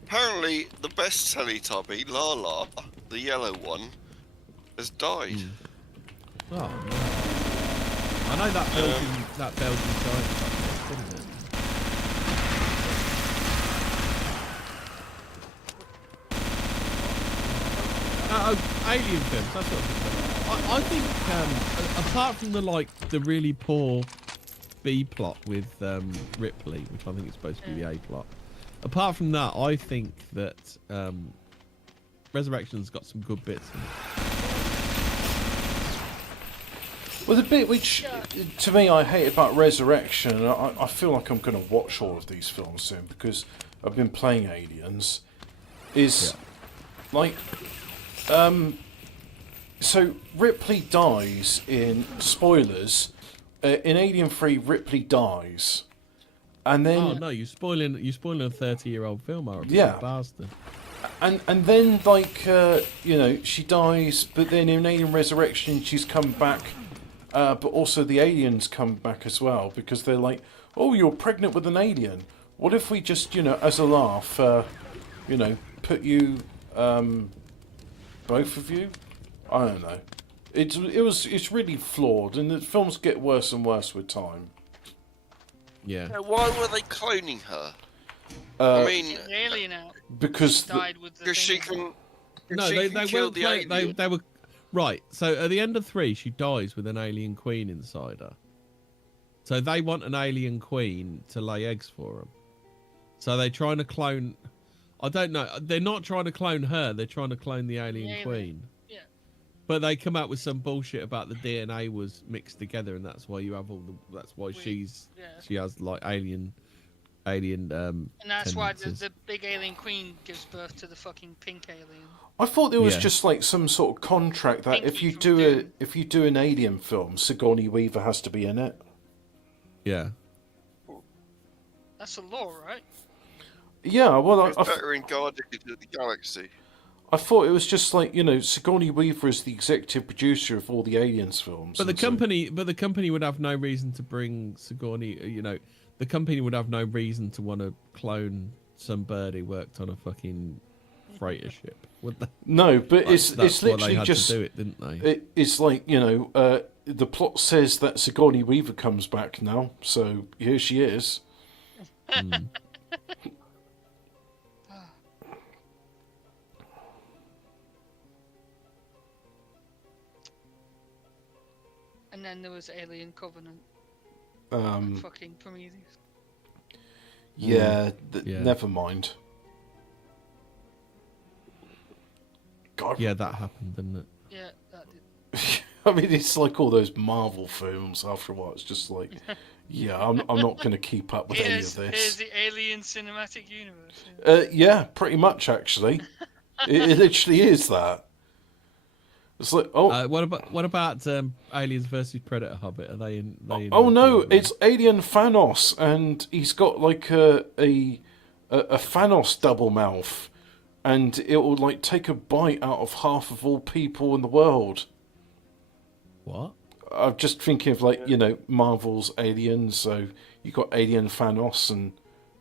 apparently the best Teletubby, Lala, the yellow one, has died. Oh no! I know that Belgian giant, didn't it? Alien films. That's what I think. Apart from the really poor B plot with Ripley, which I think is supposed to be the A plot. Apart from that, I think that Resurrection's got some good bits in it. Well, the bit which, to me, I hate about Resurrection, and I feel like I'm going to watch all of these films soon because I've been playing Aliens, is like, so Ripley dies in, spoilers, in Alien 3, Ripley dies. And then... Oh no, you're spoiling a 30-year-old film, Aaron. Yeah. Bastard. And then, like, you know, she dies, but then in Alien Resurrection, she's come back, but also the aliens come back as well, because they're like, oh, you're pregnant with an alien. What if we just, you know, as a laugh, you know, put you, both of you? I don't know. It's really flawed, and the films get worse and worse with time. Yeah. Why were they cloning her? I mean, Get the alien out. Because Died with the because she thing. can. No, she they can kill weren't. the alien. They were right. So at the end of 3, she dies with an alien queen inside her. So they want an alien queen to lay eggs for them. So they're trying to clone. I don't know. They're not trying to clone her. They're trying to clone the alien queen. Yeah. But they come out with some bullshit about the DNA was mixed together, and that's why you have all the. That's why she has like alien. And that's why tendencies. the big alien queen gives birth to the fucking pink alien. I thought there was Yeah. just like some sort of contract that Pinky if you from do Doom. if you do an alien film, Sigourney Weaver has to be in it. Yeah. That's the law, right? Yeah, well, It's better in Guardians of the Galaxy. I thought it was just like, you know, Sigourney Weaver is the executive producer of all the Aliens films. But the and so- company would have no reason to bring Sigourney. You know, the company would have no reason to want to clone some bird who worked on a fucking freighter ship, would they? No, but Like, it's that's why literally they had just to do it, didn't they? it's like, you know, the plot says that Sigourney Weaver comes back now, so here she is. Mm. And then there was Alien Covenant. Fucking Prometheus. Yeah, Yeah. never mind. God. Yeah, that happened, didn't it? Yeah, that did. I mean, it's like all those Marvel films. After a while, it's just like, yeah, I'm not going to keep up with any of Here's this. the Alien Cinematic Universe. Yeah, pretty much actually. It literally is that. It's like, oh, What about Aliens versus Predator Hobbit? Are they in? oh no, it's Alien Thanos, and he's got like a Thanos double mouth, and it will like take a bite out of half of all people in the world. What? I'm just thinking of like, you know, Marvel's Aliens. So you got Alien Thanos, and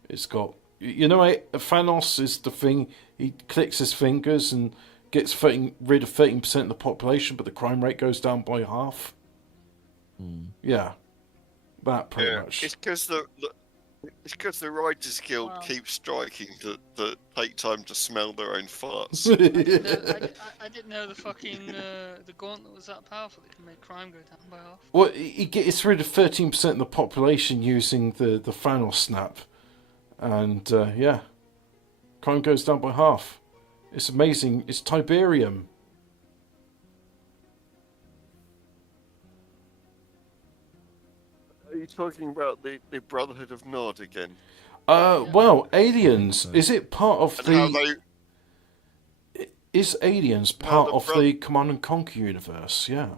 it's got, you know, Thanos is the thing. He clicks his fingers and gets rid of 13% of the population, but the crime rate goes down by half. Yeah, that pretty much. It's because the Writers Guild keeps striking that take time to smell their own farts. I didn't know the fucking the gauntlet was that powerful. It can make crime go down by half. Well, he gets rid of 13% of the population using the Thanos snap, and yeah, crime goes down by half. It's amazing. It's Tiberium. Are you talking about the Brotherhood of Nod again? Well, Aliens. Is it part of And how the? they Is Aliens part of the Command and Conquer universe? Yeah.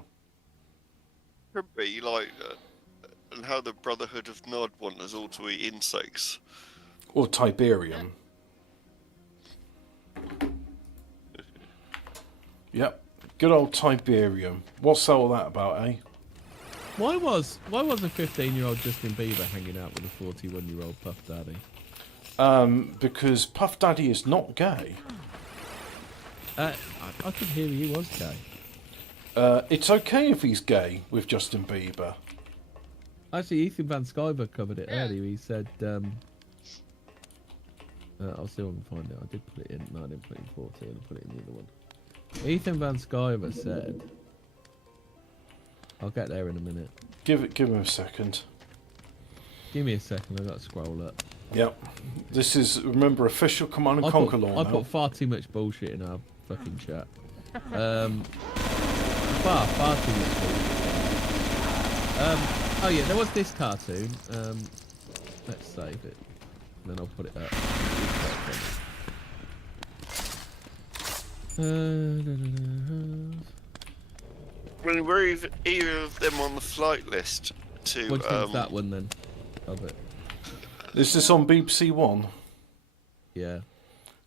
could be like, and how the Brotherhood of Nod want us all to eat insects. Or Tiberium. Yep. Good old Tiberium. What's all that about, eh? Why was a 15-year-old Justin Bieber hanging out with a 41-year-old Puff Daddy? Because Puff Daddy is not gay. I could hear he was gay. It's okay if he's gay with Justin Bieber. Actually, Ethan Van Sciver covered it earlier. He said, I'll see if I can find it. I did put it in. No, I didn't put it in 14. I put it in the other one. Ethan Van Sciver said, I'll get there in a minute. Give him a second. Give me a second. I've got to scroll up. Yep. This is, remember, official Command and Conquer law I now. put far too much bullshit in our fucking chat. Far too much bullshit. Oh yeah, there was this cartoon. Let's save it. Then I'll put it up. Well, were either of them on the flight list to? What do you think of that one then? Of it. Is this on BBC One? Yeah.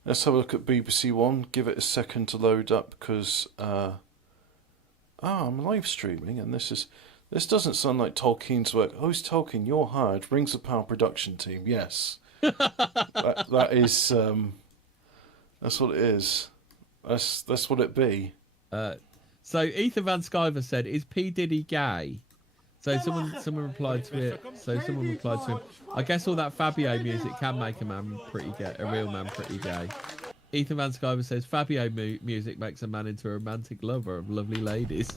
Let's have a look at BBC One. Give it a second to load up because I'm live streaming and this doesn't sound like Tolkien's work. Oh, it's Tolkien. You're hired. Rings of Power production team. Yes. that is that's what it is. That's what it be. So Ethan Van Sciver said, "Is P Diddy gay?" So someone replied to it. So someone replied to him, "I guess all that Fabio music can make a man pretty gay, a real man pretty gay." Ethan Van Sciver says, "Fabio music makes a man into a romantic lover of lovely ladies."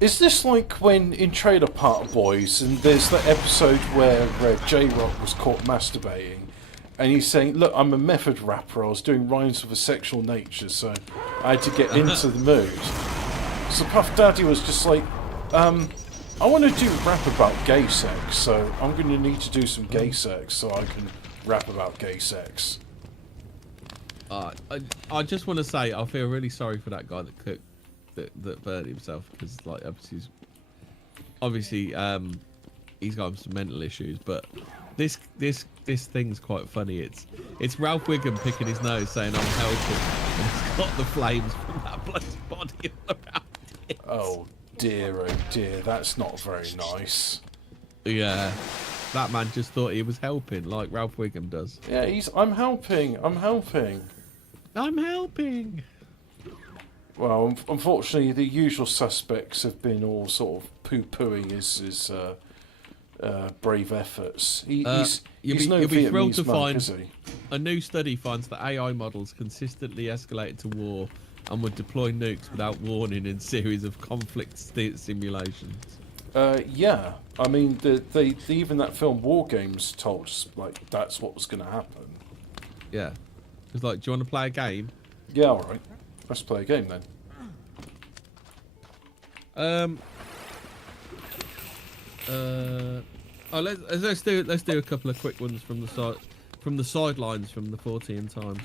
Is this like when in Trailer Park Boys, and there's that episode where J-Rock was caught masturbating, and he's saying, "Look, I'm a method rapper. I was doing rhymes with a sexual nature, so I had to get into the mood." So Puff Daddy was just like, I want to do rap about gay sex, so I'm going to need to do some gay sex so I can rap about gay sex." I just want to say I feel really sorry for that guy that cooked that burned himself, because like obviously he's got some mental issues, but this thing's quite funny. It's Ralph Wiggum picking his nose saying I'm helping, and it's got the flames from that bloody body all around it. Oh dear, that's not very nice. Yeah, that man just thought he was helping like Ralph Wiggum does. Yeah, I'm helping. Well, unfortunately, the usual suspects have been all sort of poo-pooing his brave efforts. He's no you'll be thrilled Vietnamese to monk, find is he? a new study finds that AI models consistently escalated to war and would deploy nukes without warning in series of conflict simulations. Yeah. I mean, even that film War Games told us, like, that's what was going to happen. Yeah. It's like, do you want to play a game? Yeah, alright. Let's play a game then. Let's do a couple of quick ones from the sidelines from the Fortean Times.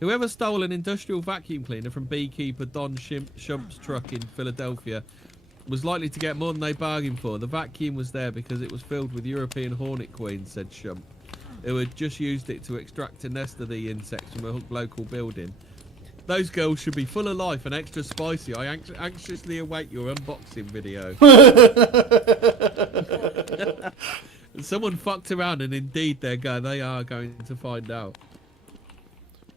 Whoever stole an industrial vacuum cleaner from beekeeper Don Shump's truck in Philadelphia was likely to get more than they bargained for. The vacuum was there because it was filled with European hornet queens, said Shump, who had just used it to extract a nest of the insects from a local building. Those girls should be full of life and extra spicy. I anxiously await your unboxing video. Someone fucked around, and indeed they are going to find out.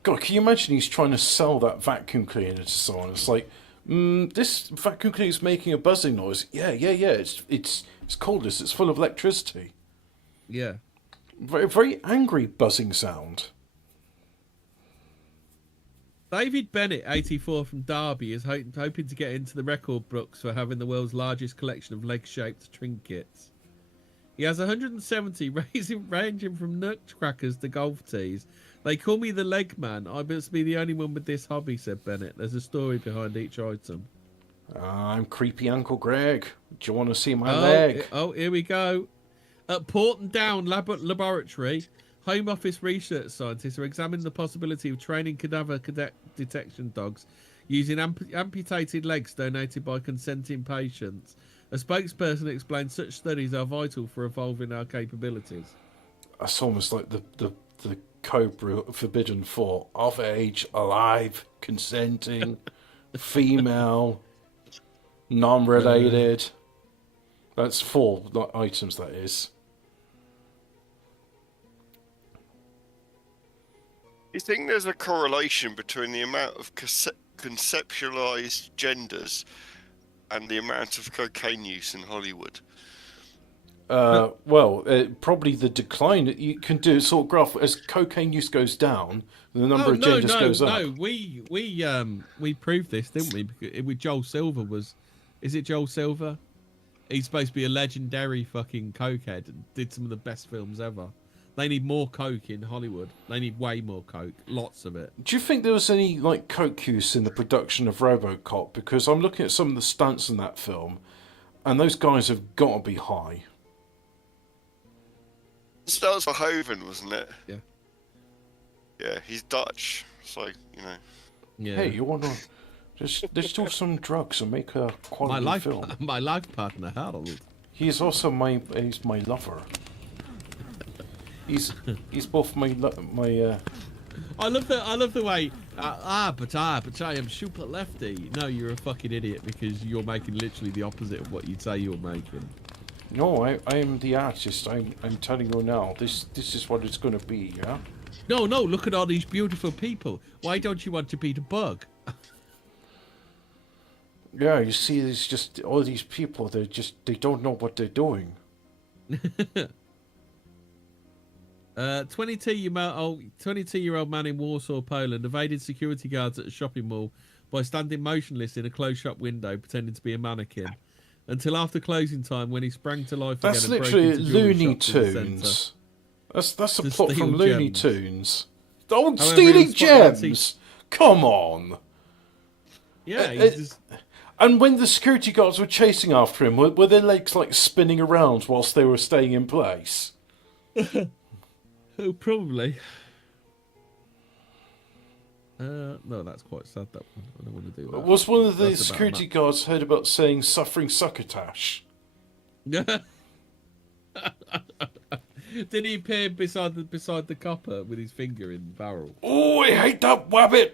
God, can you imagine he's trying to sell that vacuum cleaner to someone? It's like, this vacuum cleaner is making a buzzing noise. Yeah. It's cordless. It's full of electricity. Yeah. Very, very angry buzzing sound. David Bennett, 84, from Derby, is hoping to get into the record books for having the world's largest collection of leg-shaped trinkets. He has 170, ranging from nutcrackers to golf tees. They call me the leg man. I must be the only one with this hobby, said Bennett. There's a story behind each item. I'm creepy Uncle Greg. Do you want to see my leg? Here we go. At Porton Down Laboratory, Home Office research scientists are examining the possibility of training cadaver detection dogs using amputated legs donated by consenting patients. A spokesperson explained such studies are vital for evolving our capabilities. That's almost like the Cobra Forbidden 4. Of age, alive, consenting, female, non-related. That's 4 items, that is. You think there's a correlation between the amount of conceptualized genders and the amount of cocaine use in Hollywood? Well, probably the decline. You can do a sort of graph as cocaine use goes down, the number of genders goes up. No, we proved this, didn't we? With Joel Silver is it Joel Silver? He's supposed to be a legendary fucking cokehead and did some of the best films ever. They need more coke in Hollywood. They need way more coke, lots of it. Do you think there was any like coke use in the production of RoboCop? Because I'm looking at some of the stunts in that film, and those guys have got to be high. That was Verhoeven, wasn't it? Yeah. Yeah, he's Dutch, so you know. Yeah. Hey, you want to let's do some drugs and make a quality film. My life partner Harold. He's also my lover. He's both my. I love the way. But I am super lefty. No, you're a fucking idiot because you're making literally the opposite of what you'd say you're making. No, I am the artist. I'm telling you now. This is what it's going to be. Yeah. No. Look at all these beautiful people. Why don't you want to be the bug? Yeah, you see, there's just all these people. They don't know what they're doing. 22-year-old man in Warsaw, Poland, evaded security guards at a shopping mall by standing motionless in a closed shop window, pretending to be a mannequin, until after closing time, when he sprang to life again. That's and broke literally into jewelry Looney shops in the Tunes. That's a To plot steal from Looney gems. Tunes. Oh, However, stealing it was quite gems! Come on! Yeah, he's just... And when the security guards were chasing after him, were their legs like spinning around whilst they were staying in place? Oh, probably. No, that's quite sad, that one. I don't want to do that. Was one of the That's about security guards heard about saying suffering succotash? Did he appear beside the copper with his finger in the barrel? Oh, I hate that wabbit!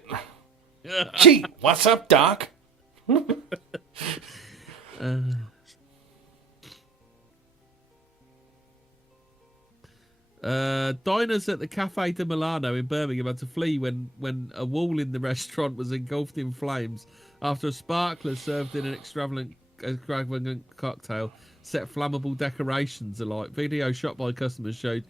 Gee, what's up, Doc? Diners at the Cafe de Milano in Birmingham had to flee when a wall in the restaurant was engulfed in flames after a sparkler served in an extravagant cocktail set flammable decorations alight. Video shot by customers showed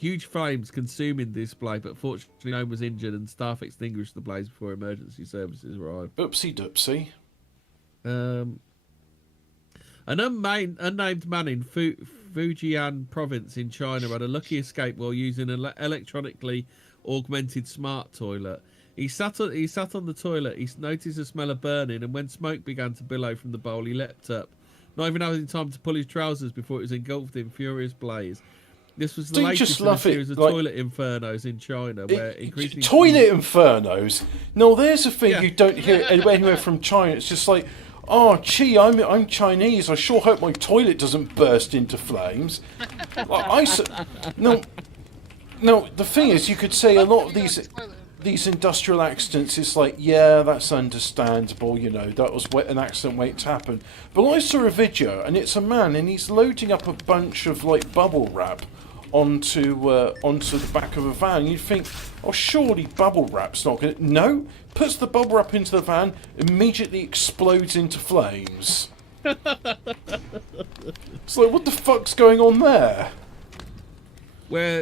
Huge flames consuming the display, but fortunately no one was injured and staff extinguished the blaze before emergency services arrived. Oopsie doopsie. An unnamed man in Fujian province in China had a lucky escape while using an electronically augmented smart toilet. He sat on the toilet, he noticed a smell of burning, and when smoke began to billow from the bowl, he leapt up, not even having time to pull his trousers before it was engulfed in furious blaze. This was the latest in a series of toilet infernos in China, where increasingly... Toilet infernos? No, there's a thing you don't hear anywhere from China. It's just like, oh, gee, I'm Chinese. I sure hope my toilet doesn't burst into flames. No, the thing is, you could say a lot of these industrial accidents, it's like, yeah, that's understandable, you know, that was an accident waiting to happen. But I saw a video, and it's a man, and he's loading up a bunch of, like, bubble wrap onto the back of a van. You'd think, oh, surely bubble wrap's not going to... No, puts the bubble wrap into the van, immediately explodes into flames. It's like, what the fuck's going on there?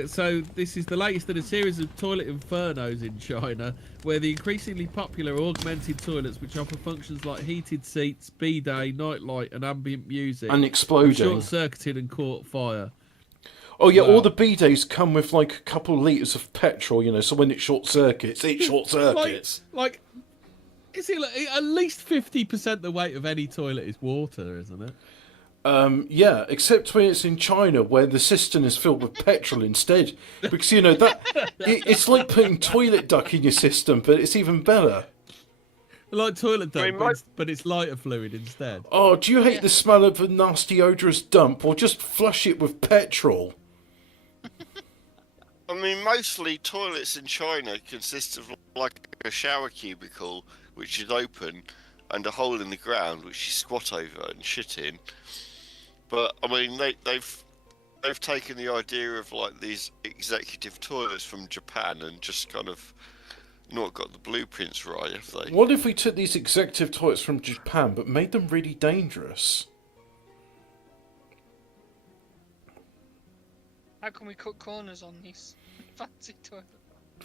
So this is the latest in a series of toilet infernos in China, where the increasingly popular augmented toilets, which offer functions like heated seats, bidet, nightlight, and ambient music, and exploding, short-circuited and caught fire. Oh yeah, all the bidets come with like a couple of litres of petrol, you know, so when it short circuits, it short circuits. Like, is it at least 50% the weight of any toilet is water, isn't it? Yeah, except when it's in China, where the cistern is filled with petrol instead, because you know that it's like putting toilet duck in your system, but it's even better. Like toilet duck, but it's lighter fluid instead. Oh, do you hate the smell of a nasty odorous dump, or just flush it with petrol? I mean, mostly toilets in China consist of like a shower cubicle, which is open, and a hole in the ground, which you squat over and shit in. But I mean, they've taken the idea of like these executive toilets from Japan and just kind of not got the blueprints right, have they? What if we took these executive toilets from Japan but made them really dangerous? How can we cut corners on these fancy toilets?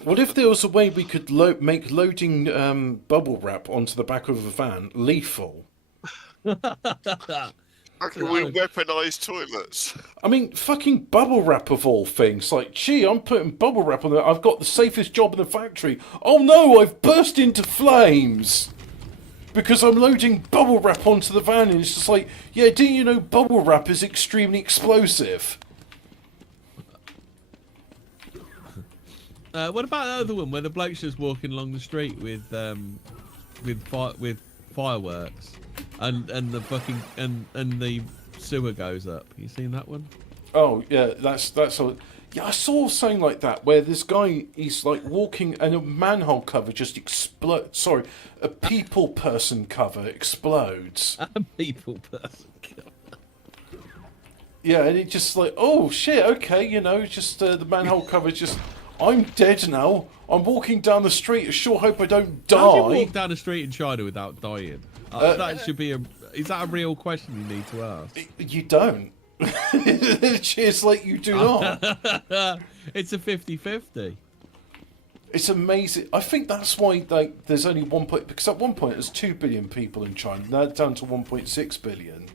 What if there was a way we could make loading bubble wrap onto the back of a van lethal? How can we weaponise toilets? I mean, fucking bubble wrap of all things. Like, gee, I'm putting bubble wrap on there. I've got the safest job in the factory. Oh no, I've burst into flames! Because I'm loading bubble wrap onto the van, and it's just like, yeah, didn't you know bubble wrap is extremely explosive? What about the other one where the bloke's just walking along the street with fireworks, and the fucking and the sewer goes up? You seen that one? Oh yeah, that's all. Yeah, I saw something like that where this guy, he's like walking and a manhole cover just explodes. Sorry, a people person cover explodes. A people person cover. Yeah, and it just like, oh shit, okay, you know, just the manhole cover just. I'm dead now. I'm walking down the street. I sure hope I don't die. How do you walk down the street in China without dying? That should be Is that a real question you need to ask? You don't. It's like you do not. It's a 50-50. It's amazing. I think that's why like there's only 1 point, because at one point there's 2 billion people in China. Now it's down to 1.6 billion.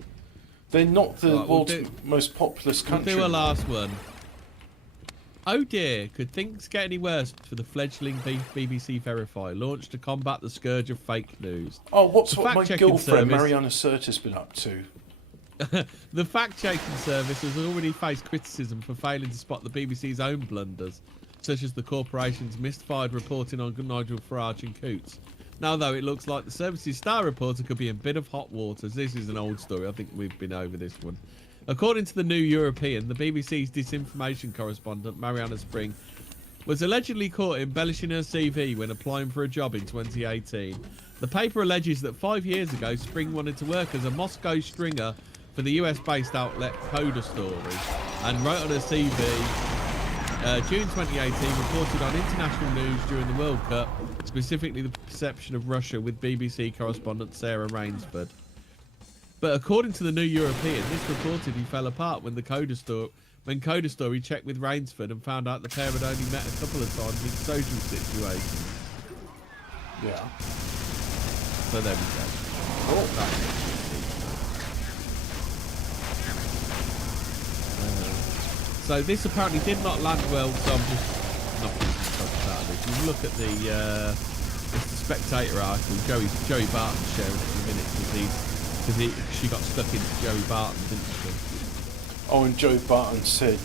They're not the world's most populous country. We'll do a last one. Oh dear, could things get any worse for the fledgling BBC Verify, launched to combat the scourge of fake news? Oh, what my girlfriend Mariana Curtis been up to? The fact-checking service has already faced criticism for failing to spot the BBC's own blunders, such as the corporation's misfired reporting on Nigel Farage and Coots. Now, though, it looks like the service's star reporter could be in a bit of hot waters. This is an old story. I think we've been over this one. According to the New European, the BBC's disinformation correspondent, Mariana Spring, was allegedly caught embellishing her CV when applying for a job in 2018. The paper alleges that 5 years ago, Spring wanted to work as a Moscow stringer for the US-based outlet Coda Story and wrote on her CV, June 2018, reported on international news during the World Cup, specifically the perception of Russia, with BBC correspondent Sarah Rainsford. But according to the New European, this reportedly fell apart when the Coda when Coda Story checked with Rainsford and found out the pair had only met a couple of times in social situations. Yeah. So there we go. So this apparently did not land well, so I'm just not going to talk about this. You look at the Spectator article, Joey Barton sharing it in a minute because she got stuck into Joey Barton, didn't she? Oh, and Joe Barton said,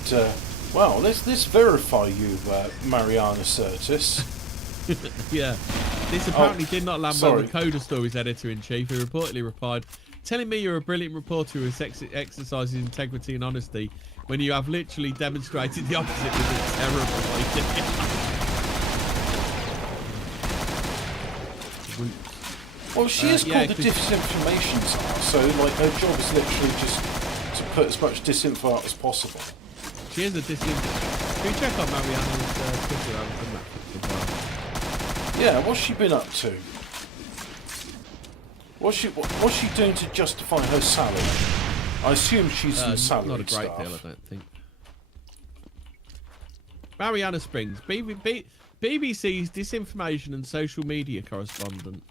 "Well, let's verify you, Mariana Curtis." Yeah. This apparently did not land well. The Coda Stories editor-in-chief, who reportedly replied, "Telling me you're a brilliant reporter who exercises integrity and honesty when you have literally demonstrated the opposite with a terrible idea." Well, she is called the disinformation czar, so like her job is literally just to put as much disinfo out as possible. She is a disinfo. Can you check on Mariana's Twitter and that? Yeah, what's she been up to? What's she doing to justify her salary? I assume she's in salary not a great stuff. deal, I don't think. Mariana Springs, BBC's disinformation and social media correspondent.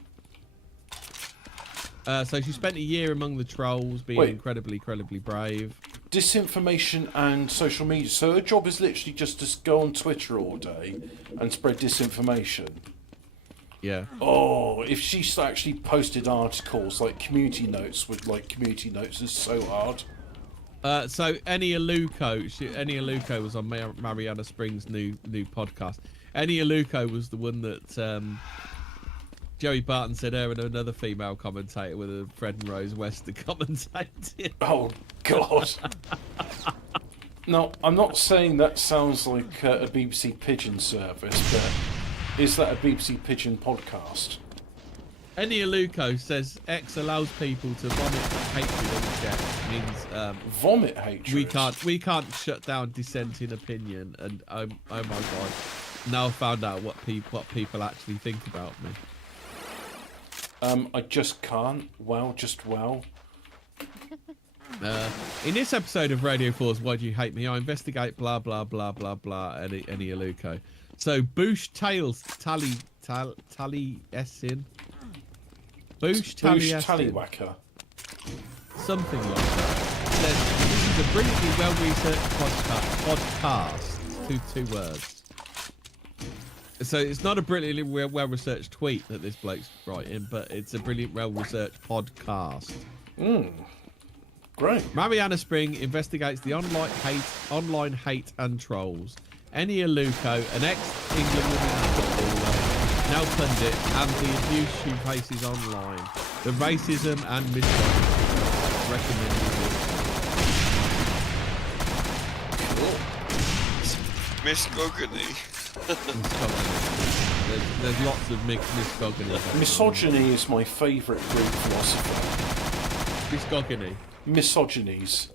So she spent a year among the trolls, being incredibly brave. Disinformation and social media. So her job is literally just to go on Twitter all day and spread disinformation. Yeah. Oh, if she actually posted articles like community notes community notes is so hard. So Eni Aluko was on Mariana Springs' new podcast. Eni Aluko was the one that Joey Barton said her and another female commentator with a Fred and Rose Wester commentating. Oh God. No, I'm not saying that sounds like a BBC Pigeon service, but is that a BBC Pigeon podcast? Eni Aluko says X allows people to vomit hatred on chat. Means vomit hatred. We can't shut down dissenting opinion. And oh my God, now I've found out what people actually think about me. I just can't. Well. In this episode of Radio 4's Why Do You Hate Me, I investigate blah blah blah blah blah. Eni Aluko. So Boosh Tails Taliesin. Boosh Tallywacker. Something like that. Says, this is a brilliantly well-researched podcast. Two words. So it's not a brilliantly well-researched tweet that this bloke's writing, but it's a brilliant, well-researched podcast. Great. Mariana Spring investigates the online hate and trolls. Eni Aluko, an ex-England women's footballer, now pundit, and the abuse she faces online, the racism and misogyny. Recommended. Cool. Misogyny. There's lots of misogyny. Misogyny is my favourite Greek philosopher. Misogyny. Misogynies.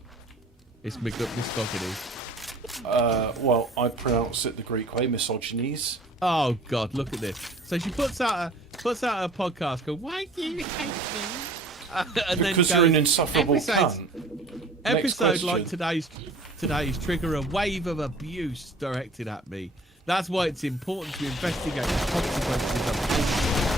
It's misogyny. Well, I pronounce it the Greek way, misogynies. Oh God, look at this. So she puts out a podcast called "Why Do You Hate Me?" And because then you're an insufferable cunt. Episode like today's trigger a wave of abuse directed at me. That's why it's important to investigate the consequences of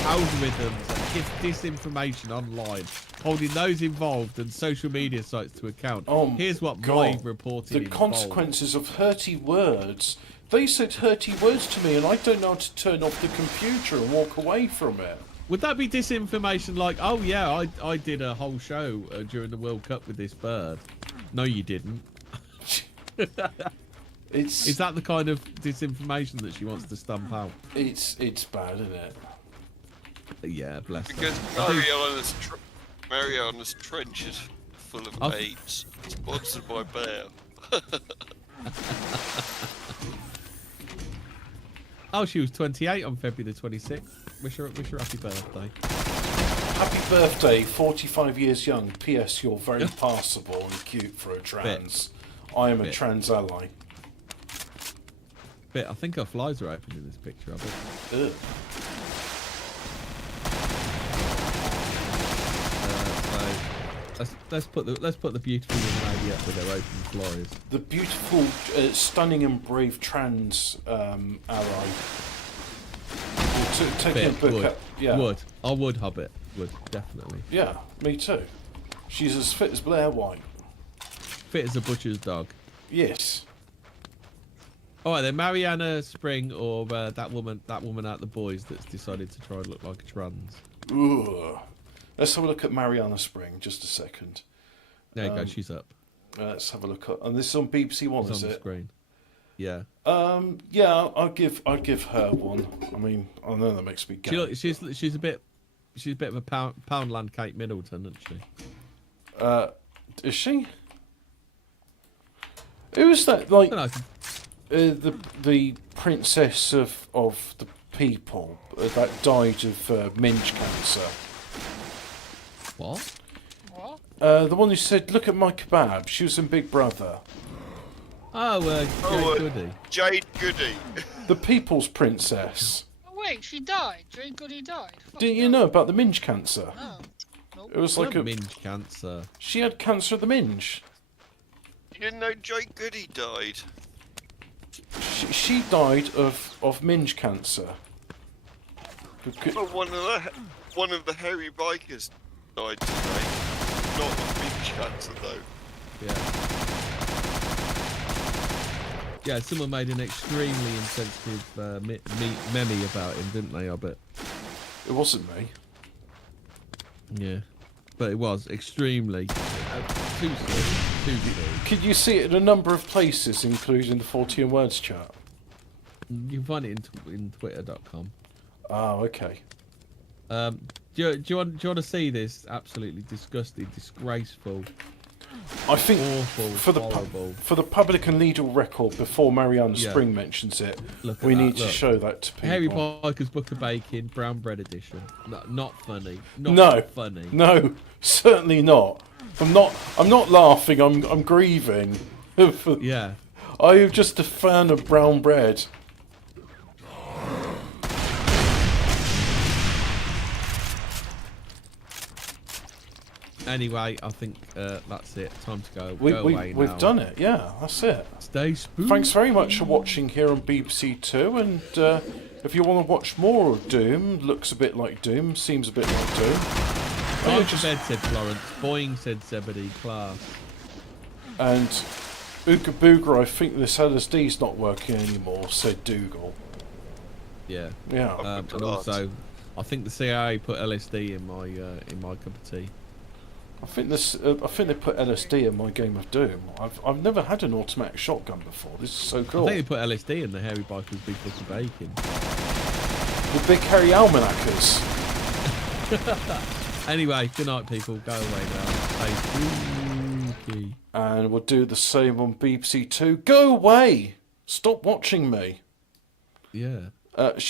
algorithms and disinformation online, holding those involved and social media sites to account. Here's what my reporting The consequences of hurty words. They said hurty words to me and I don't know how to turn off the computer and walk away from it. Would that be disinformation like, oh yeah, I did a whole show during the World Cup with this bird? No, you didn't. Is that the kind of disinformation that she wants to stump out? It's bad, isn't it? Yeah, bless her. Because Mariana's Trench is full of AIDS. Sponsored by Bear. Oh, she was 28 on February the 26th. Wish her happy birthday. Happy birthday, 45 years young. P.S. You're very passable and cute for a trans. I am a trans ally. I think her flies are open in this picture of it. Ugh. Let's put the beautiful young lady up with her open flyers. The beautiful, stunning and brave trans ally. Taking a book would. up. Yeah. I would, Hobbit. Would, definitely. Yeah, me too. She's as fit as Blair White. Fit as a butcher's dog. Yes. Alright then, Mariana Spring or that woman out the boys that's decided to try and look like a trans. Ugh. Let's have a look at Mariana Spring, just a second. There you go, she's up. Let's have a look at, and this is on BBC One, It's is on the it? screen. Yeah. Yeah, I'd give her one. I mean, I know that makes me gay. She's a bit of a Poundland Kate Middleton, isn't she? Is she? Who is that? Like I don't know. the princess of the people that died of minge cancer. What? What? The one who said, "Look at my kebab." She was in Big Brother. Oh, Jade Goody. Jade Goody. The People's Princess. Oh wait, she died. Jane Goody died. Fuck Didn't you no. know about the minge cancer? No. Nope. It was like a. minge cancer. She had cancer of the minge. You didn't know Jade Goody died? She died of minge cancer. Oh, one of the hairy bikers died today. Not of minge cancer though. Yeah. Yeah, someone made an extremely insensitive meme about him, didn't they? I bet. It wasn't me. Yeah, but it was extremely too soon. Could you see it in a number of places, including the Fortean Words chat? You can find it in twitter.com. Oh, okay. Do you want to see this absolutely disgusting, disgraceful, I think awful, horrible? for the public and legal record, before Mariana Yeah. Spring mentions it, Look at we that, need to look. show that to people. Harry Biker's Book of Bacon, brown bread edition. No, not funny. Not No. funny. No, certainly not. I'm not laughing. I'm grieving. Yeah. I am just a fan of brown bread. Anyway, I think that's it. Time to go. We've now. done it. Yeah, that's it. Stay spooky. Thanks very much for watching here on BBC Two, and if you want to watch more of Doom, looks a bit like Doom, seems a bit like Doom. Time to bed, said Florence. Boing, said Zebedee. Class. And Ooga Booga, I think this LSD's not working anymore, said Dougal. Yeah. Yeah. And also, I think the CIA put LSD in my cup of tea. I think they put LSD in my game of Doom. I've never had an automatic shotgun before. This is so cool. I think they put LSD in the Hairy Biker's Big Book of Bacon. The big hairy almanacers. Anyway, good night, people. Go away now. Stay spooky. And we'll do the same on BBC Two. Go away! Stop watching me. Yeah. Cheers.